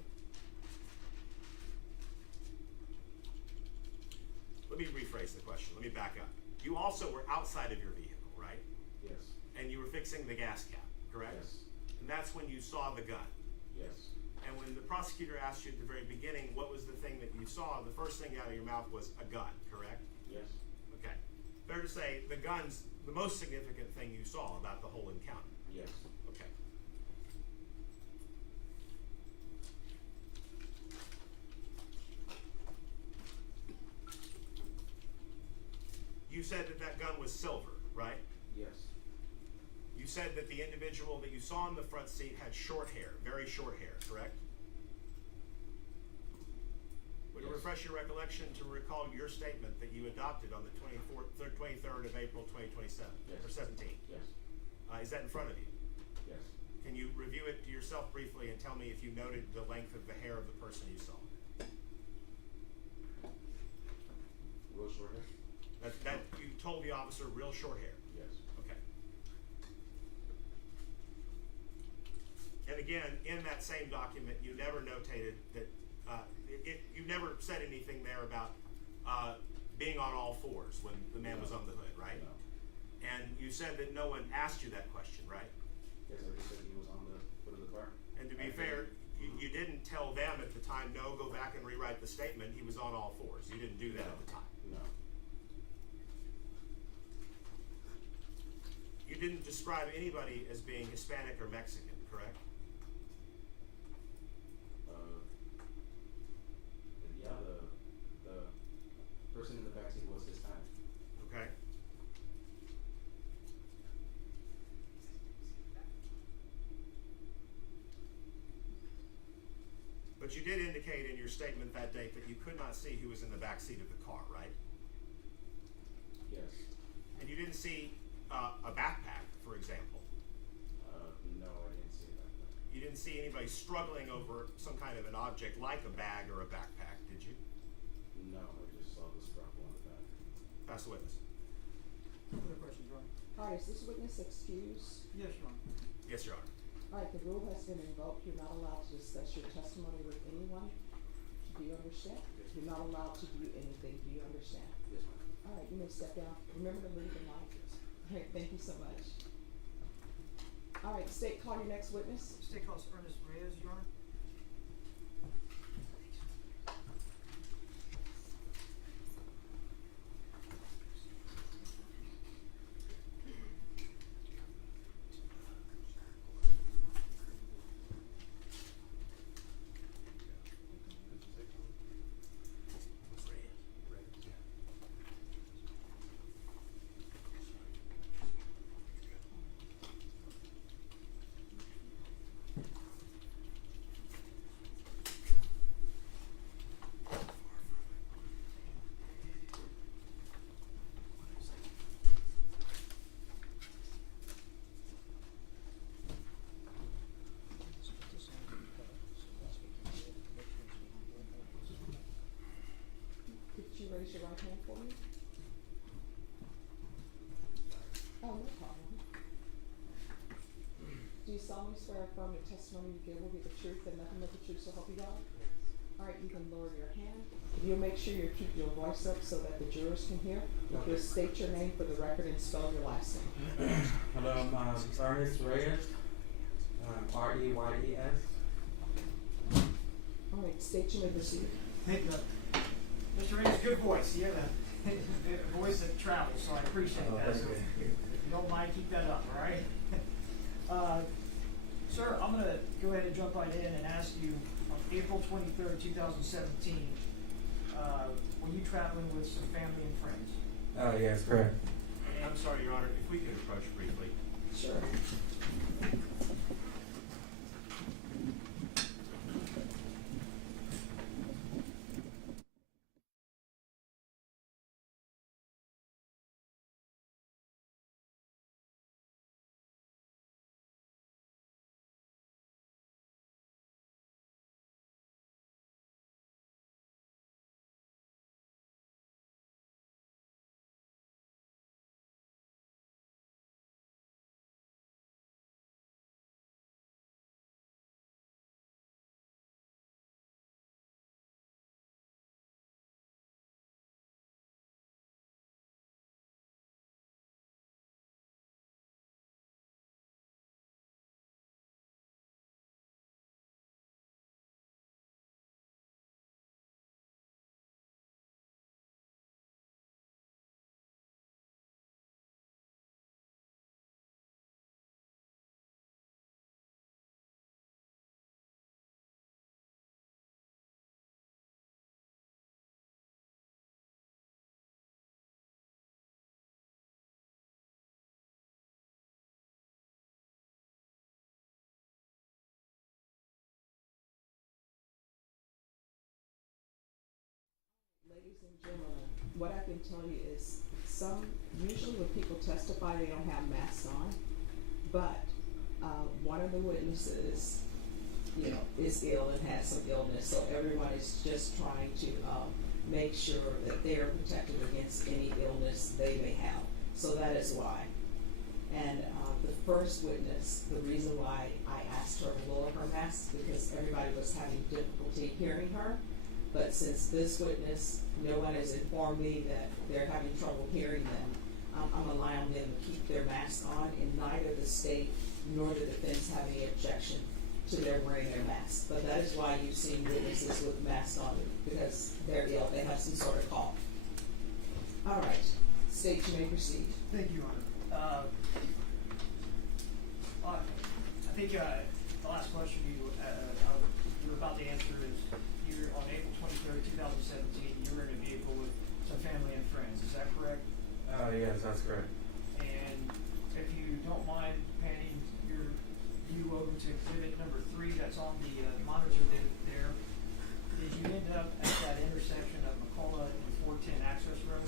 Let me rephrase the question. Let me back up. You also were outside of your vehicle, right? Yes. And you were fixing the gas cap, correct? Yes. And that's when you saw the gun. Yes. And when the prosecutor asked you at the very beginning what was the thing that you saw, the first thing out of your mouth was a gun, correct? Yes. Okay. Fair to say the gun's the most significant thing you saw about the whole encounter. Yes. Okay. You said that that gun was silver, right? Yes. You said that the individual that you saw in the front seat had short hair, very short hair, correct? Would it Yes. refresh your recollection to recall your statement that you adopted on the 23rd of April 2027, Yes. or 17? Yes. Is that in front of you? Yes. Can you review it to yourself briefly and tell me if you noted the length of the hair of the person you saw? Real short hair? That you told the officer real short hair? Yes. Okay. And again, in that same document, you never notated that, you never said anything there about being on all fours when the man was on the hood, right? No. And you said that no one asked you that question, right? Yes, I just said he was on the foot of the car. And to be fair, you didn't tell them at the time, no, go back and rewrite the statement, he was on all fours. You didn't do that at the time. No. You didn't describe anybody as being Hispanic or Mexican, correct? Yeah, the person in the backseat was Hispanic. Okay. But you did indicate in your statement that date that you could not see who was in the back seat of the car, right? Yes. And you didn't see a backpack, for example. No, I didn't see that. You didn't see anybody struggling over some kind of an object like a bag or a backpack, did you? No, I just saw the strap on the back. Pass the witness. Other questions, Your Honor? All right, is this witness excused? Yes, Your Honor. Yes, Your Honor. All right, the rule has been invoked. You're not allowed to discuss your testimony with anyone. Do you understand? You're not allowed to do anything. Do you understand? Yes, ma'am. All right, you may step down. Remember to leave the mic. All right, thank you so much. All right, state, call your next witness. State calls Ernest Reyes, Your Honor. Could you raise your right hand for me? Oh, no problem. Do you solemnly swear or affirm the testimony you give will be the truth and nothing but the truth, so help you God? All right, you can lower your hand. You'll make sure you keep your voice up so that the jurors can hear. Okay. Just state your name for the record and spell your last name. Hello, I'm Ernest Reyes, R-E-Y-E-S. All right, state your name, proceed. Thank you. Mr. Reyes, good voice. You have a voice that travels, so I appreciate that. So if you don't mind, keep that up, all right? Sir, I'm going to go ahead and jump right in and ask you, on April 23rd, 2017, were you traveling with some family and friends? Oh, yes, correct. I'm sorry, Your Honor, if we could approach briefly. Sure. Ladies and gentlemen, what I can tell you is usually when people testify, they don't have masks on, but one of the witnesses, you know, is ill and has some illness, so everyone is just trying to, make sure that they are protected against any illness they may have. So that is why. And, the first witness, the reason why I asked her to lower her mask, because everybody was having difficulty hearing her. But since this witness, no one has informed me that they're having trouble hearing them, I'm allowing them to keep their mask on, and neither the state nor the defense have any objection to their wearing their masks. But that is why you've seen witnesses with masks on, because they're ill, they have some sort of cough. All right, state, you may proceed. Thank you, Your Honor. I think the last question you were about to answer is, you're on April 23rd, 2017, you were in a vehicle with some family and friends, is that correct? Yes, that's correct. And if you don't mind panning your view over to exhibit number 3 that's on the monitor there, did you end up at that intersection of McCullough and 410 Access Road?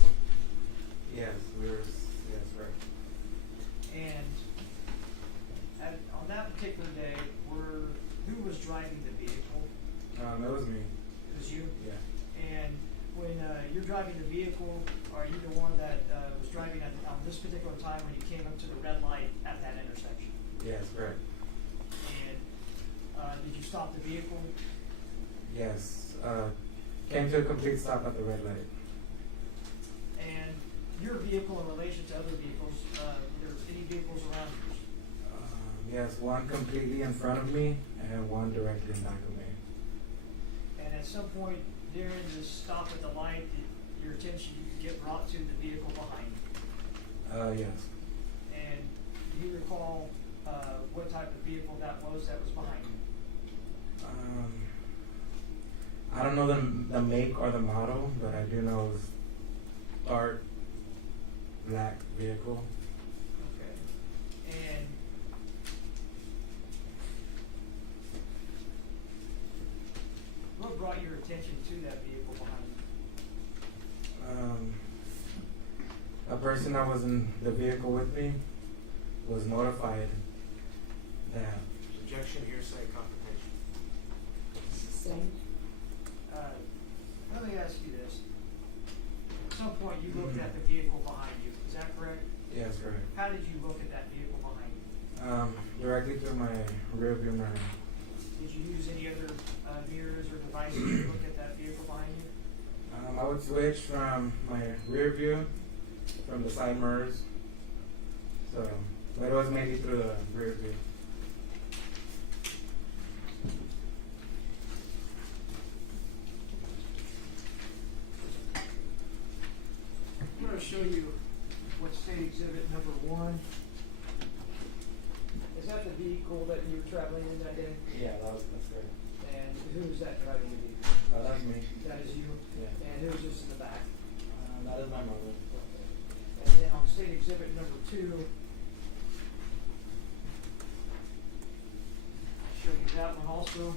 Yes, yes, right. And on that particular day, who was driving the vehicle? It was me. It was you? Yeah. And when you're driving the vehicle, are you the one that was driving on this particular time when you came up to the red light at that intersection? Yes, correct. And did you stop the vehicle? Yes. Came to a complete stop at the red light. And your vehicle in relation to other vehicles, there any vehicles around you? Yes, one completely in front of me and one directly in back of me. And at some point during the stop at the light, did your attention get brought to the vehicle behind you? Yes. And do you recall what type of vehicle that was behind you? I don't know the make or the model, but I do know it's dark black vehicle. Okay. And what brought your attention to that vehicle behind you? A person that was in the vehicle with me was notified that. Objection, hearsay, confrontation. Sustained. Let me ask you this. At some point you looked at the vehicle behind you, is that correct? Yes, correct. How did you look at that vehicle behind you? Directly through my rear view mirror. Did you use any other mirrors or devices to look at that vehicle behind you? I would switch from my rear view, from the side mirrors. So, but it was mainly through the rear view. I'm going to show you what state exhibit number 1. Is that the vehicle that you were traveling in that day? Yeah, that's correct. And who is that driving the vehicle? That's me. That is you? Yeah. And who is this in the back? That is my mother. And then on state exhibit number 2, I'll show you that one also.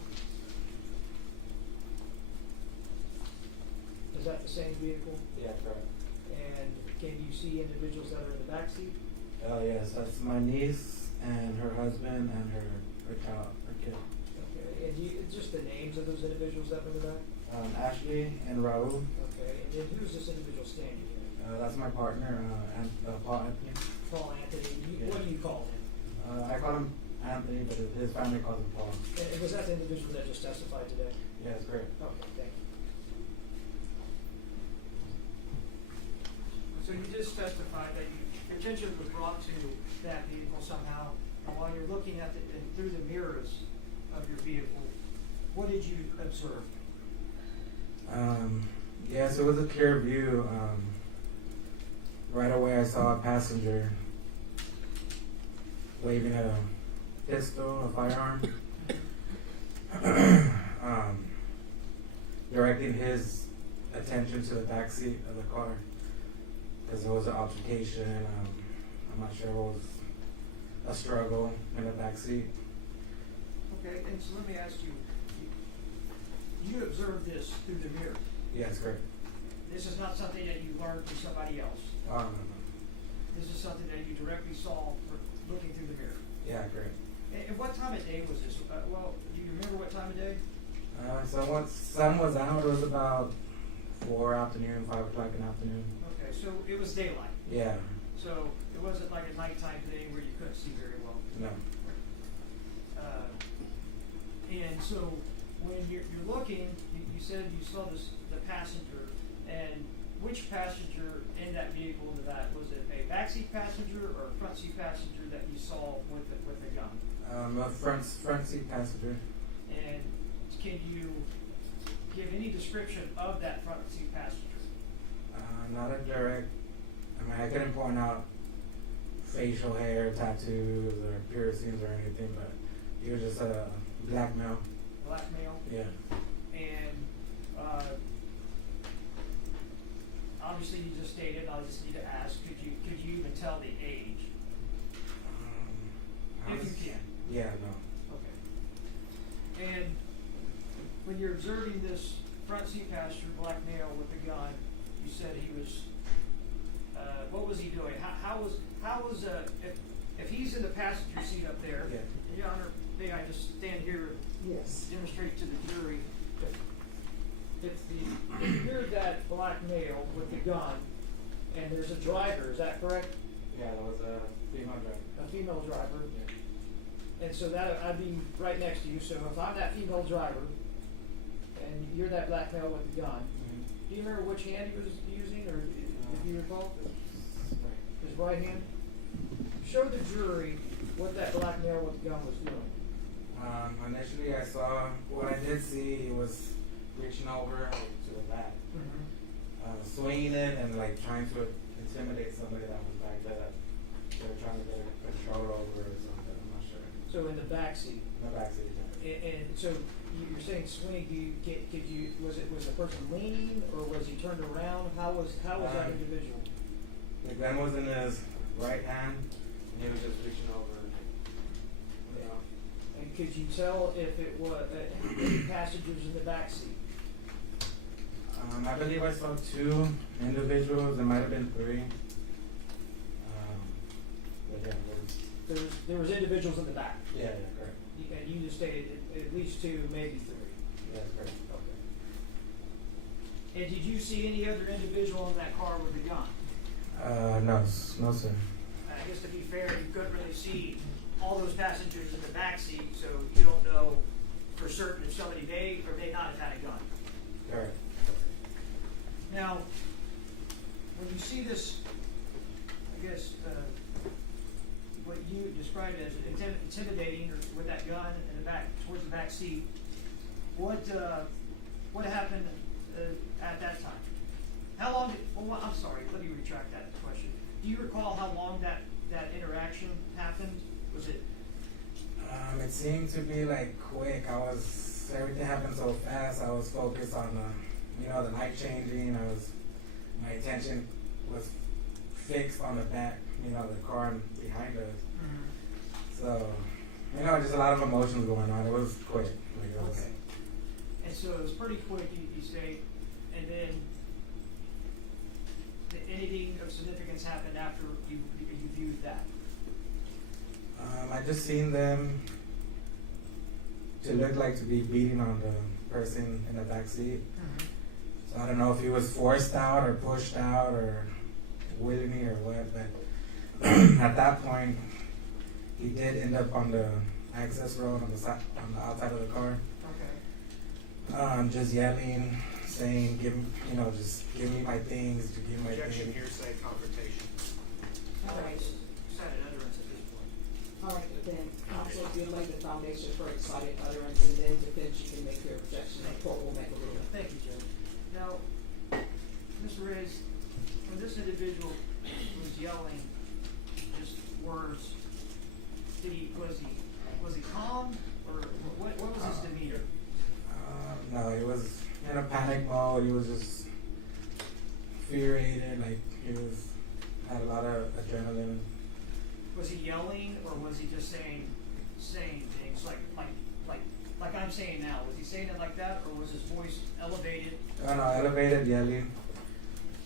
Is that the same vehicle? Yeah, correct. And can you see individuals that are in the back seat? Yes, that's my niece and her husband and her child, her kid. Okay, and just the names of those individuals that were in the back? Ashley and Raul. Okay, and then who's this individual standing here? That's my partner, Paul Anthony. Paul Anthony. Yeah. What do you call him? I call him Anthony, but his family calls him Paul. And was that the individual that just testified today? Yes, great. Okay, thank you. So you just testified that your attention was brought to that vehicle somehow, and while you're looking at through the mirrors of your vehicle, what did you observe? Yes, it was a clear view. Right away I saw a passenger waving a pistol, a firearm, directing his attention to the back seat of the car, because there was an altercation. I'm not sure, it was a struggle in the back seat. Okay, and so let me ask you, you observed this through the mirror. Yes, correct. This is not something that you learned from somebody else. No. This is something that you directly saw looking through the mirror. Yeah, great. And what time of day was this? Well, do you remember what time of day? So once sun was out, it was about 4 afternoon, 5 o'clock in the afternoon. Okay, so it was daylight. Yeah, So it wasn't like a nighttime thing where you couldn't see very well. no. And so when you're looking, you said you saw the passenger, and which passenger in that vehicle in the back? Was it a backseat passenger or a front seat passenger that you saw with the gun? A front seat passenger. And can you give any description of that front seat passenger? Not a direct. I mean, I couldn't point out facial hair, tattoos, or piercings or anything, but he was just a black male. Black male? Yeah. And obviously you just stated, I just need to ask, could you even tell the age? If you can. Yeah, no. Okay. And when you're observing this front seat passenger, black male with a gun, you said he was, what was he doing? How was if he's in the passenger seat up there, Yeah. Your Honor, may I just stand here Yes. and demonstrate to the jury if you're that black male with the gun and there's a driver, is that correct? Yeah, that was a female driver. A female driver. And so that I'd be right next to you. So if I'm that female driver and you're that black male with the gun, do you remember which hand he was using, or if you recall? His right hand? Show the jury what that black male with the gun was doing. Initially I saw, what I did see, he was reaching over to the back, swinging it and like trying to intimidate somebody that was back there that they were trying to get control over or something, I'm not sure. So in the back seat. In the back seat, yeah. And so you're saying swing, was the person leaning or was he turned around? How was that individual? The gun was in his right hand and he was just reaching over. You know. And could you tell if it was any passengers in the back seat? I believe I saw 2 individuals, there might have been 3. But yeah, There was individuals in the back. yeah, correct. And you just stated at least 2, maybe 3. Yeah, correct. Okay. And did you see any other individual in that car with a gun? No, sir. I guess to be fair, you couldn't really see all those passengers in the back seat, so you don't know for certain if somebody may or may not have had a gun. Correct. Now, when you see this, I guess, what you described as intimidating, or with that gun in the back, towards the back seat, what happened at that time? How long? I'm sorry. Let me retract that question. Do you recall how long that interaction happened? Was it? It seemed to be like quick. Everything happened so fast. I was focused on the light changing. My attention was fixed on the back, the car behind us. Mm-hmm. So, just a lot of emotions going on. It was quick. Okay. And so it was pretty quick, you say, and then anything of significance happened after you viewed that? I just seen them to look like to be beating on the person in the back seat. Mm-hmm. So I don't know if he was forced out or pushed out or willingly or what, but at that point, he did end up on the access road on the outside of the car. Okay. Just yelling, saying, just give me my things, give me my Objection, things. hearsay, confrontation. All right. Cited utterance at this point. All right, then, counsel, if you lay the foundation for excited utterance, and then defense, you can make your objection, the court will make a ruling. Thank you, Judge. Now, Mr. Reyes, when this individual was yelling just words, was he calm, or what was his demeanor? No, he was in a panic mode. He was just infuriated, like had a lot of adrenaline. Was he yelling, or was he just saying things like I'm saying now? Was he saying it like that, or was his voice elevated? No, elevated, yelling,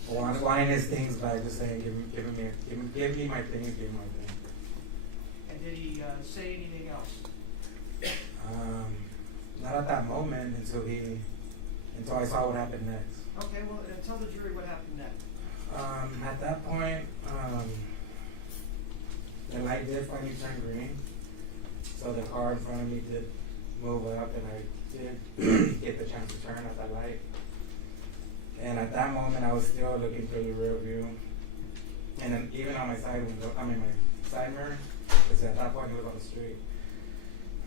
wanting his things back, just saying, give me my things, give me my things. And did he say anything else? Not at that moment until I saw what happened next. Okay, well, tell the jury what happened next. At that point, the light did finally turn green. So the car in front of me did move up, and I did get the chance to turn at that light. And at that moment, I was still looking through the rear view. And then even on my side window, my side mirror, because at that point he was on the street.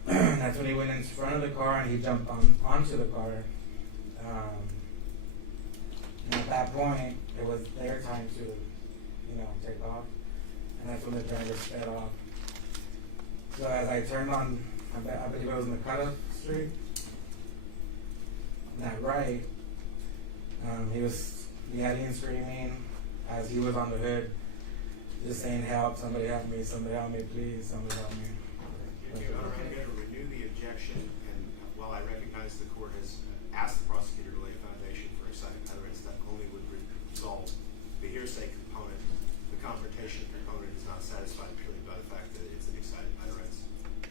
That's when he went in front of the car and he jumped onto the car. And at that point, it was their time to, take off. And that's when the driver sped off. So as I turned on, I believe it was McCullough Street, on that right, he was yelling and screaming as he was on the hood, just saying, help, somebody help me, please, somebody help me. Your Honor, I'm going to renew the objection, and while I recognize the court has asked the prosecutor to lay a foundation for excited utterance, that only would resolve the hearsay component. The confrontation component is not satisfied purely by the fact that it's an excited utterance.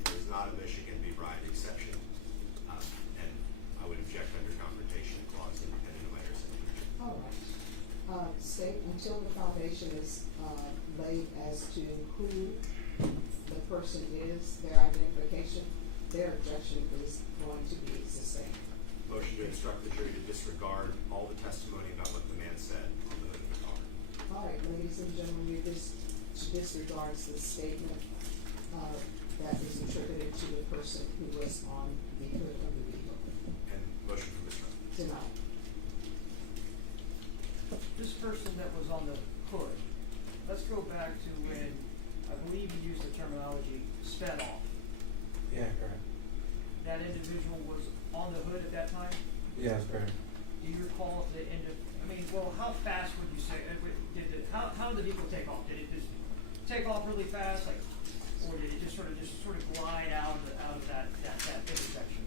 There is not a Michigan v. Bryant exception, and I would object under confrontation clause independent of my hearsay. All right. State, until the foundation is laid as to who the person is, their identification, their objection is going to be sustained. Motion to instruct the jury to disregard all the testimony about what the man said on the hood of the car. All right, ladies and gentlemen, this disregards the statement that is attributed to the person who was on the hood of the vehicle. And motion for mistrial. Denied. This person that was on the hood, let's go back to when, I believe you used the terminology, sped off. Yeah, correct. That individual was on the hood at that time? Yes, correct. Do you recall if the how fast would you say, how did the vehicle take off? Did it just take off really fast, or did it just sort of glide out of that intersection?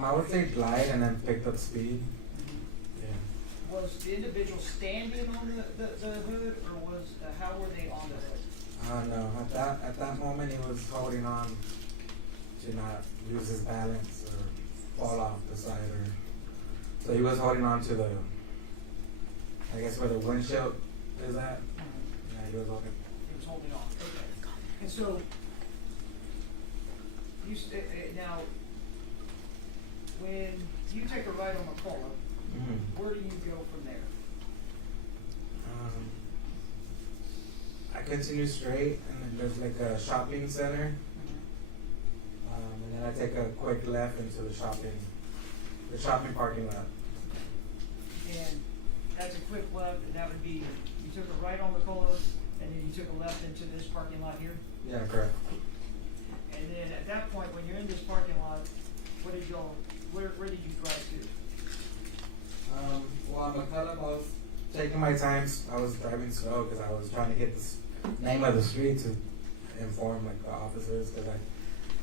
I would say glide and then picked up speed. Mm-hmm. Yeah. Was the individual standing on the hood, or how were they on the hood? No, at that moment he was holding on to not lose his balance or fall off the side, so he was holding on to the, I guess where the windshield is at. Yeah, he was holding. He was holding on. Okay. And so you now, when you take a ride on McCullough, where do you go from there? I continue straight, and then there's like a shopping center, and then I take a quick left into the shopping parking lot. And that's a quick left, and that would be, you took a right on McCullough, and then you took a left into this parking lot here? Yeah, correct. And then at that point, when you're in this parking lot, where did you drive to? Well, on McCullough, I was taking my time. I was driving slow because I was trying to get the name of the street to inform the officers, because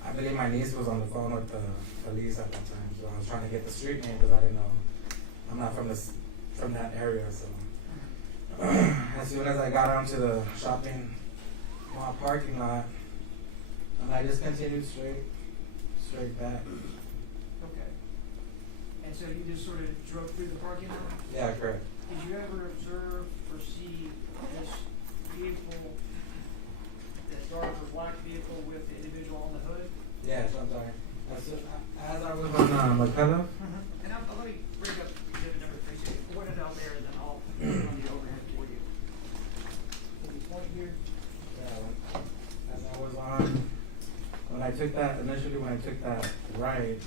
I believe my niece was on the phone with the police at that time, so I was trying to get the street name because I didn't know. I'm not from that area, so as soon as I got onto the shopping mall parking lot, and I just continued straight back. Okay. And so you just sort of drove through the parking lot? Yeah, correct. Did you ever observe or see this vehicle, this dark or black vehicle with the individual on the hood? Yeah, sometimes. As I was on McCullough. And let me bring up exhibit number 3, so you point it out there, and then I'll run the overhead for you. Can you point here? Yeah, as I was when I took that right,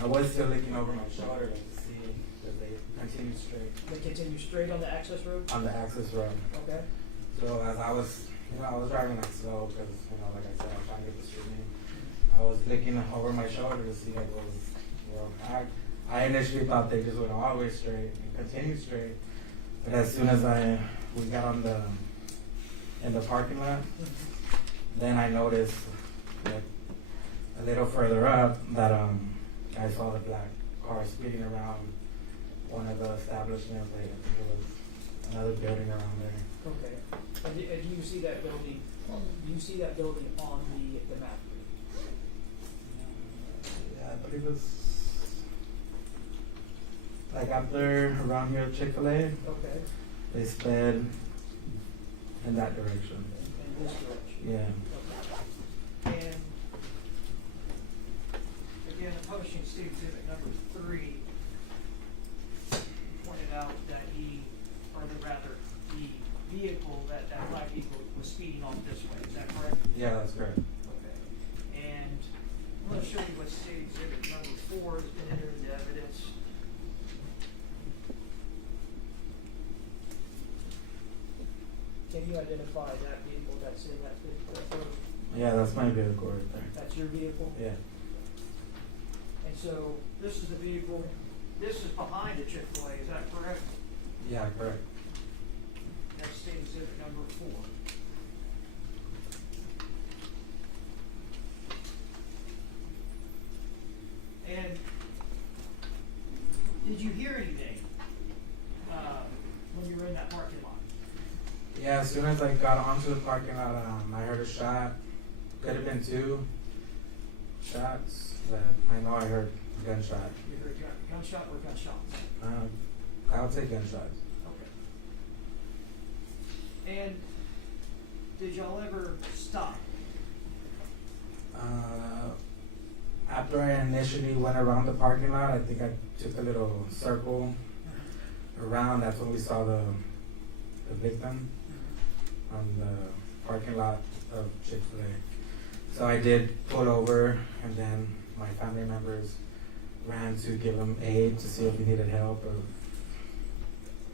I was still looking over my shoulder to see that they continued straight. They continue straight on the access road? On the access road. Okay. So as I was driving slow because, like I said, I was trying to get the street name. I was looking over my shoulder to see what was, I initially thought they just went all the way straight and continued straight. But as soon as we got in the parking lot, then I noticed that a little further up that I saw the black car speeding around one of the establishments. I think it was another building around there. Okay. And do you see that building, do you see that building on the map? Yeah, I believe it's like after around here Chick-Fil-A, Okay. they sped in that direction. In this direction? Yeah. Okay. And again, the publishing state exhibit number 3 pointed out that the vehicle, that black vehicle was speeding on this way, is that correct? Yeah, that's correct. Okay. And I'm gonna show you what state exhibit number 4 has been entered into evidence. Can you identify that vehicle that's in that photo? Yeah, that's my vehicle right there. That's your vehicle? Yeah. And so this is the vehicle, this is behind the Chick-Fil-A, is that correct? Yeah, correct. That's state exhibit number 4. And did you hear anything when you were in that parking lot? Yeah, as soon as I got onto the parking lot, I heard a shot. Could have been 2 shots, but I know I heard a gunshot. You heard gunshot or gunshots? I would say gunshots. Okay. And did y'all ever stop? After I initially went around the parking lot, I think I took a little circle around. That's when we saw the victim on the parking lot of Chick-Fil-A. So I did pull over, and then my family members ran to give him aid to see if he needed help. Or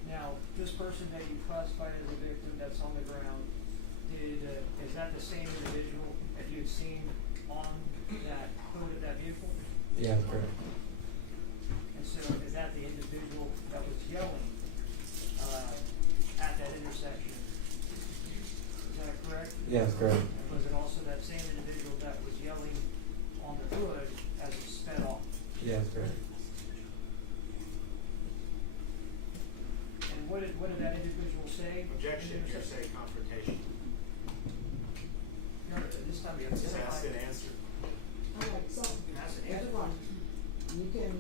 Now, this person that you classified as a victim that's on the ground, is that the same individual that you had seen on that hood of that vehicle? yeah, correct. And so is that the individual that was yelling at that intersection? Is that correct? Yes, correct. And was it also that same individual that was yelling on the hood as it sped off? Yes, correct. And what did that individual say? Objection, hearsay, confrontation. No, this time you have to Just say. ask and answer. All right, so Ask and answer. everyone, you can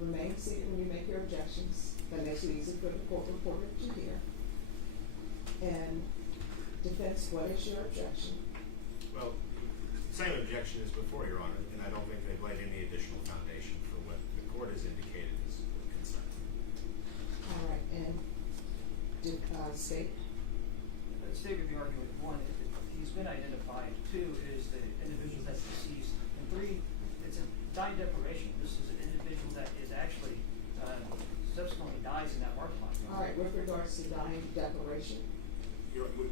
remain seated when you make your objections. That makes it easy for the court reporter to hear. And defense, what is your objection? Well, same objection as before, Your Honor, and I don't think they've laid any additional foundation for what the court has indicated is consent. All right, and state? The state would be arguing, 1, he's been identified. 2 is the individual that's deceased. And 3, it's a dying declaration. This is an individual that is actually subsequently dies in that parking lot. All right, with regards to dying declaration,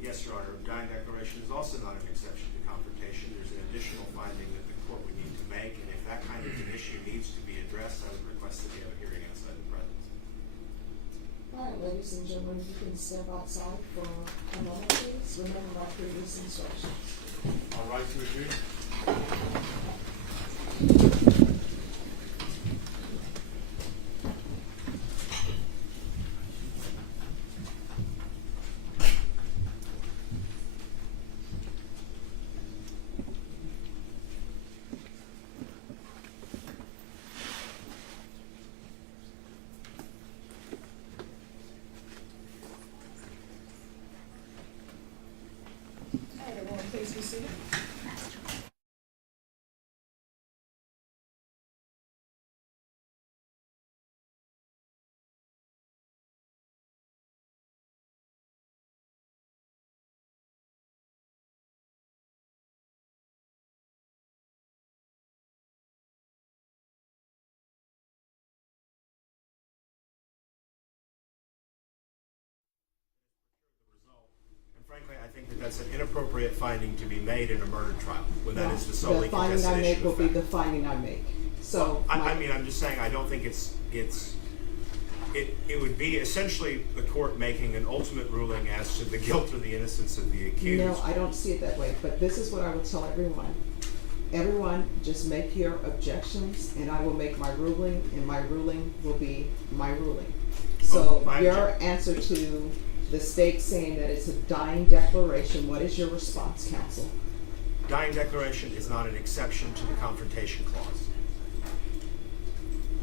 Yes, Your Honor, dying declaration is also not an exception to confrontation. There's an additional finding that the court would need to make, and if that kind of an issue needs to be addressed, I would request that we have a hearing outside the presence. all right, ladies and gentlemen, you can step outside for a moment, please. Remember our previous instructions. All right to adjourn. All right, everyone, please be seated. And frankly, I think that that's an inappropriate finding to be made in a murder trial, when that is the solely The finding contested I make issue will of be fact. the finding I make. So, I mean, I'm just saying, I don't think it would be essentially the court making an ultimate ruling as to the guilt or the innocence of the accused. no, I don't see it that way, but this is what I will tell everyone. Everyone, just make your objections, and I will make my ruling, and my ruling will be my ruling. So my your object- answer to the state saying that it's a dying declaration, what is your response, counsel? Dying declaration is not an exception to the confrontation clause.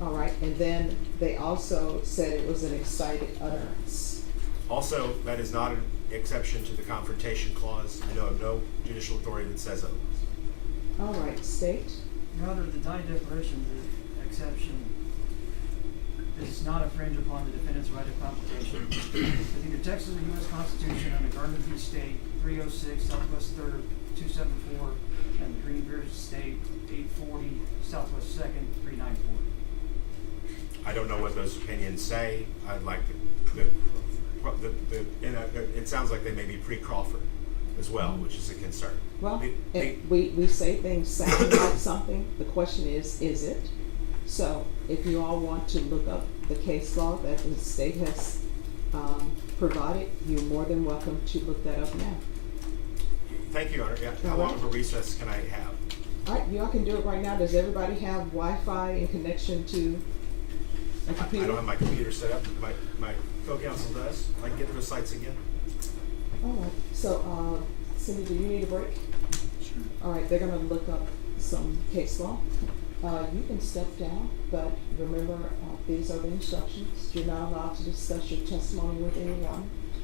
All right, and then they also said it was an excited utterance. Also, that is not an exception to the confrontation clause. I know of no judicial authority that says otherwise. All right, state. Your Honor, the dying declaration, the exception does not infringe upon the defendant's right of confrontation. With either Texas or U.S. Constitution under Garden v. State 306 Southwest 3rd 274 and Green v. State 840 Southwest 2nd 394. I don't know what those opinions say. I'd like it sounds like they may be pre-Crawford as well, which is a concern. Well, The- we say things sound like something. The question is it? So if you all want to look up the case law that the state has provided, you're more than welcome to look that up now. Thank you, Your Honor. Yeah, how long of a recess can I have? All right, y'all can do it right now. Does everybody have Wi-Fi and connection to a I computer? don't have my computer set up. My co-counsel does. I can get to the sites again. All right, so, Cindy, do you need a break? Sure. All right, they're gonna look up some case law. You can step down, but remember, these are the instructions. You're not allowed to discuss your testimony with anyone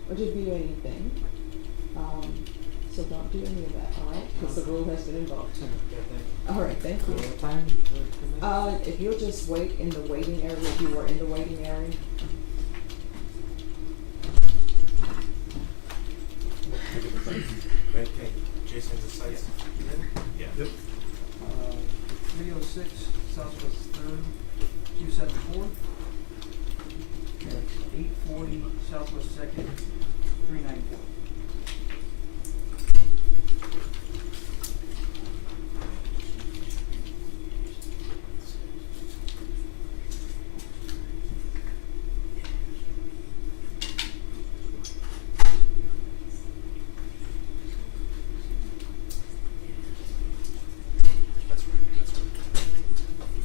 or to do anything. So don't do any of that, all right? Because the rule has been invoked. All right, thank you. What time? If you'll just wait in the waiting area, if you were in the waiting area. Okay, Jason, the sites? Yeah. Yep. 306 Southwest 3rd 274 and 840 Southwest 2nd 394. That's right. That's right.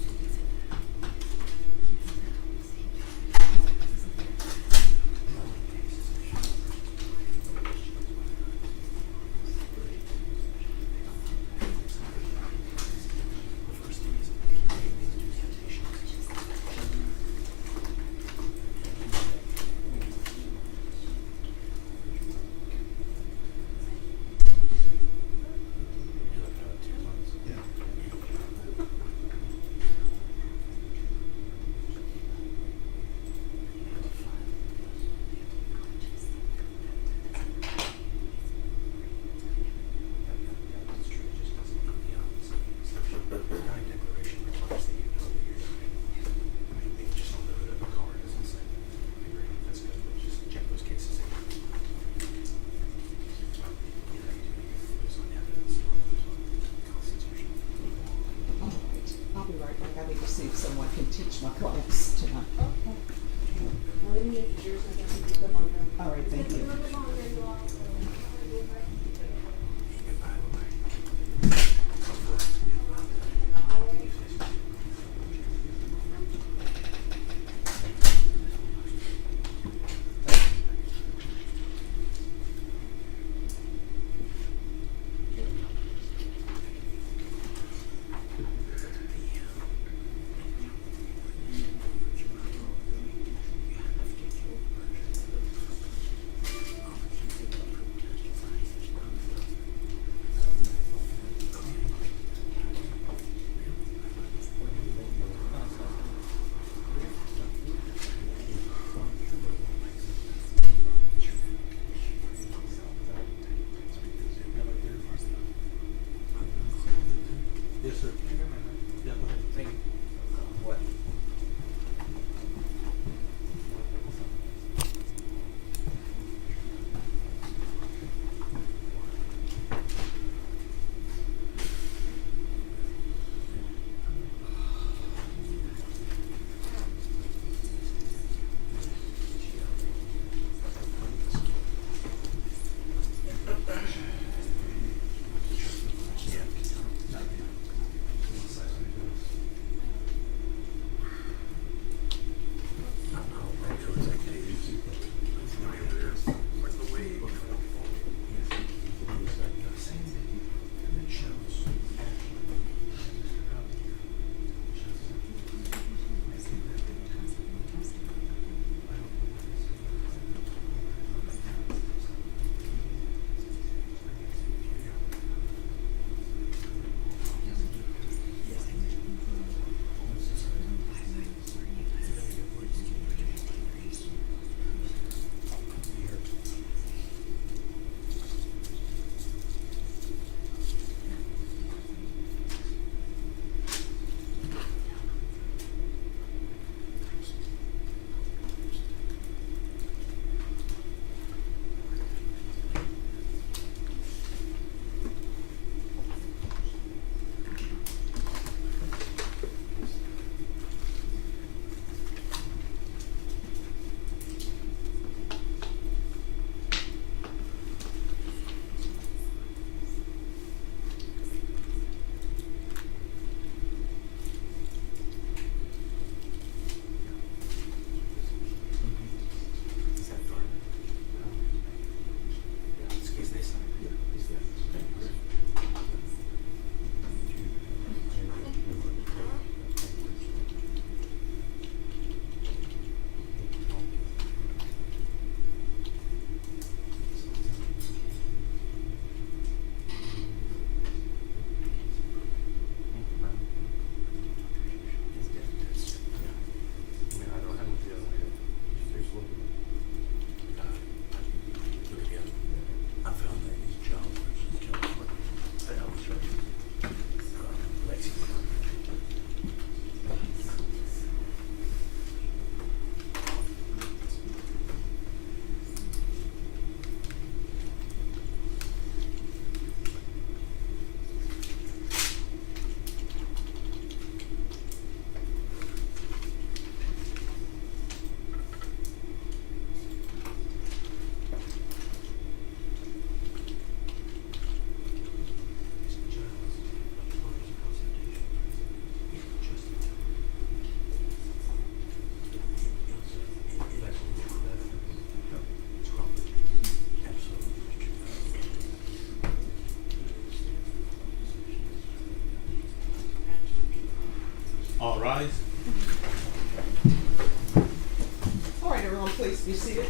seated.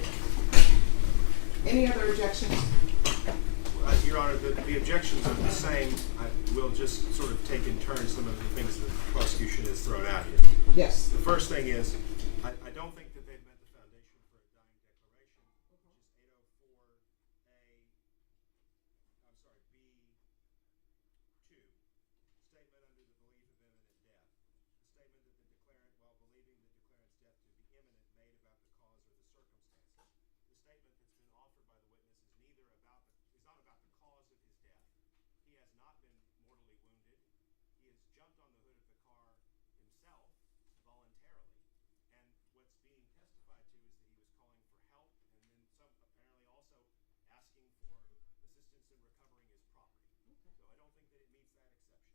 Any other objections? Your Honor, the objections are the same. We'll just sort of take in turn some of the things that the prosecution has thrown out here. Yes. The first thing is, I don't think that they've met the foundation for a dying declaration, which is 804A, I'm sorry, B2, statement under the belief of imminent death. The statement that the declarant, while believing the declarant's death to be imminent, made about the cause or the circumstances. The statement that's been offered by the witness is not about the cause of his death. He has not been mortally wounded. He has jumped on the hood of the car himself voluntarily. And what's being testified to is that he was calling for help and then apparently also asking for assistance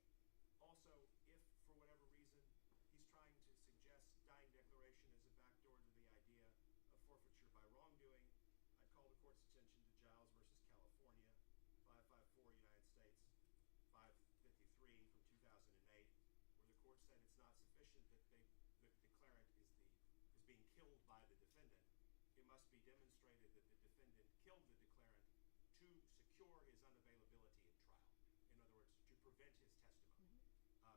in recovering his property. Okay. So I don't think that it meets that exception. Also, if for whatever reason he's trying to suggest dying declaration as a backdoor to the idea of forfeiture by wrongdoing, I'd call the court's attention to Giles versus California, 554 United States, 553 from 2008, where the court said it's not sufficient that the declarant is being killed by the defendant. It must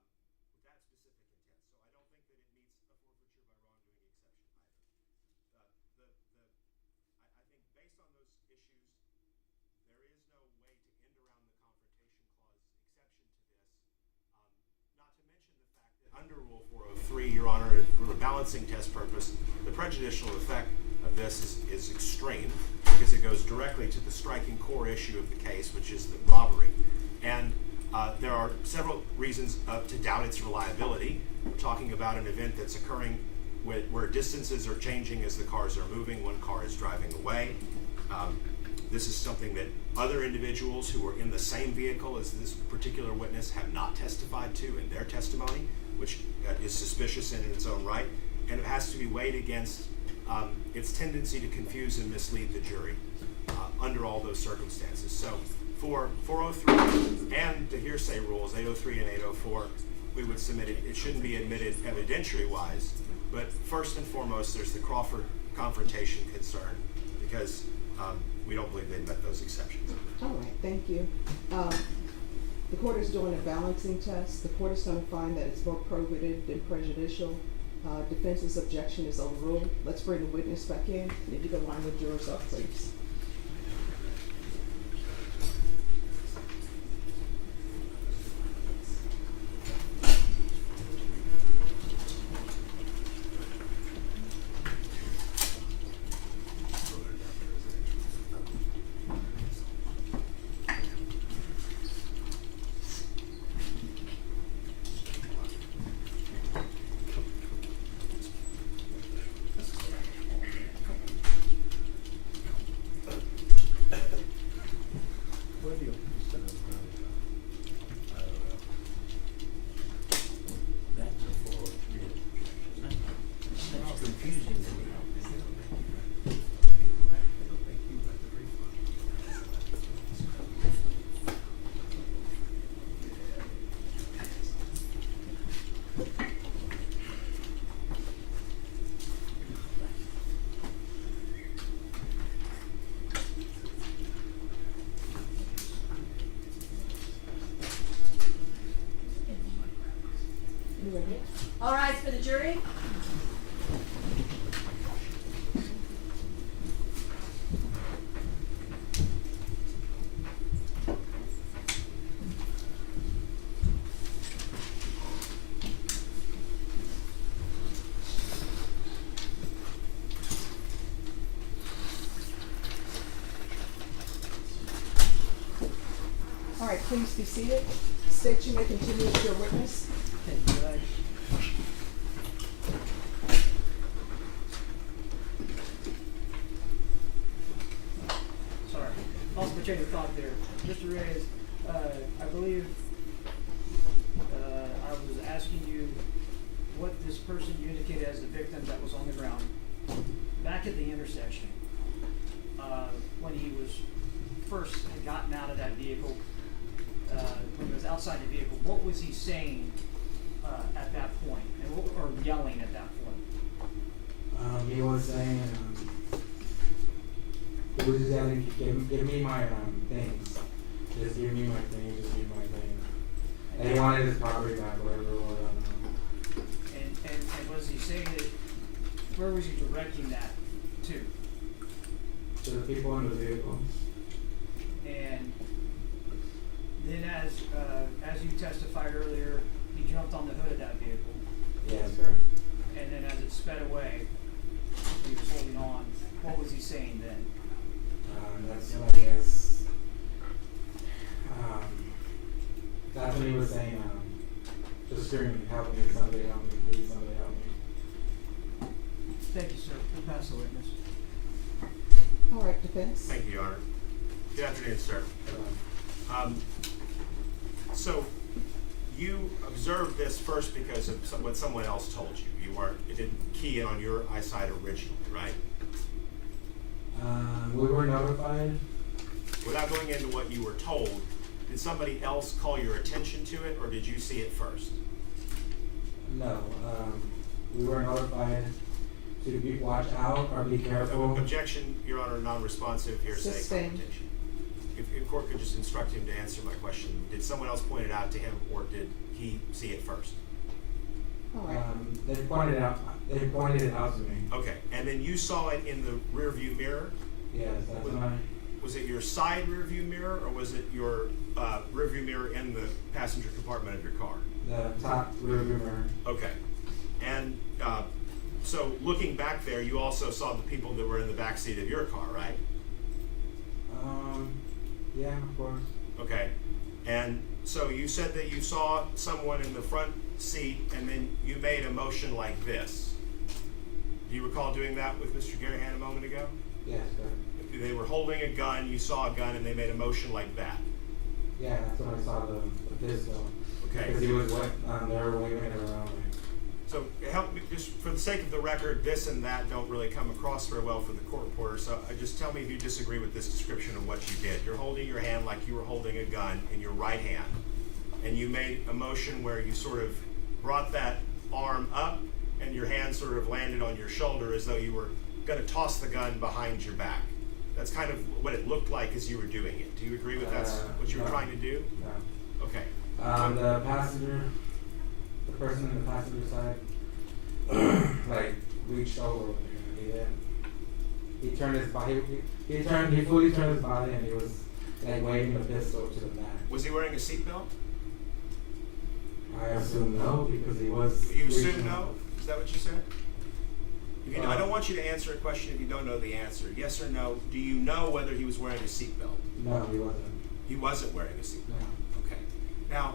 be demonstrated that the defendant killed the declarant to secure his unavailability at trial. In other words, to prevent his testimony. With that specific intent. So I don't think that it meets a forfeiture by wrongdoing exception either. I think based on those issues, there is no way to end around the Confrontation Clause exception to this. Not to mention the fact that under Rule 403, Your Honor, for the balancing test purpose, the prejudicial effect of this is extreme because it goes directly to the striking core issue of the case, which is the robbery. And there are several reasons to doubt its reliability. We're talking about an event that's occurring where distances are changing as the cars are moving. One car is driving away. This is something that other individuals who were in the same vehicle as this particular witness have not testified to in their testimony, which is suspicious in its own right. And it has to be weighed against its tendency to confuse and mislead the jury under all those circumstances. So for 403 and the hearsay rules, 803 and 804, we would submit it. It shouldn't be admitted evidentiary-wise, but first and foremost, there's the Crawford confrontation concern because we don't believe they met those exceptions. All right, thank you. The court is doing a balancing test. The court is going to find that it's more probative than prejudicial. Defense's objection is overruled. Let's bring the witness back in. And if you can line the jurors up, please. All rise for the jury. All right, please be seated. State you may continue with your witness. Thank you, Judge. Sorry, lost my train of thought there. Mr. Reyes, I believe I was asking you what this person you indicated as the victim that was on the ground back at the intersection when he was first had gotten out of that vehicle, when he was outside the vehicle. What was he saying at that point, and or yelling at that point? He was saying, was just yelling, give me my things. Just give me my things, just give me my things. And he wanted his property back, whatever it was, I don't know. And was he saying that, where was he directing that to? To the people in the vehicle. And then as you testified earlier, he jumped on the hood of that vehicle. Yes, correct. And then as it sped away, he was holding on. What was he saying then? That's what I guess. That's when he was saying, just screaming, help me, somebody help me, please, somebody help me. Thank you, sir. We'll pass the witness. All right, defense. Thank you, Your Honor. Good afternoon, sir. So you observed this first because of what someone else told you. It didn't key in on your eyesight originally, right? We were notified. Without going into what you were told, did somebody else call your attention to it, or did you see it first? No, we were notified to watch out or be careful. Objection, Your Honor, non-responsive, hearsay, Sustained. confrontation. If court could just instruct him to answer my question, did someone else point it out to him, or did he see it first? All right. They pointed it out to me. Okay, and then you saw it in the rear view mirror? Yes, that's when I. Was it your side rear view mirror, or was it your rear view mirror in the passenger compartment of your car? The top rear view mirror. Okay, and so looking back there, you also saw the people that were in the back seat of your car, right? Yeah, of course. Okay, and so you said that you saw someone in the front seat, and then you made a motion like this. Do you recall doing that with Mr. Garahan a moment ago? Yes, sir. They were holding a gun, you saw a gun, and they made a motion like that. Yeah, that's when I saw the pistol. Okay. Because he was there waving it around me. So help me, just for the sake of the record, this and that don't really come across very well for the court reporter, so just tell me if you disagree with this description of what you did. You're holding your hand like you were holding a gun in your right hand, and you made a motion where you sort of brought that arm up, and your hand sort of landed on your shoulder as though you were going to toss the gun behind your back. That's kind of what it looked like as you were doing it. Do you agree with that's what you were trying to do? No. Okay. The passenger, the person in the passenger side, like reached over with me. He turned his body. He fully turned his body, and he was like waving the pistol to the back. Was he wearing a seatbelt? I assume no, because he was. You assume reaching no? over. Is that what you said? If you, I don't want you to answer a question if you don't know the answer. Yes or no? Do you know whether he was wearing a seatbelt? No, he wasn't. He wasn't wearing a seatbelt. No. Okay. Now,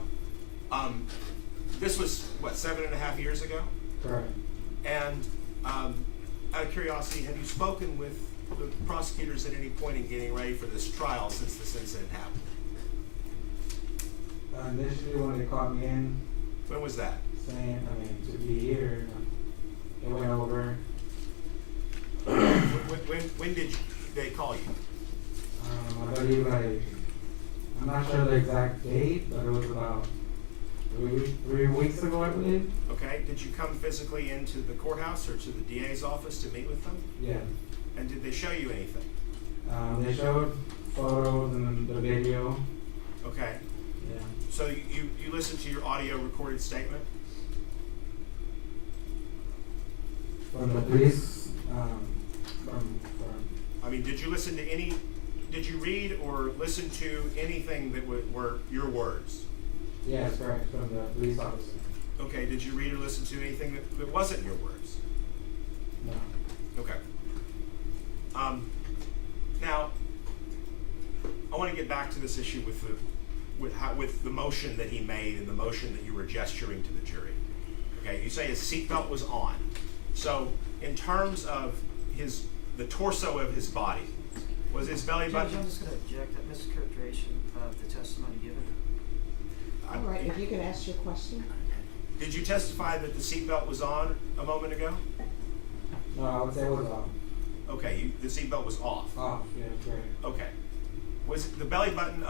this was what, 7.5 years ago? Correct. And out of curiosity, have you spoken with the prosecutors at any point in getting ready for this trial since this incident happened? Initially, when they called me in, When was that? saying, to be here, they went over. When did they call you? I believe I'm not sure the exact date, but it was about 3 weeks ago, I believe. Okay. Did you come physically into the courthouse or to the DA's office to meet with them? Yeah. And did they show you anything? They showed photos and the video. Okay. Yeah. So you listened to your audio recorded statement? From the police, I mean, did you listen to any, did you read or listen to anything that were your words? yes, correct, from the police officer. Okay, did you read or listen to anything that wasn't your words? No. Okay. Now, I want to get back to this issue with the motion that he made and the motion that you were gesturing to the jury. Okay, you say his seatbelt was on. So, in terms of the torso of his body, was his belly button? Judge, I'm just going to object that mischaracterization of the testimony given. All right, if you can ask your question. Did you testify that the seatbelt was on a moment ago? No, I would say it was off. Okay, the seatbelt was off. Off, yeah, correct. Okay. Was the belly button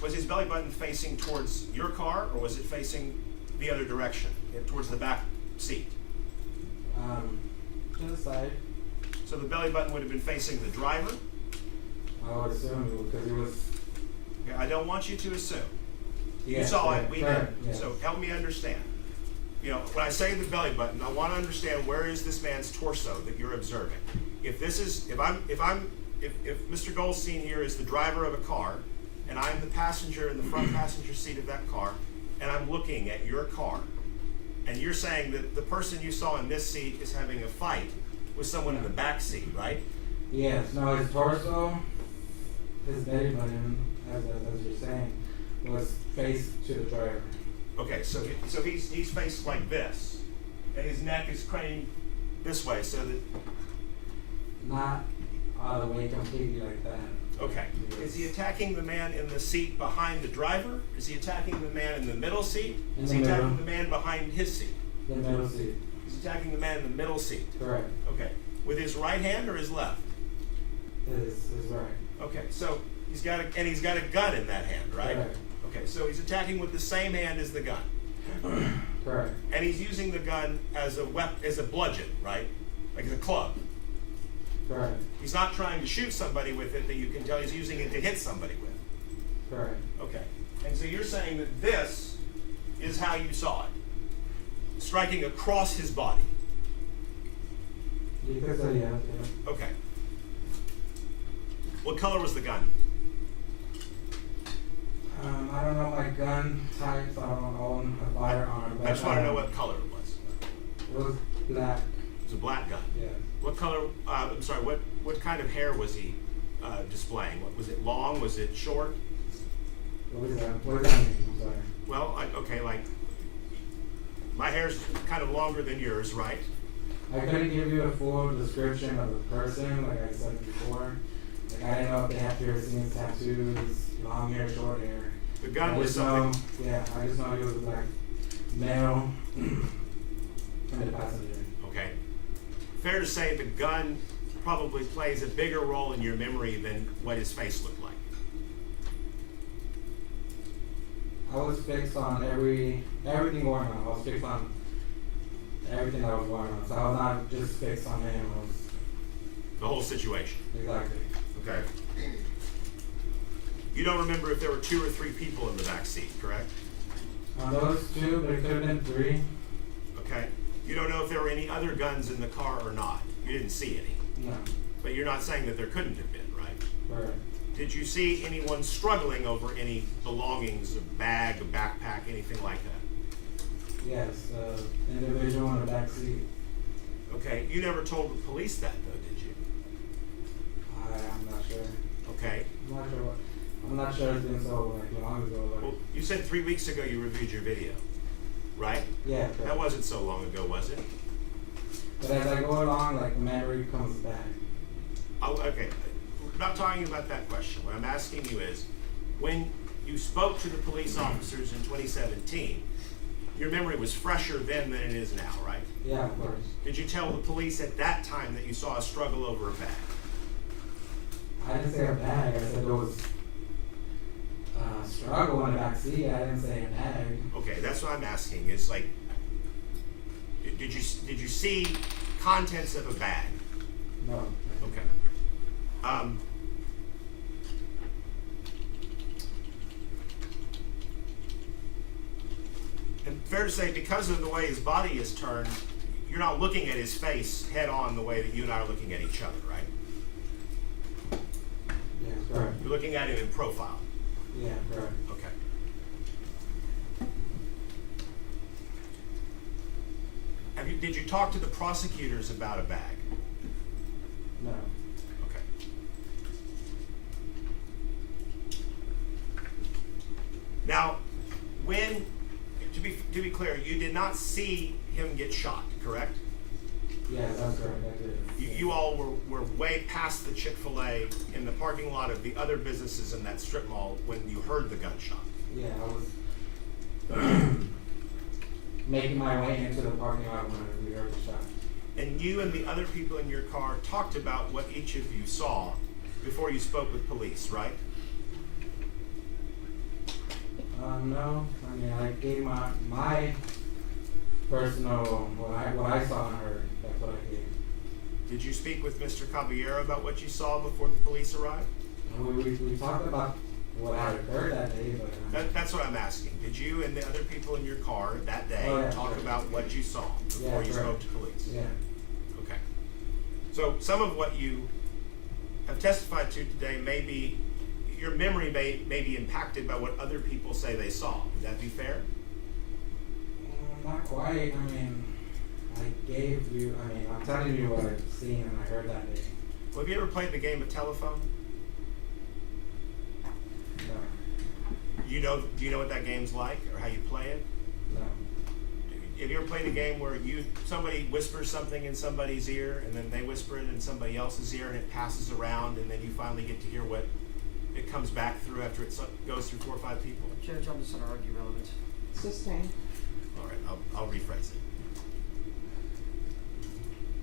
was his belly button facing towards your car, or was it facing the other direction, towards the back seat? To the side. So the belly button would have been facing the driver? I would assume because he was. Okay, I don't want you to assume. You Yes, saw it, correct, we correct, didn't. yes. So help me understand. You know, when I say the belly button, I want to understand where is this man's torso that you're observing. If Mr. Goldstein here is the driver of a car, and I'm the passenger in the front passenger seat of that car, and I'm looking at your car, and you're saying that the person you saw in this seat is having a fight with someone in the back seat, right? Yes. No, his torso, his belly button, as you're saying, was faced to the driver. Okay, so he's faced like this, and his neck is craned this way, so that. Not all the way completely like that. Okay. Is he attacking the man in the seat behind the driver? Is he attacking the man in the middle seat? In Is the he attacking middle. the man behind his seat? The middle seat. He's attacking the man in the middle seat. Correct. Okay. With his right hand or his left? Is right. Okay. So he's got a gun in that hand, right? Correct. Okay. So he's attacking with the same hand as the gun. Correct. And he's using the gun as a bludgeon, right? Like as a club. Correct. He's not trying to shoot somebody with it, that you can tell he's using it to hit somebody with. Correct. Okay. And so you're saying that this is how you saw it, striking across his body. You could say yeah. Okay. What color was the gun? I don't know my gun types. I don't own a firearm. I just want to know what color it was. It was black. It was a black gun. Yeah. What color? I'm sorry. What kind of hair was he displaying? What was it? Long? Was it short? What is that? What does that mean? I'm sorry. Well, okay, like my hair's kind of longer than yours, right? I couldn't give you a full description of the person, like I said before. Like I didn't know if they had piercings, tattoos, long hair, short hair. The gun I was just something. know, yeah, I just know he was a black male and the passenger. Okay. Fair to say the gun probably plays a bigger role in your memory than what his face looked like. I was fixed on everything going on. I was fixed on everything that was going on. So I was not just fixed on him. I was The whole situation. exactly. Okay. You don't remember if there were 2 or 3 people in the back seat, correct? Those two, but it could have been 3. Okay. You don't know if there were any other guns in the car or not. You didn't see any. No. But you're not saying that there couldn't have been, right? Right. Did you see anyone struggling over any belongings, a bag, a backpack, anything like that? Yes. Individual in the back seat. Okay. You never told the police that, though, did you? I'm not sure. Okay. I'm not sure. I'm not sure. It's been so long ago. Well, you said 3 weeks ago you reviewed your video, right? Yeah. Correct. That wasn't so long ago, was it? But as I go along, the memory comes back. Oh, okay. We're not talking about that question. What I'm asking you is, when you spoke to the police officers in 2017, your memory was fresher then than it is now, right? Yeah, of course. Did you tell the police at that time that you saw a struggle over a bag? I didn't say a bag. I said there was struggle in the back seat. I didn't say a bag. Okay, that's what I'm asking. Is like, did you see contents of a bag? No. Okay. And fair to say, because of the way his body is turned, you're not looking at his face head on the way that you and I are looking at each other, right? Yes, correct. You're looking at him in profile. Yeah, correct. Okay. Did you talk to the prosecutors about a bag? No. Okay. Now, to be clear, you did not see him get shot, correct? Yes, that's correct. I did. You all were way past the Chick-Fil-A in the parking lot of the other businesses in that strip mall when you heard the gunshot. Yeah, I was making my way into the parking lot when we heard the shot. And you and the other people in your car talked about what each of you saw before you spoke with police, right? No. I mean, I gave my personal, what I saw and heard. That's what I gave. Did you speak with Mr. Caballero about what you saw before the police arrived? We talked about what had occurred that day, but That's what I'm asking. Did you and the other people in your car that day Oh, yeah, talk sure. about what you saw before Yeah, you sure. spoke to police? yeah. Okay. So some of what you have testified to today may be, your memory may be impacted by what other people say they saw. Would that be fair? Not quite. I mean, I'm telling you what I've seen and I heard that day. Well, have you ever played the game of telephone? No, Do you know what that game's like or how you play it? no. Have you ever played a game where somebody whispers something in somebody's ear and then they whisper it in somebody else's ear and it passes around and then you finally get to hear what it comes back through after it goes through 4 or 5 people? Judge, I'm just gonna argue relevance. Sustained. All right, I'll rephrase it.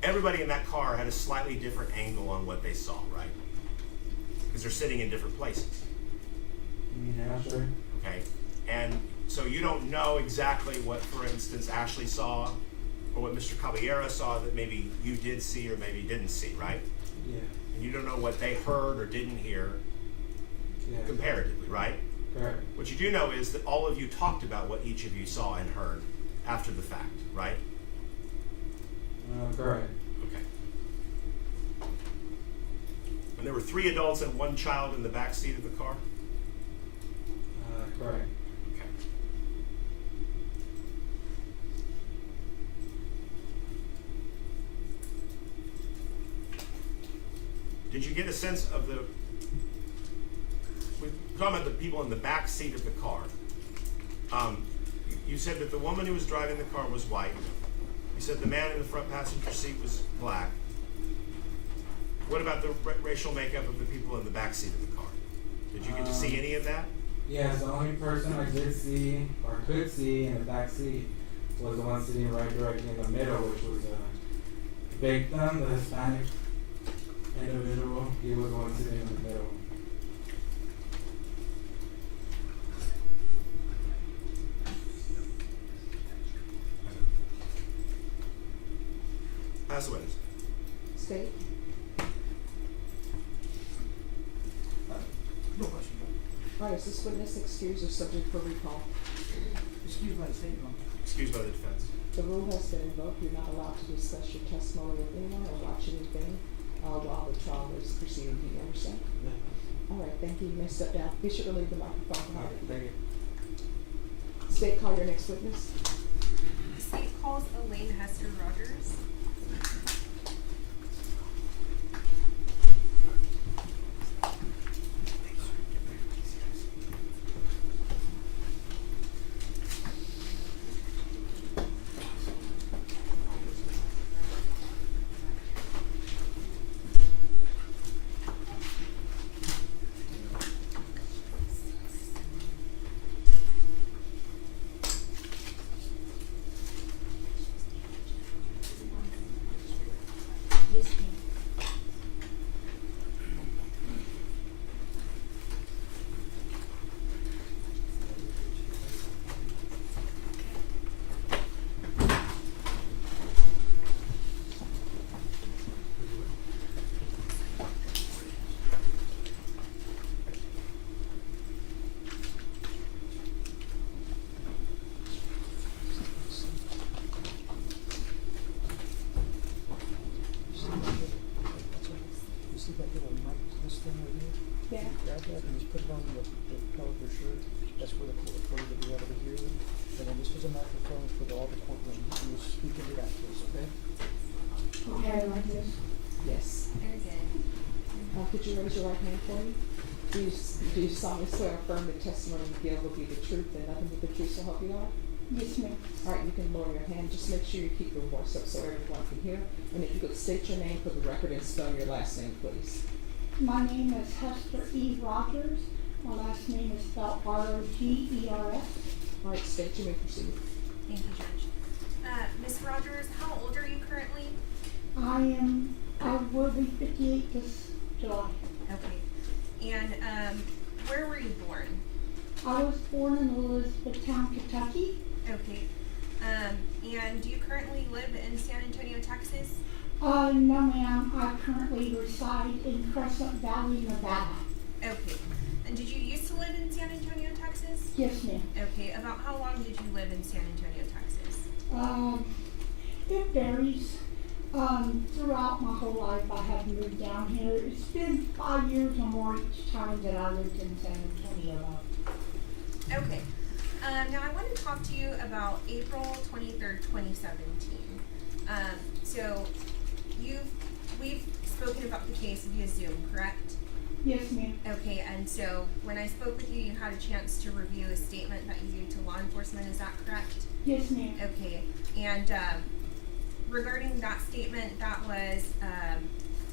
Everybody in that car had a slightly different angle on what they saw, right? Because they're sitting in different places, Yeah, sure. okay? And so you don't know exactly what, for instance, Ashley saw or what Mr. Caballero saw that maybe you did see or maybe didn't see, right? Yeah, And you don't know what they heard or didn't hear yeah. comparatively, right? Correct. What you do know is that all of you talked about what each of you saw and heard after the fact, right? Correct. Okay. And there were 3 adults and 1 child in the back seat of the car? Correct. Okay. Did you get a sense of we're talking about the people in the back seat of the car. You said that the woman who was driving the car was white. You said the man in the front passenger seat was black. What about the racial makeup of the people in the back seat of the car? Did you get to see any of that? Yes, the only person I did see or could see in the back seat was the one sitting right directly in the middle, which was the victim, the Hispanic individual. He was the one sitting in the middle. Pass the witness. State. No question, Judge. All right, is this witness excused or subject for recall? Excuse my statement. Excused by the defense. The rule has been invoked. You're not allowed to discuss your testimony with anyone or watch anything while the trial is proceeding. Do you understand? All right, thank you. You may step down. Be sure to leave the microphone behind. Thank you. State, call your next witness. The state calls Elaine Hester Rogers. Yes, ma'am. You see that little mic, this thing right here? Yeah. Grab that and just put it on the collar of your shirt. That's where the court reporter will be able to hear you. And then this is a microphone for all the courtroom. You will speak into that, please, okay? Okay, like this. Yes. Very good. Could you raise your right hand for me? Do you solemnly swear or affirm the testimony you give will be the truth and nothing but the truth, so help you God? Yes, ma'am. All right, you can lower your hand. Just make sure you keep your voice up so everyone can hear. And if you could state your name for the record and spell your last name, please. My name is Hester E. Rogers. My last name is spelled R-O-G-E-R-S. All right, state you may proceed. Thank you, Judge. Ms. Rogers, how old are you currently? I will be 58 this July. Okay. And where were you born? I was born in Elizabethtown, Kentucky. Okay. And do you currently live in San Antonio, Texas? No ma'am, I currently reside in Crescent Valley, Nevada. Okay. And did you used to live in San Antonio, Texas? Yes, ma'am. Okay. About how long did you live in San Antonio, Texas? It varies. Throughout my whole life, I have moved down here. It's been 5 years or more each time that I lived in San Antonio. Okay. Now I want to talk to you about April 23rd, 2017. So we've spoken about the case via Zoom, correct? Yes, ma'am. Okay, and so when I spoke with you, you had a chance to review a statement that you gave to law enforcement, is that correct? Yes, ma'am. Okay, and regarding that statement, that was,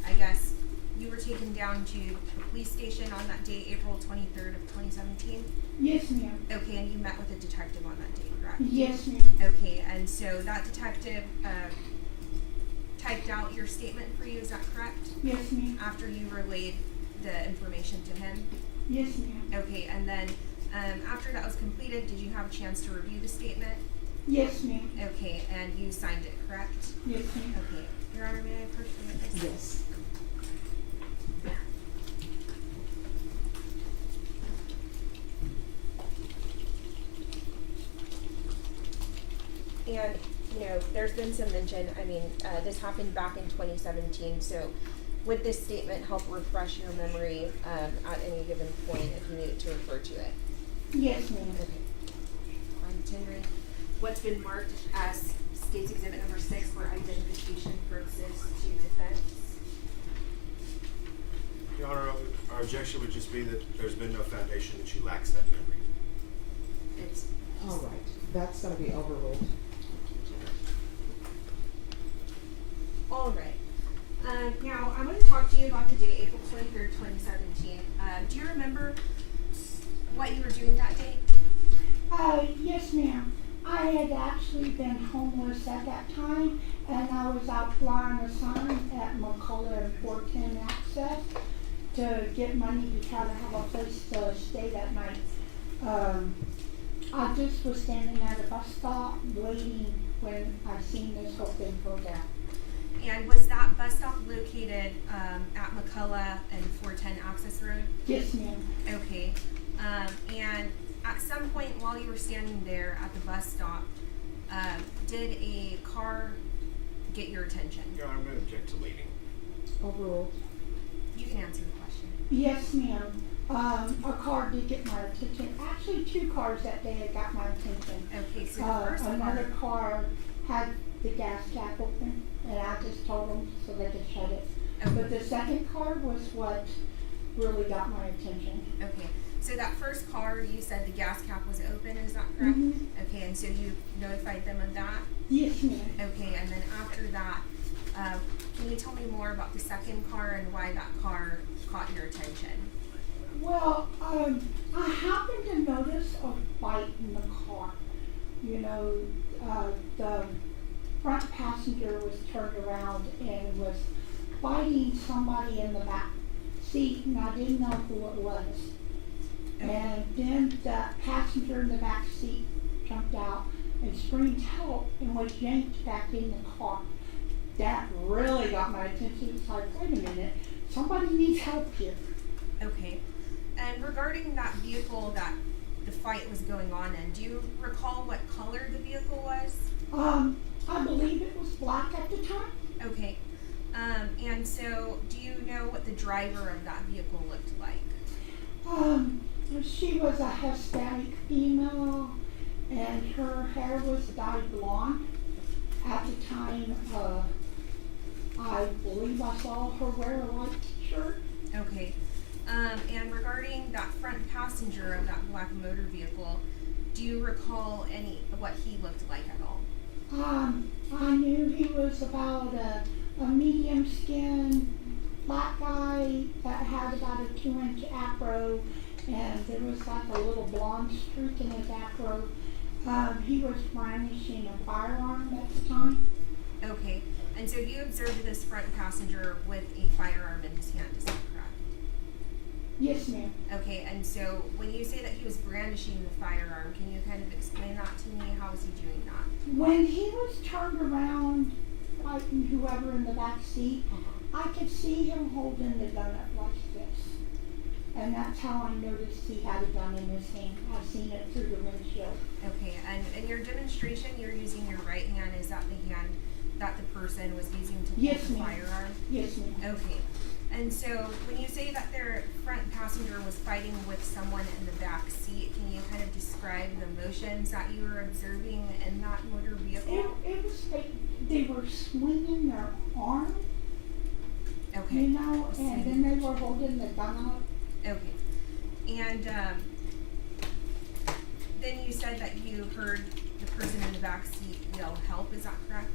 I guess, you were taken down to the police station on that day, April 23rd of 2017? Yes, ma'am. Okay, and you met with a detective on that day, correct? Yes, ma'am. Okay, and so that detective typed out your statement for you, is that correct? Yes, ma'am. After you relayed the information to him? Yes, ma'am. Okay, and then after that was completed, did you have a chance to review the statement? Yes, ma'am. Okay, and you signed it, correct? Yes, ma'am. Okay, Your Honor, may I approach the witness? Yes. And, you know, there's been some mention, I mean, this happened back in 2017, so would this statement help refresh your memory at any given point if you needed to refer to it? Yes, ma'am. Okay. I'm tendering what's been marked as State's Exhibit number 6 for identification purposes to defense. Your Honor, our objection would just be that there's been no foundation that she lacks that memory. It's All right, that's gonna be overruled. all right. Now, I'm going to talk to you about the day, April 23rd, 2017. Do you remember what you were doing that day? Yes, ma'am. I had actually been homeless at that time, and I was out flying a sign at McCullough and 410 Access to get money to try to have a place to stay that night. I just was standing at a bus stop waiting when I seen this whole thing go down. And was that bus stop located at McCullough and 410 Access Road? Yes, ma'am. Okay. And at some point while you were standing there at the bus stop, did a car get your attention? Your Honor, I'm going to object to leading. Overruled. You can answer the question. Yes, ma'am. A car did get my attention. Actually, 2 cars that day had got my attention. Okay, so the first Another car had the gas cap open, and I just told them so they could shut it. Okay. But the second car was what really got my attention. Okay, so that first car, you said the gas cap was open, is that correct? Mhm. Okay, and so you notified them of that? Yes, ma'am. Okay, and then after that, can you tell me more about the second car and why that car caught your attention? Well, I happened to notice a fight in the car. You know, the front passenger was turned around and was fighting somebody in the back seat, and I didn't know who it was. Okay. And then the passenger in the back seat jumped out and screamed help and was yanked back in the car. That really got my attention. It's like, wait a minute, somebody needs help here. Okay, and regarding that vehicle that the fight was going on in, do you recall what color the vehicle was? I believe it was black at the time. Okay, and so do you know what the driver of that vehicle looked like? She was a Hispanic female, and her hair was dyed blonde. At the time, I believe I saw her wear a white t-shirt. Okay, and regarding that front passenger of that black motor vehicle, do you recall what he looked like at all? I knew he was about a medium skinned black guy that had about a 2-inch afro, and there was like a little blonde streak in his afro. He was brandishing a firearm at the time. Okay, and so you observed this front passenger with a firearm in his hand, is that correct? Yes, ma'am. Okay, and so when you say that he was brandishing the firearm, can you kind of explain that to me? How was he doing that? When he was turned around, fighting whoever in the back seat, I could see him holding the gun up like this. and that's how I noticed he had a gun in his hand. I seen it through the windshield. Okay, and in your demonstration, you're using your right hand. Is that the hand that the person was using to hold Yes, the ma'am. firearm? Yes, ma'am. Okay. And so when you say that their front passenger was fighting with someone in the back seat, can you kind of describe the motions that you were observing in that motor vehicle? It was like they were swinging their arm, Okay. you know, and then they were holding the gun out. Okay. And then you said that you heard the person in the back seat yell help, is that correct?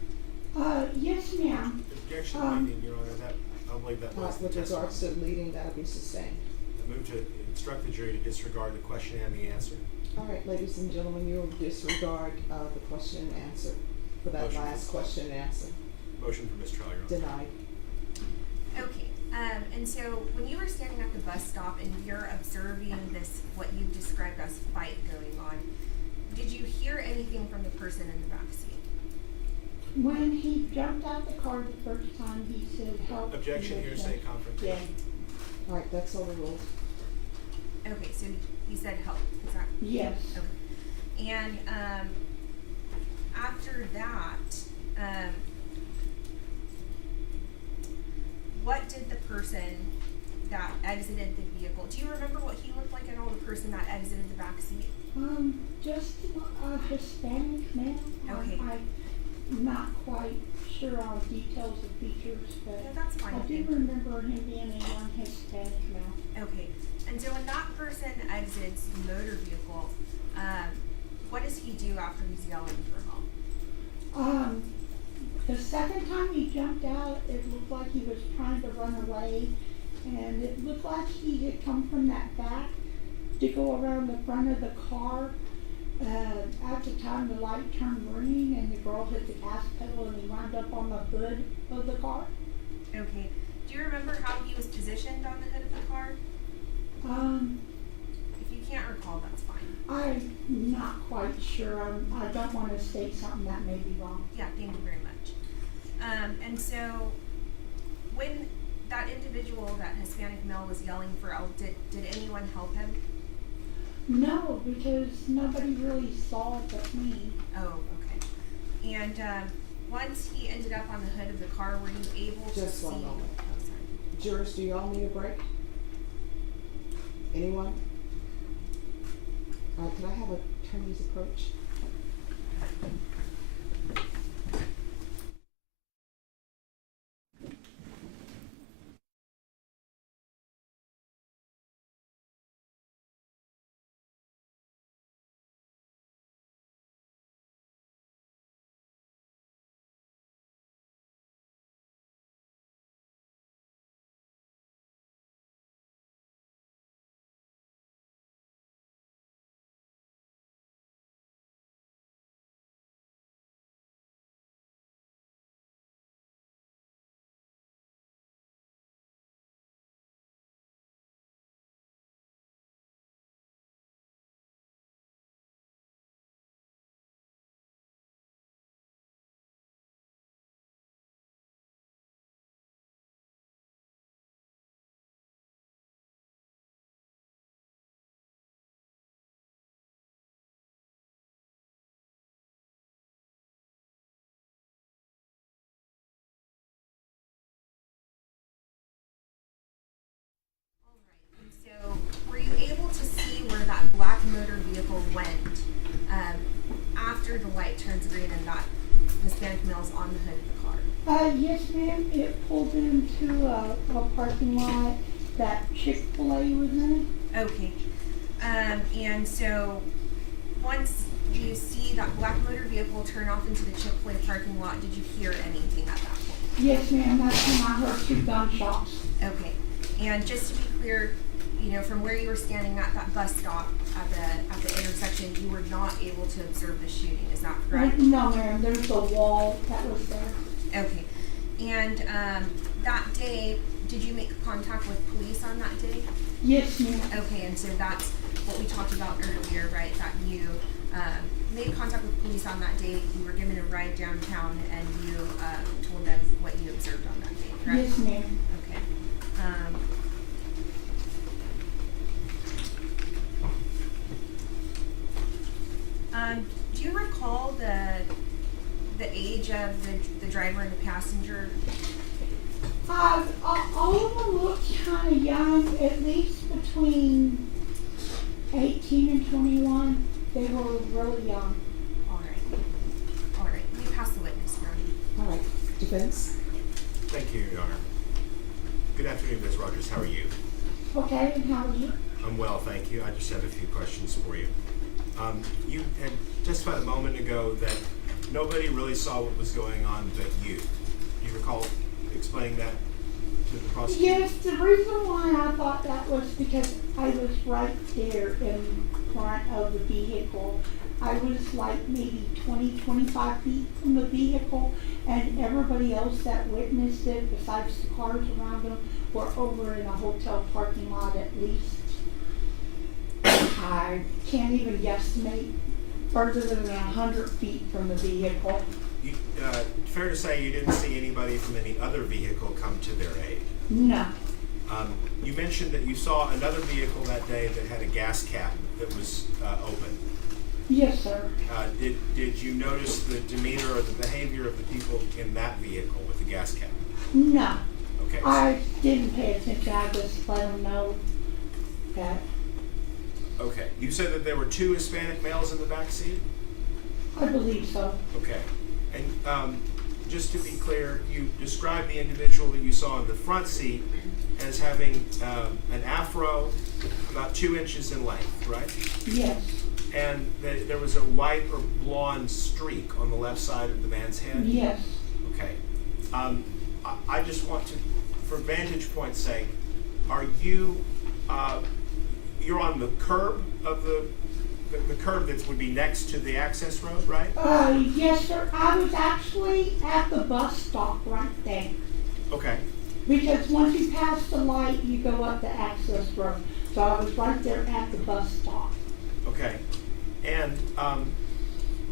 Yes, ma'am. Objection, Your Honor, that, I believe that was the With testimony. regards to leading, that'll be sustained. I move to instruct the jury to disregard the question and the answer. All right, ladies and gentlemen, you will disregard, the question and answer for that Motion. last question and answer. Motion for mistrial, Your Honor. Denied. Okay, and so when you were standing at the bus stop and you're observing this, what you've described as fight going on, did you hear anything from the person in the back seat? When he jumped out the car the first time, he said, help. Objection, hearsay, Yeah. confrontation. All right, that's overruled. Okay, so he said help, is that? Yes. Okay. And, after that, what did the person that exited the vehicle, do you remember what he looked like at all, the person that exited the back seat? Just a Hispanic man. Okay. I'm not quite sure on details of features, but No, that's fine. I do Thank you. remember him being a young Hispanic male. Okay, and so when that person exits the motor vehicle, what does he do after he's yelling for help? The second time he jumped out, it looked like he was trying to run away, and it looked like he had come from that back to go around the front of the car. At the time, the light turned green, and the girl hit the gas pedal, and he wound up on the hood of the car. Okay, do you remember how he was positioned on the hood of the car? If you can't recall, that's fine. I'm not quite sure. I don't want to state something that may be wrong. Yeah, thank you very much. And so, when that individual, that Hispanic male, was yelling for help, did anyone help him? No, because nobody really saw it but me. Oh, okay. And, once he ended up on the hood of the car, were you able to Just see? one moment. Oh, sorry. Jurors, do y'all need a break? Anyone? Can I have attorney's approach? And so, were you able to see where that black motor vehicle went after the light turns green and that Hispanic male's on the hood of the car? Yes, ma'am. It pulled into a parking lot that Chick-Fil-A was in. Okay. And so, once you see that black motor vehicle turn off into the Chick-fil-A parking lot, did you hear anything at that point? Yes, ma'am. That's when I heard 2 gunshots. Okay. And just to be clear, you know, from where you were standing at that bus stop at the intersection, you were not able to observe the shooting. Is that correct? No, ma'am. There's a wall that was there. Okay. And that day, did you make contact with police on that day? Yes, ma'am. Okay, and so that's what we talked about earlier, right? That you made contact with police on that day. You were given a ride downtown, and you told them what you observed on that day, correct? Yes, ma'am. Okay. Do you recall the age of the driver and the passenger? All of them looked kind of young, at least between 18 and 21. They were really young. All right. You pass the witness, Brody. All right, defense? Thank you, Your Honor. Good afternoon, Ms. Rogers. How are you? Okay, and how are you? I'm well, thank you. I just have a few questions for you. You had testified a moment ago that nobody really saw what was going on but you. Do you recall explaining that to the prosecutor? Yes, the reason why I thought that was because I was right there in front of the vehicle. I was like maybe 20, 25 feet from the vehicle, and everybody else that witnessed it, besides the cars around them, were over in a hotel parking lot at least. I can't even guesstimate, further than 100 feet from the vehicle. Fair to say you didn't see anybody from any other vehicle come to their aid? No. You mentioned that you saw another vehicle that day that had a gas cap that was open. Yes, sir. Did you notice the demeanor or the behavior of the people in that vehicle with the gas cap? No. Okay. I didn't pay attention. I just let them know that. Okay. You said that there were 2 Hispanic males in the back seat? I believe so. Okay. And just to be clear, you described the individual that you saw in the front seat as having an afro about 2 inches in length, right? Yes. And there was a white or blonde streak on the left side of the man's head? Yes. Okay. I just want to, for vantage point's sake, are you, you're on the curb of the curb that would be next to the access road, right? Yes, sir. I was actually at the bus stop right there. Okay. Because once you pass the light, you go up the access road. So I was right there at the bus stop. Okay. And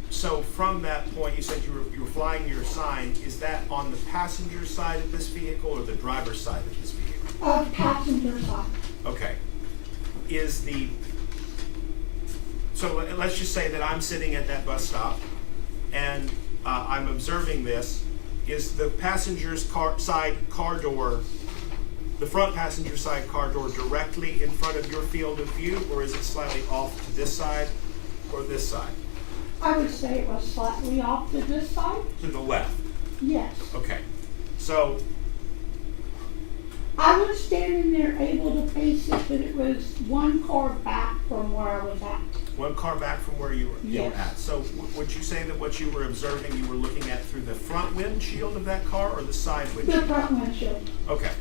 so from that point, you said you were flying your sign. Is that on the passenger side of this vehicle or the driver's side of this vehicle? Passenger side. Okay. So let's just say that I'm sitting at that bus stop and I'm observing this. Is the passenger's side car door, the front passenger side car door, directly in front of your field of view, or is it slightly off to this side or this side? I would say it was slightly off to this side. To the left? Yes. Okay. So I was standing there able to face it, but it was one car back from where I was at. one car back from where you were Yes. at. So would you say that what you were observing, you were looking at through the front windshield of that car or the side The windshield? front windshield. Okay.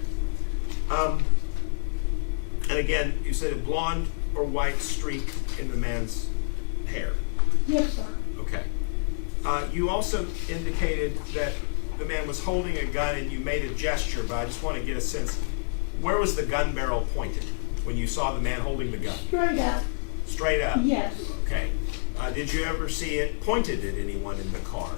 And again, you said a blonde or white streak in the man's hair. Yes, sir. Okay. You also indicated that the man was holding a gun and you made a gesture, but I just want to get a sense, where was the gun barrel pointed when you saw the man holding the gun? Straight up. Straight up? Yes. Okay. Did you ever see it pointed at anyone in the car?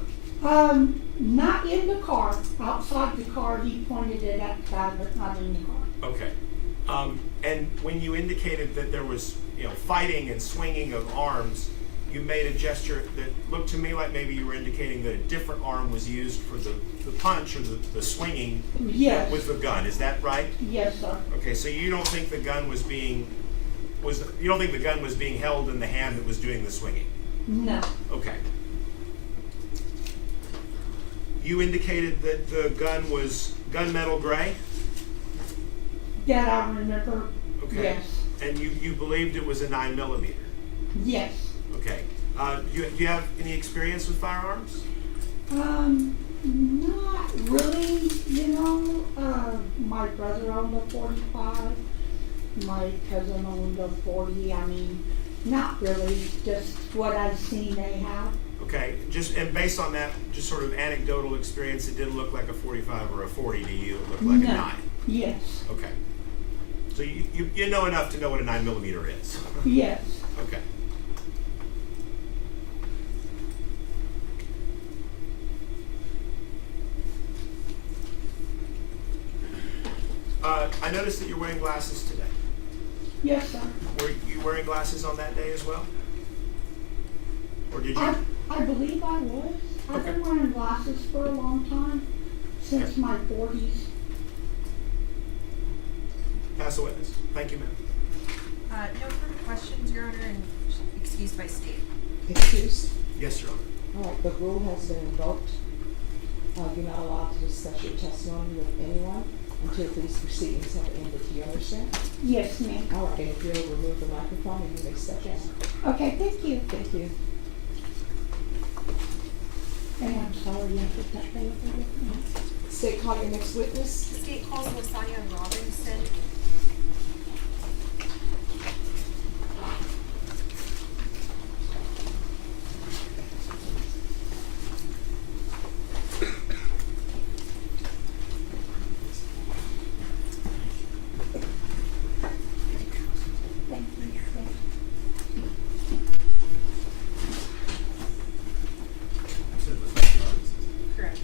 Not in the car. Outside the car, he pointed it outside, but not in the car. Okay. And when you indicated that there was, fighting and swinging of arms, you made a gesture that looked to me like maybe you were indicating that a different arm was used for the punch or the swinging Yes. with the gun. Is that right? Yes, sir. Okay, so you don't think the gun was being held in the hand that was doing the swinging? No. Okay. You indicated that the gun was gunmetal gray? That I remember. Okay. Yes. And you believed it was a 9mm? Yes. Okay. Do you have any experience with firearms? Not really, my brother owned a 45, my cousin owned a 40, not really, just what I've seen they have. Okay, and based on that, just sort of anecdotal experience, it didn't look like a 45 or a 40 to you, it looked like a 9. Yes. Okay. So you know enough to know what a 9mm is? Yes. Okay. I noticed that you're wearing glasses today. Yes, sir. Were you wearing glasses on that day as well? Or did you? I believe I was. I've been wearing glasses for a long time, since my 40s. Pass the witness. Thank you, ma'am. No further questions, Your Honor, and excused by state. Excused? Yes, Your Honor. All right, the rule has been invoked. You're not allowed to discuss your testimony with anyone until these proceedings have ended. Do you understand? Yes, ma'am. All right, and if you'll remove the microphone and you may step down. Okay, thank you. Thank you. And I'm sorry I put that thing over with me. State, call your next witness. The state calls Lasagna Robinson. Thank you. Correct.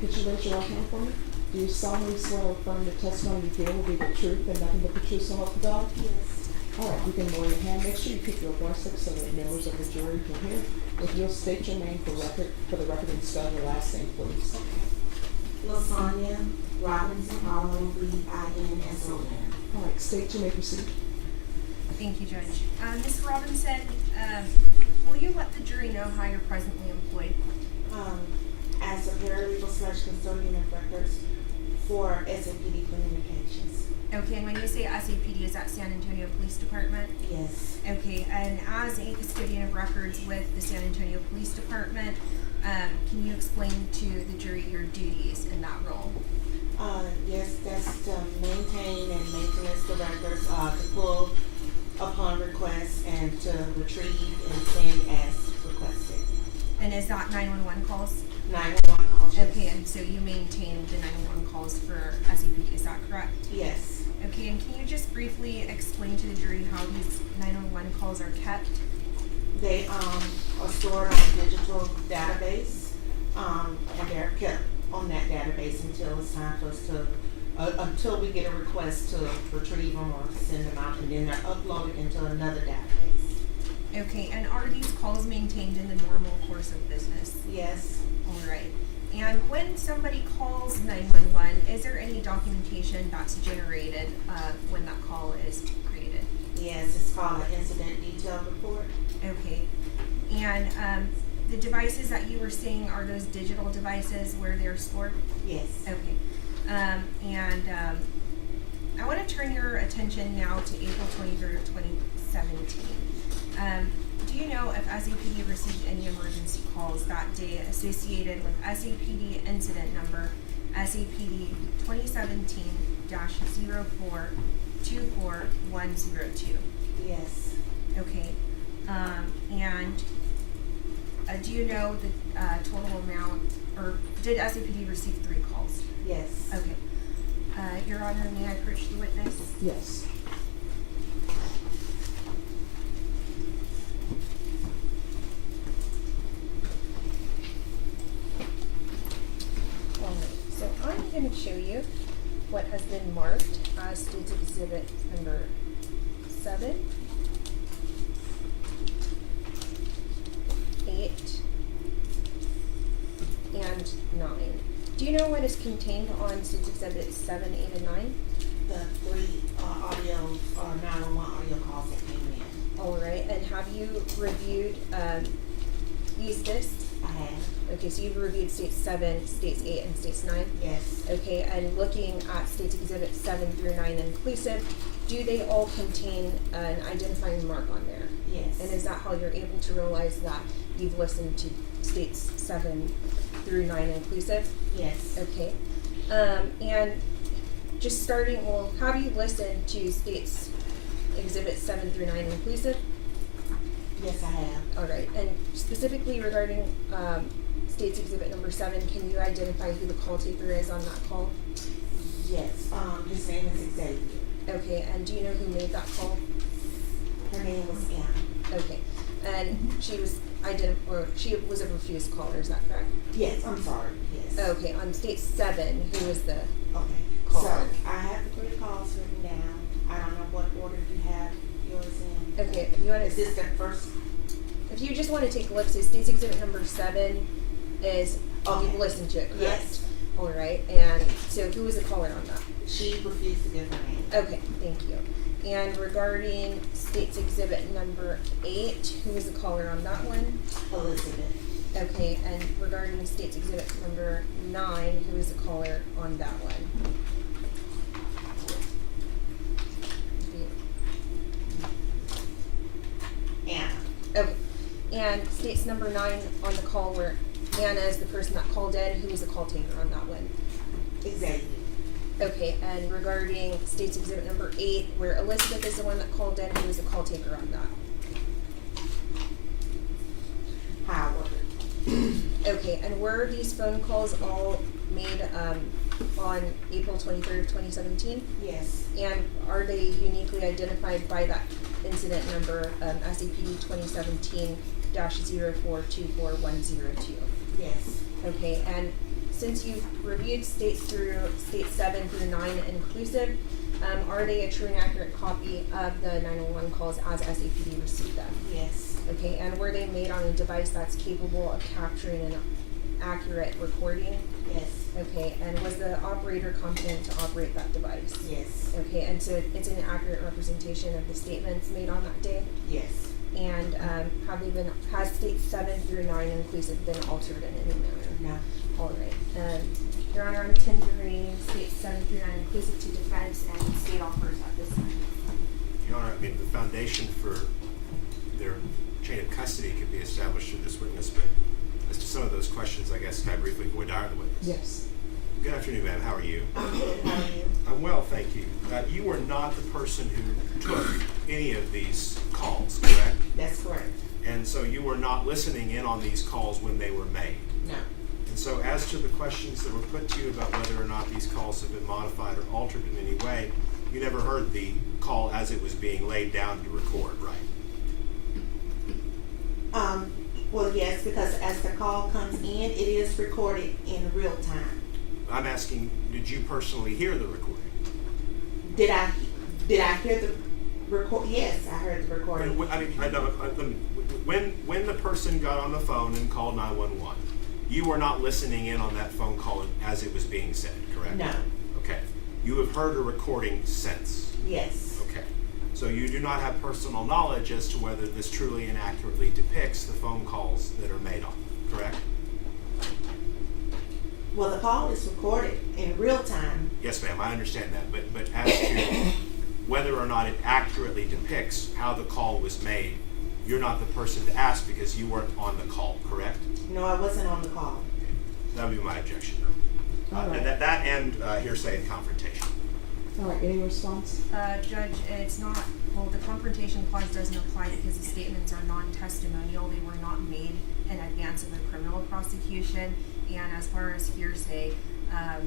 Could you raise your right hand for me? Do you solemnly swear or affirm the testimony you give will be the truth and nothing but the truth, so help you God? Yes. All right, you can lower your hand. Make sure you keep your voice up so that members of the jury can hear. If you'll state your name for the record and spell your last name, please. Lasagna Robinson, R-O-B-I-N-S-O-N. All right, state you may proceed. Thank you, Judge. Ms. Robinson, will you let the jury know how you're presently employed? As a paralegal / custodian of records for SAPD Communications. Okay, and when you say SAPD, is that San Antonio Police Department? Yes. Okay, and as a custodian of records with the San Antonio Police Department, can you explain to the jury your duties in that role? Yes, that's to maintain and maintenance the records, to pull upon request and to retrieve and send as requested. And is that 911 calls? 911 calls. Yes. Okay, and so you maintain the 911 calls for SAPD, is that correct? Yes. Okay, and can you just briefly explain to the jury how these 911 calls are kept? They are stored on a digital database, and they're kept on that database until it's time for us to, until we get a request to retrieve them or send them out, and then they're uploaded into another database. Okay, and are these calls maintained in the normal course of business? Yes. All right. And when somebody calls 911, is there any documentation that's generated when that call is created? Yes, it's called an incident detail report. Okay. And the devices that you were saying, are those digital devices where they're stored? Yes. Okay. I want to turn your attention now to April 23rd of 2017. Do you know if SAPD received any emergency calls that day associated with SAPD incident number SAPD 2017-04-24102? Yes. Okay. And do you know the total amount, or did SAPD receive 3 calls? Yes. Okay. Your Honor, may I approach the witness? Yes. Alright, so I'm going to show you what has been marked as State's Exhibit number 7, 8, and 9. Do you know what is contained on State's Exhibit 7, 8, and 9? The 3 audio or 911 audio calls that came in. Alright, and have you reviewed these discs? I have. Okay, so you've reviewed States 7, States 8, and States 9? Yes. Okay, and looking at States Exhibit 7 through 9 inclusive, do they all contain an identifying mark on there? Yes. And is that how you're able to realize that you've listened to states 7 through 9 inclusive? Yes. Okay. And just starting, well, have you listened to states exhibits 7 through 9 inclusive? Yes, I have. All right. And specifically regarding states exhibit number 7, can you identify who the call taker is on that call? Yes. His name is Xavier. Okay. And do you know who made that call? Her name was Anna. Okay. And she was she was a refused caller, is that correct? Yes, I'm sorry. Yes. Okay. On state 7, who was the Okay. caller? So I have the 3 calls written down. I don't know what order you have yours in. Okay. If you want Is to, this the first? if you just want to take a look, so states exhibit number 7 is Okay. you've listened to it, correct? Yes. All right. And so who was the caller on that? She refused to give her name. Okay, thank you. And regarding states exhibit number 8, who was the caller on that one? Elizabeth. Okay, and regarding states exhibit number 9, who was the caller on that one? Anna. Okay, and states number 9 on the call where Anna is the person that called in, who was the call taker on that one? Xavier. Okay, and regarding states exhibit number 8, where Elizabeth is the one that called in, who was the call taker on that? Howard. Okay, and were these phone calls all made on April 23rd, 2017? Yes. And are they uniquely identified by that incident number, SAPD 2017-0424-102? Yes. Okay, and since you've reviewed states 7 through 9 inclusive, are they a true and accurate copy of the 911 calls as SAPD received them? Yes. Okay, and were they made on a device that's capable of capturing an accurate recording? Yes. Okay, and was the operator competent to operate that device? Yes. Okay, and so it's an accurate representation of the statements made on that day? Yes. And has states 7 through 9 inclusive been altered in any manner? No. All right. Your Honor, I'm tendering states 7 through 9 inclusive to defense and state offers at this time. Your Honor, I mean, the foundation for their chain of custody could be established through this witness, but as to some of those questions, I guess, can I briefly void the witness? Yes. Good afternoon, ma'am. How are you? I'm good. How are you? I'm well, thank you. You were not the person who took any of these calls, correct? That's correct. And so you were not listening in on these calls when they were made. No. And so as to the questions that were put to you about whether or not these calls have been modified or altered in any way, you never heard the call as it was being laid down to record, right? Well, yes, because as the call comes in, it is recorded in real time. I'm asking, did you personally hear the recording? Did I hear the record? Yes, I heard the recording. When the person got on the phone and called 911, you were not listening in on that phone call as it was being said, correct? No. Okay. You have heard a recording since? Yes. Okay. So you do not have personal knowledge as to whether this truly and accurately depicts the phone calls that are made on, correct? Well, the call is recorded in real time. Yes, ma'am, I understand that, but as to whether or not it accurately depicts how the call was made, you're not the person to ask because you weren't on the call, correct? No, I wasn't on the call. That would be my objection. All right. That and hearsay and confrontation. All right, any response? Judge, it's not, well, the confrontation clause doesn't apply because the statements are non-testimonial. They were not made in advance of the criminal prosecution. And as far as hearsay, I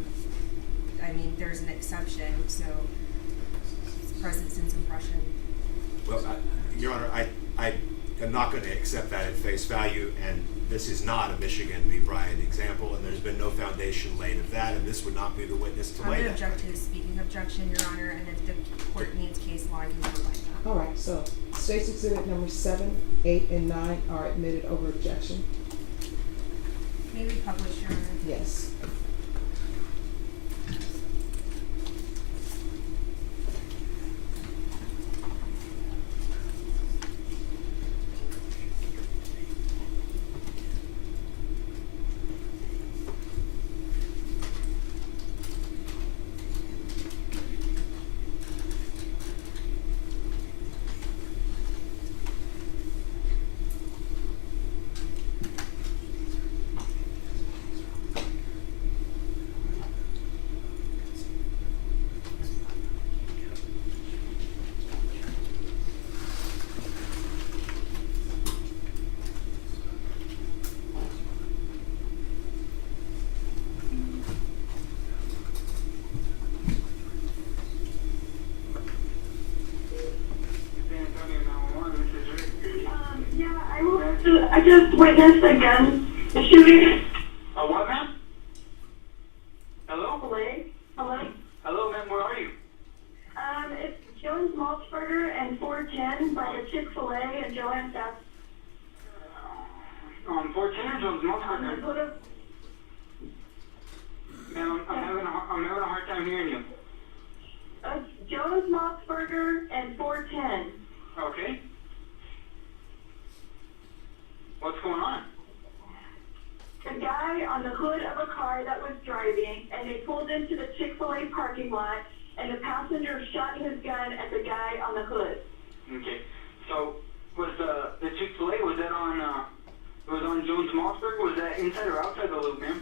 mean, there's an exception, so it's present since impression. Well, Your Honor, I am not going to accept that at face value, and this is not a Michigan v. Bryant example, and there's been no foundation laid of that, and this would not be the witness to I'm lay going that. to object to the speaking objection, Your Honor, and if the court needs case law, I can provide that. All right, so State's Exhibit number 7, 8, and 9 are admitted over objection. May we publish, Your Honor? Yes. I just witnessed a gun shooting. A what, ma'am? Hello? Hello? Hello, ma'am, where are you? It's Jones Maltzberger and 410 by the Chick-Fil-A and Joanne's house. On 410 Jones On the Maltzberger. hood of, Ma'am, I'm having a hard time hearing you. Jones Maltzberger and 410. Okay. What's going on? A guy on the hood of a car that was driving, and they pulled into the Chick-fil-A parking lot, and the passenger shot his gun at the guy on the hood. Okay. So, was the Chick-fil-A, was that on, it was on Jones Maltzberger? Was that inside or outside the loop, ma'am?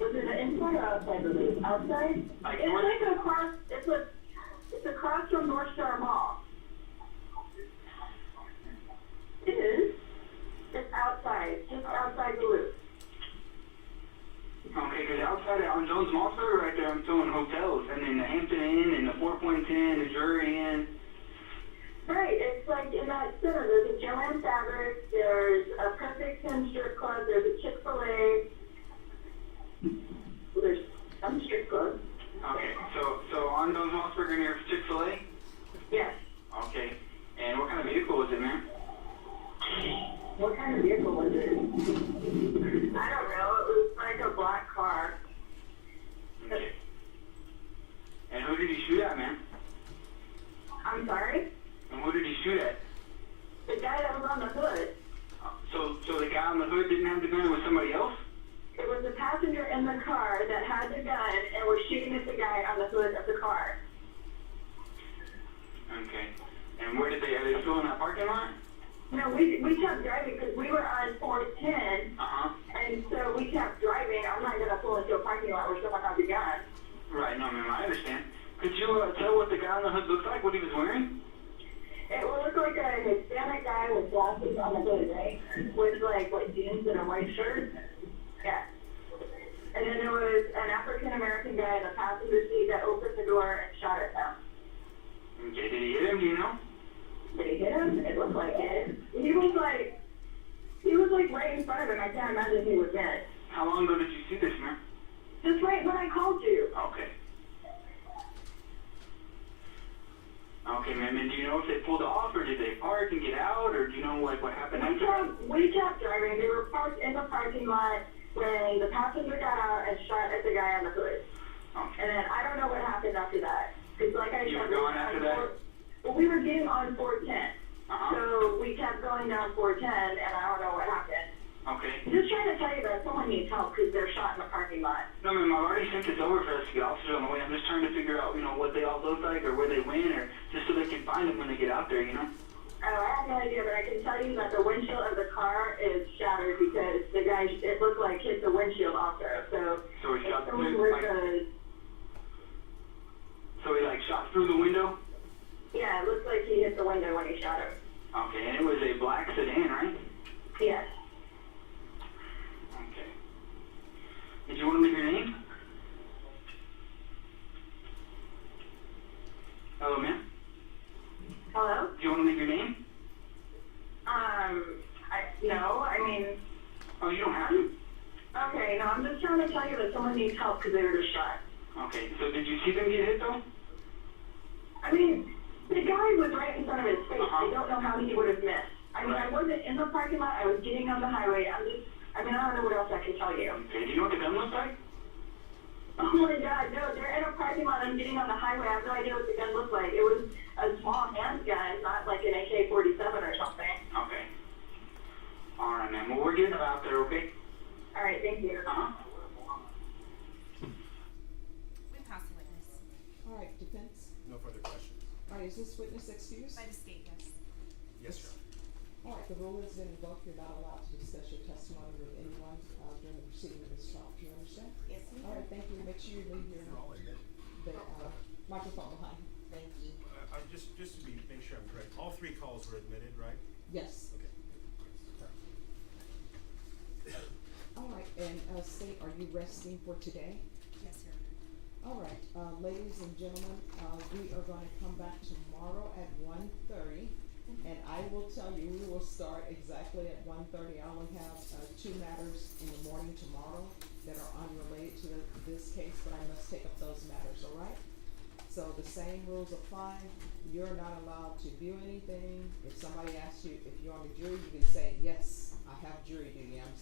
Was it inside or outside the loop? Outside? Like It's north? like across, it's across from North Star Mall. It is. It's outside, just outside the loop. Okay, because outside on Jones Maltzberger right there, I'm filling hotels, and then the Hampton Inn, and the 4.10, the Jury Inn. Right, it's like in that center, there's a Joanne Fabric, there's a Perfect 10 strip club, there's a Chick-fil-A, there's some strip clubs. Okay, so on Jones Maltzberger near Chick-fil-A? Yes. Okay, and what kind of vehicle was it, ma'am? What kind of vehicle was it? I don't know, it was like a black car. Okay. And who did he shoot at, ma'am? I'm sorry? And who did he shoot at? The guy that was on the hood. So the guy on the hood didn't have the gun, it was somebody else? It was the passenger in the car that had the gun and was shooting at the guy on the hood of the car. Okay. And where did are they still in that parking lot? No, we kept driving because we were on 410, and so we kept driving. I'm not going to pull into a parking lot where someone has a gun. Right, no, ma'am, I understand. Could you tell what the guy on the hood looked like, what he was wearing? It would look like a Hispanic guy with glasses on the hood, right? With like jeans and a white shirt. Yeah. And then there was an African American guy in the passenger seat that opened the door and shot at them. Okay, did he hit him, do you know? Did he hit him? It looked like it. He was like right in front of him. I can't imagine he was dead. How long ago did you see this, ma'am? Just right when I called you. Okay. Okay, ma'am, and do you know if they pulled off, or did they park and get out, or do you know like what happened after that? We kept driving. They were parked in the parking lot when the passenger got out and shot at the guy on the hood. Okay. And then I don't know what happened after that. Because like I You said, were going after that? Well, we were getting on 410. So we kept going down 410, and I don't know what happened. Okay. Just trying to tell you that someone needs help because they're shot in the parking lot. No, ma'am, I've already sent this over for us to get officers on the way. I'm just trying to figure out, what they all look like or where they went, or just so they can find them when they get out there, Oh, I have no idea, but I can tell you that the windshield of the car is shattered because the guy, it looked like hit the windshield also. So he shot someone through, with so he shot through the window? Yeah, it looks like he hit the window when he shot him. Okay, and it was a black sedan, right? Yes. Okay. Did you want to leave your name? Hello, ma'am? Hello? Do you want to leave your name? No, I mean. Oh, you don't have to? Okay, no, I'm just trying to tell you that someone needs help because they were just shot. Okay, so did you see them get hit, though? I mean, the guy was right in front of his face. I don't know how he would have missed. I mean, I wasn't in the parking lot. I was getting on the highway. I don't know what else I can tell you. Okay, do you know what the gun looks like? Oh my God, no, they're in a parking lot. I'm getting on the highway. I have no idea what the gun looked like. It was a small handgun, not like an AK-47 or something. Okay. All right, ma'am. Well, we're getting them out there, okay? All right, thank you. We pass the witness. All right, defense? No further questions. All right, is this witness excused? By the state, yes. Yes, sir. All right, the rule has been invoked. You're not allowed to discuss your testimony with anyone during the proceeding of this trial. Do you understand? Yes, ma'am. All right, thank you. Make sure you leave your microphone behind. Thank you. Just to make sure I'm correct, all three calls were admitted, right? Yes. Okay. All right, and State, are you resting for today? Yes, Your Honor. All right, ladies and gentlemen, we are going to come back tomorrow at 1:30. And I will tell you, we will start exactly at 1:30. I only have 2 matters in the morning tomorrow that are unrelated to this case, but I must take up those matters, all right? So the same rules apply. You're not allowed to view anything. If somebody asks you if you're on the jury, you can say, yes, I have jury duty. I'm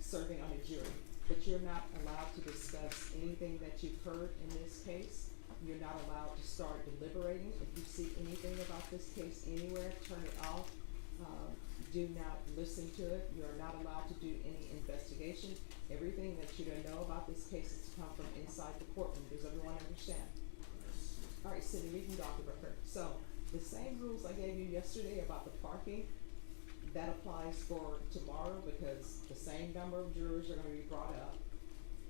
serving on a jury. But you're not allowed to discuss anything that you've heard in this case. You're not allowed to start deliberating. If you see anything about this case anywhere, turn it off. Do not listen to it. You're not allowed to do any investigation. Everything that you don't know about this case is to come from inside the courtroom. Does everyone understand? All right, Cindy, we can go off the record. So the same rules I gave you yesterday about the parking, that applies for tomorrow because the same number of jurors are going to be brought up.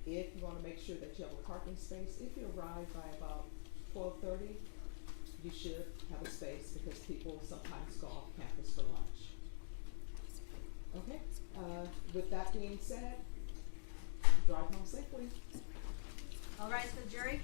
If you want to make sure that you have a parking space, if you arrive by about 12:30, you should have a space because people sometimes go off campus for lunch. Okay, with that being said, drive home safely. All rise for the jury.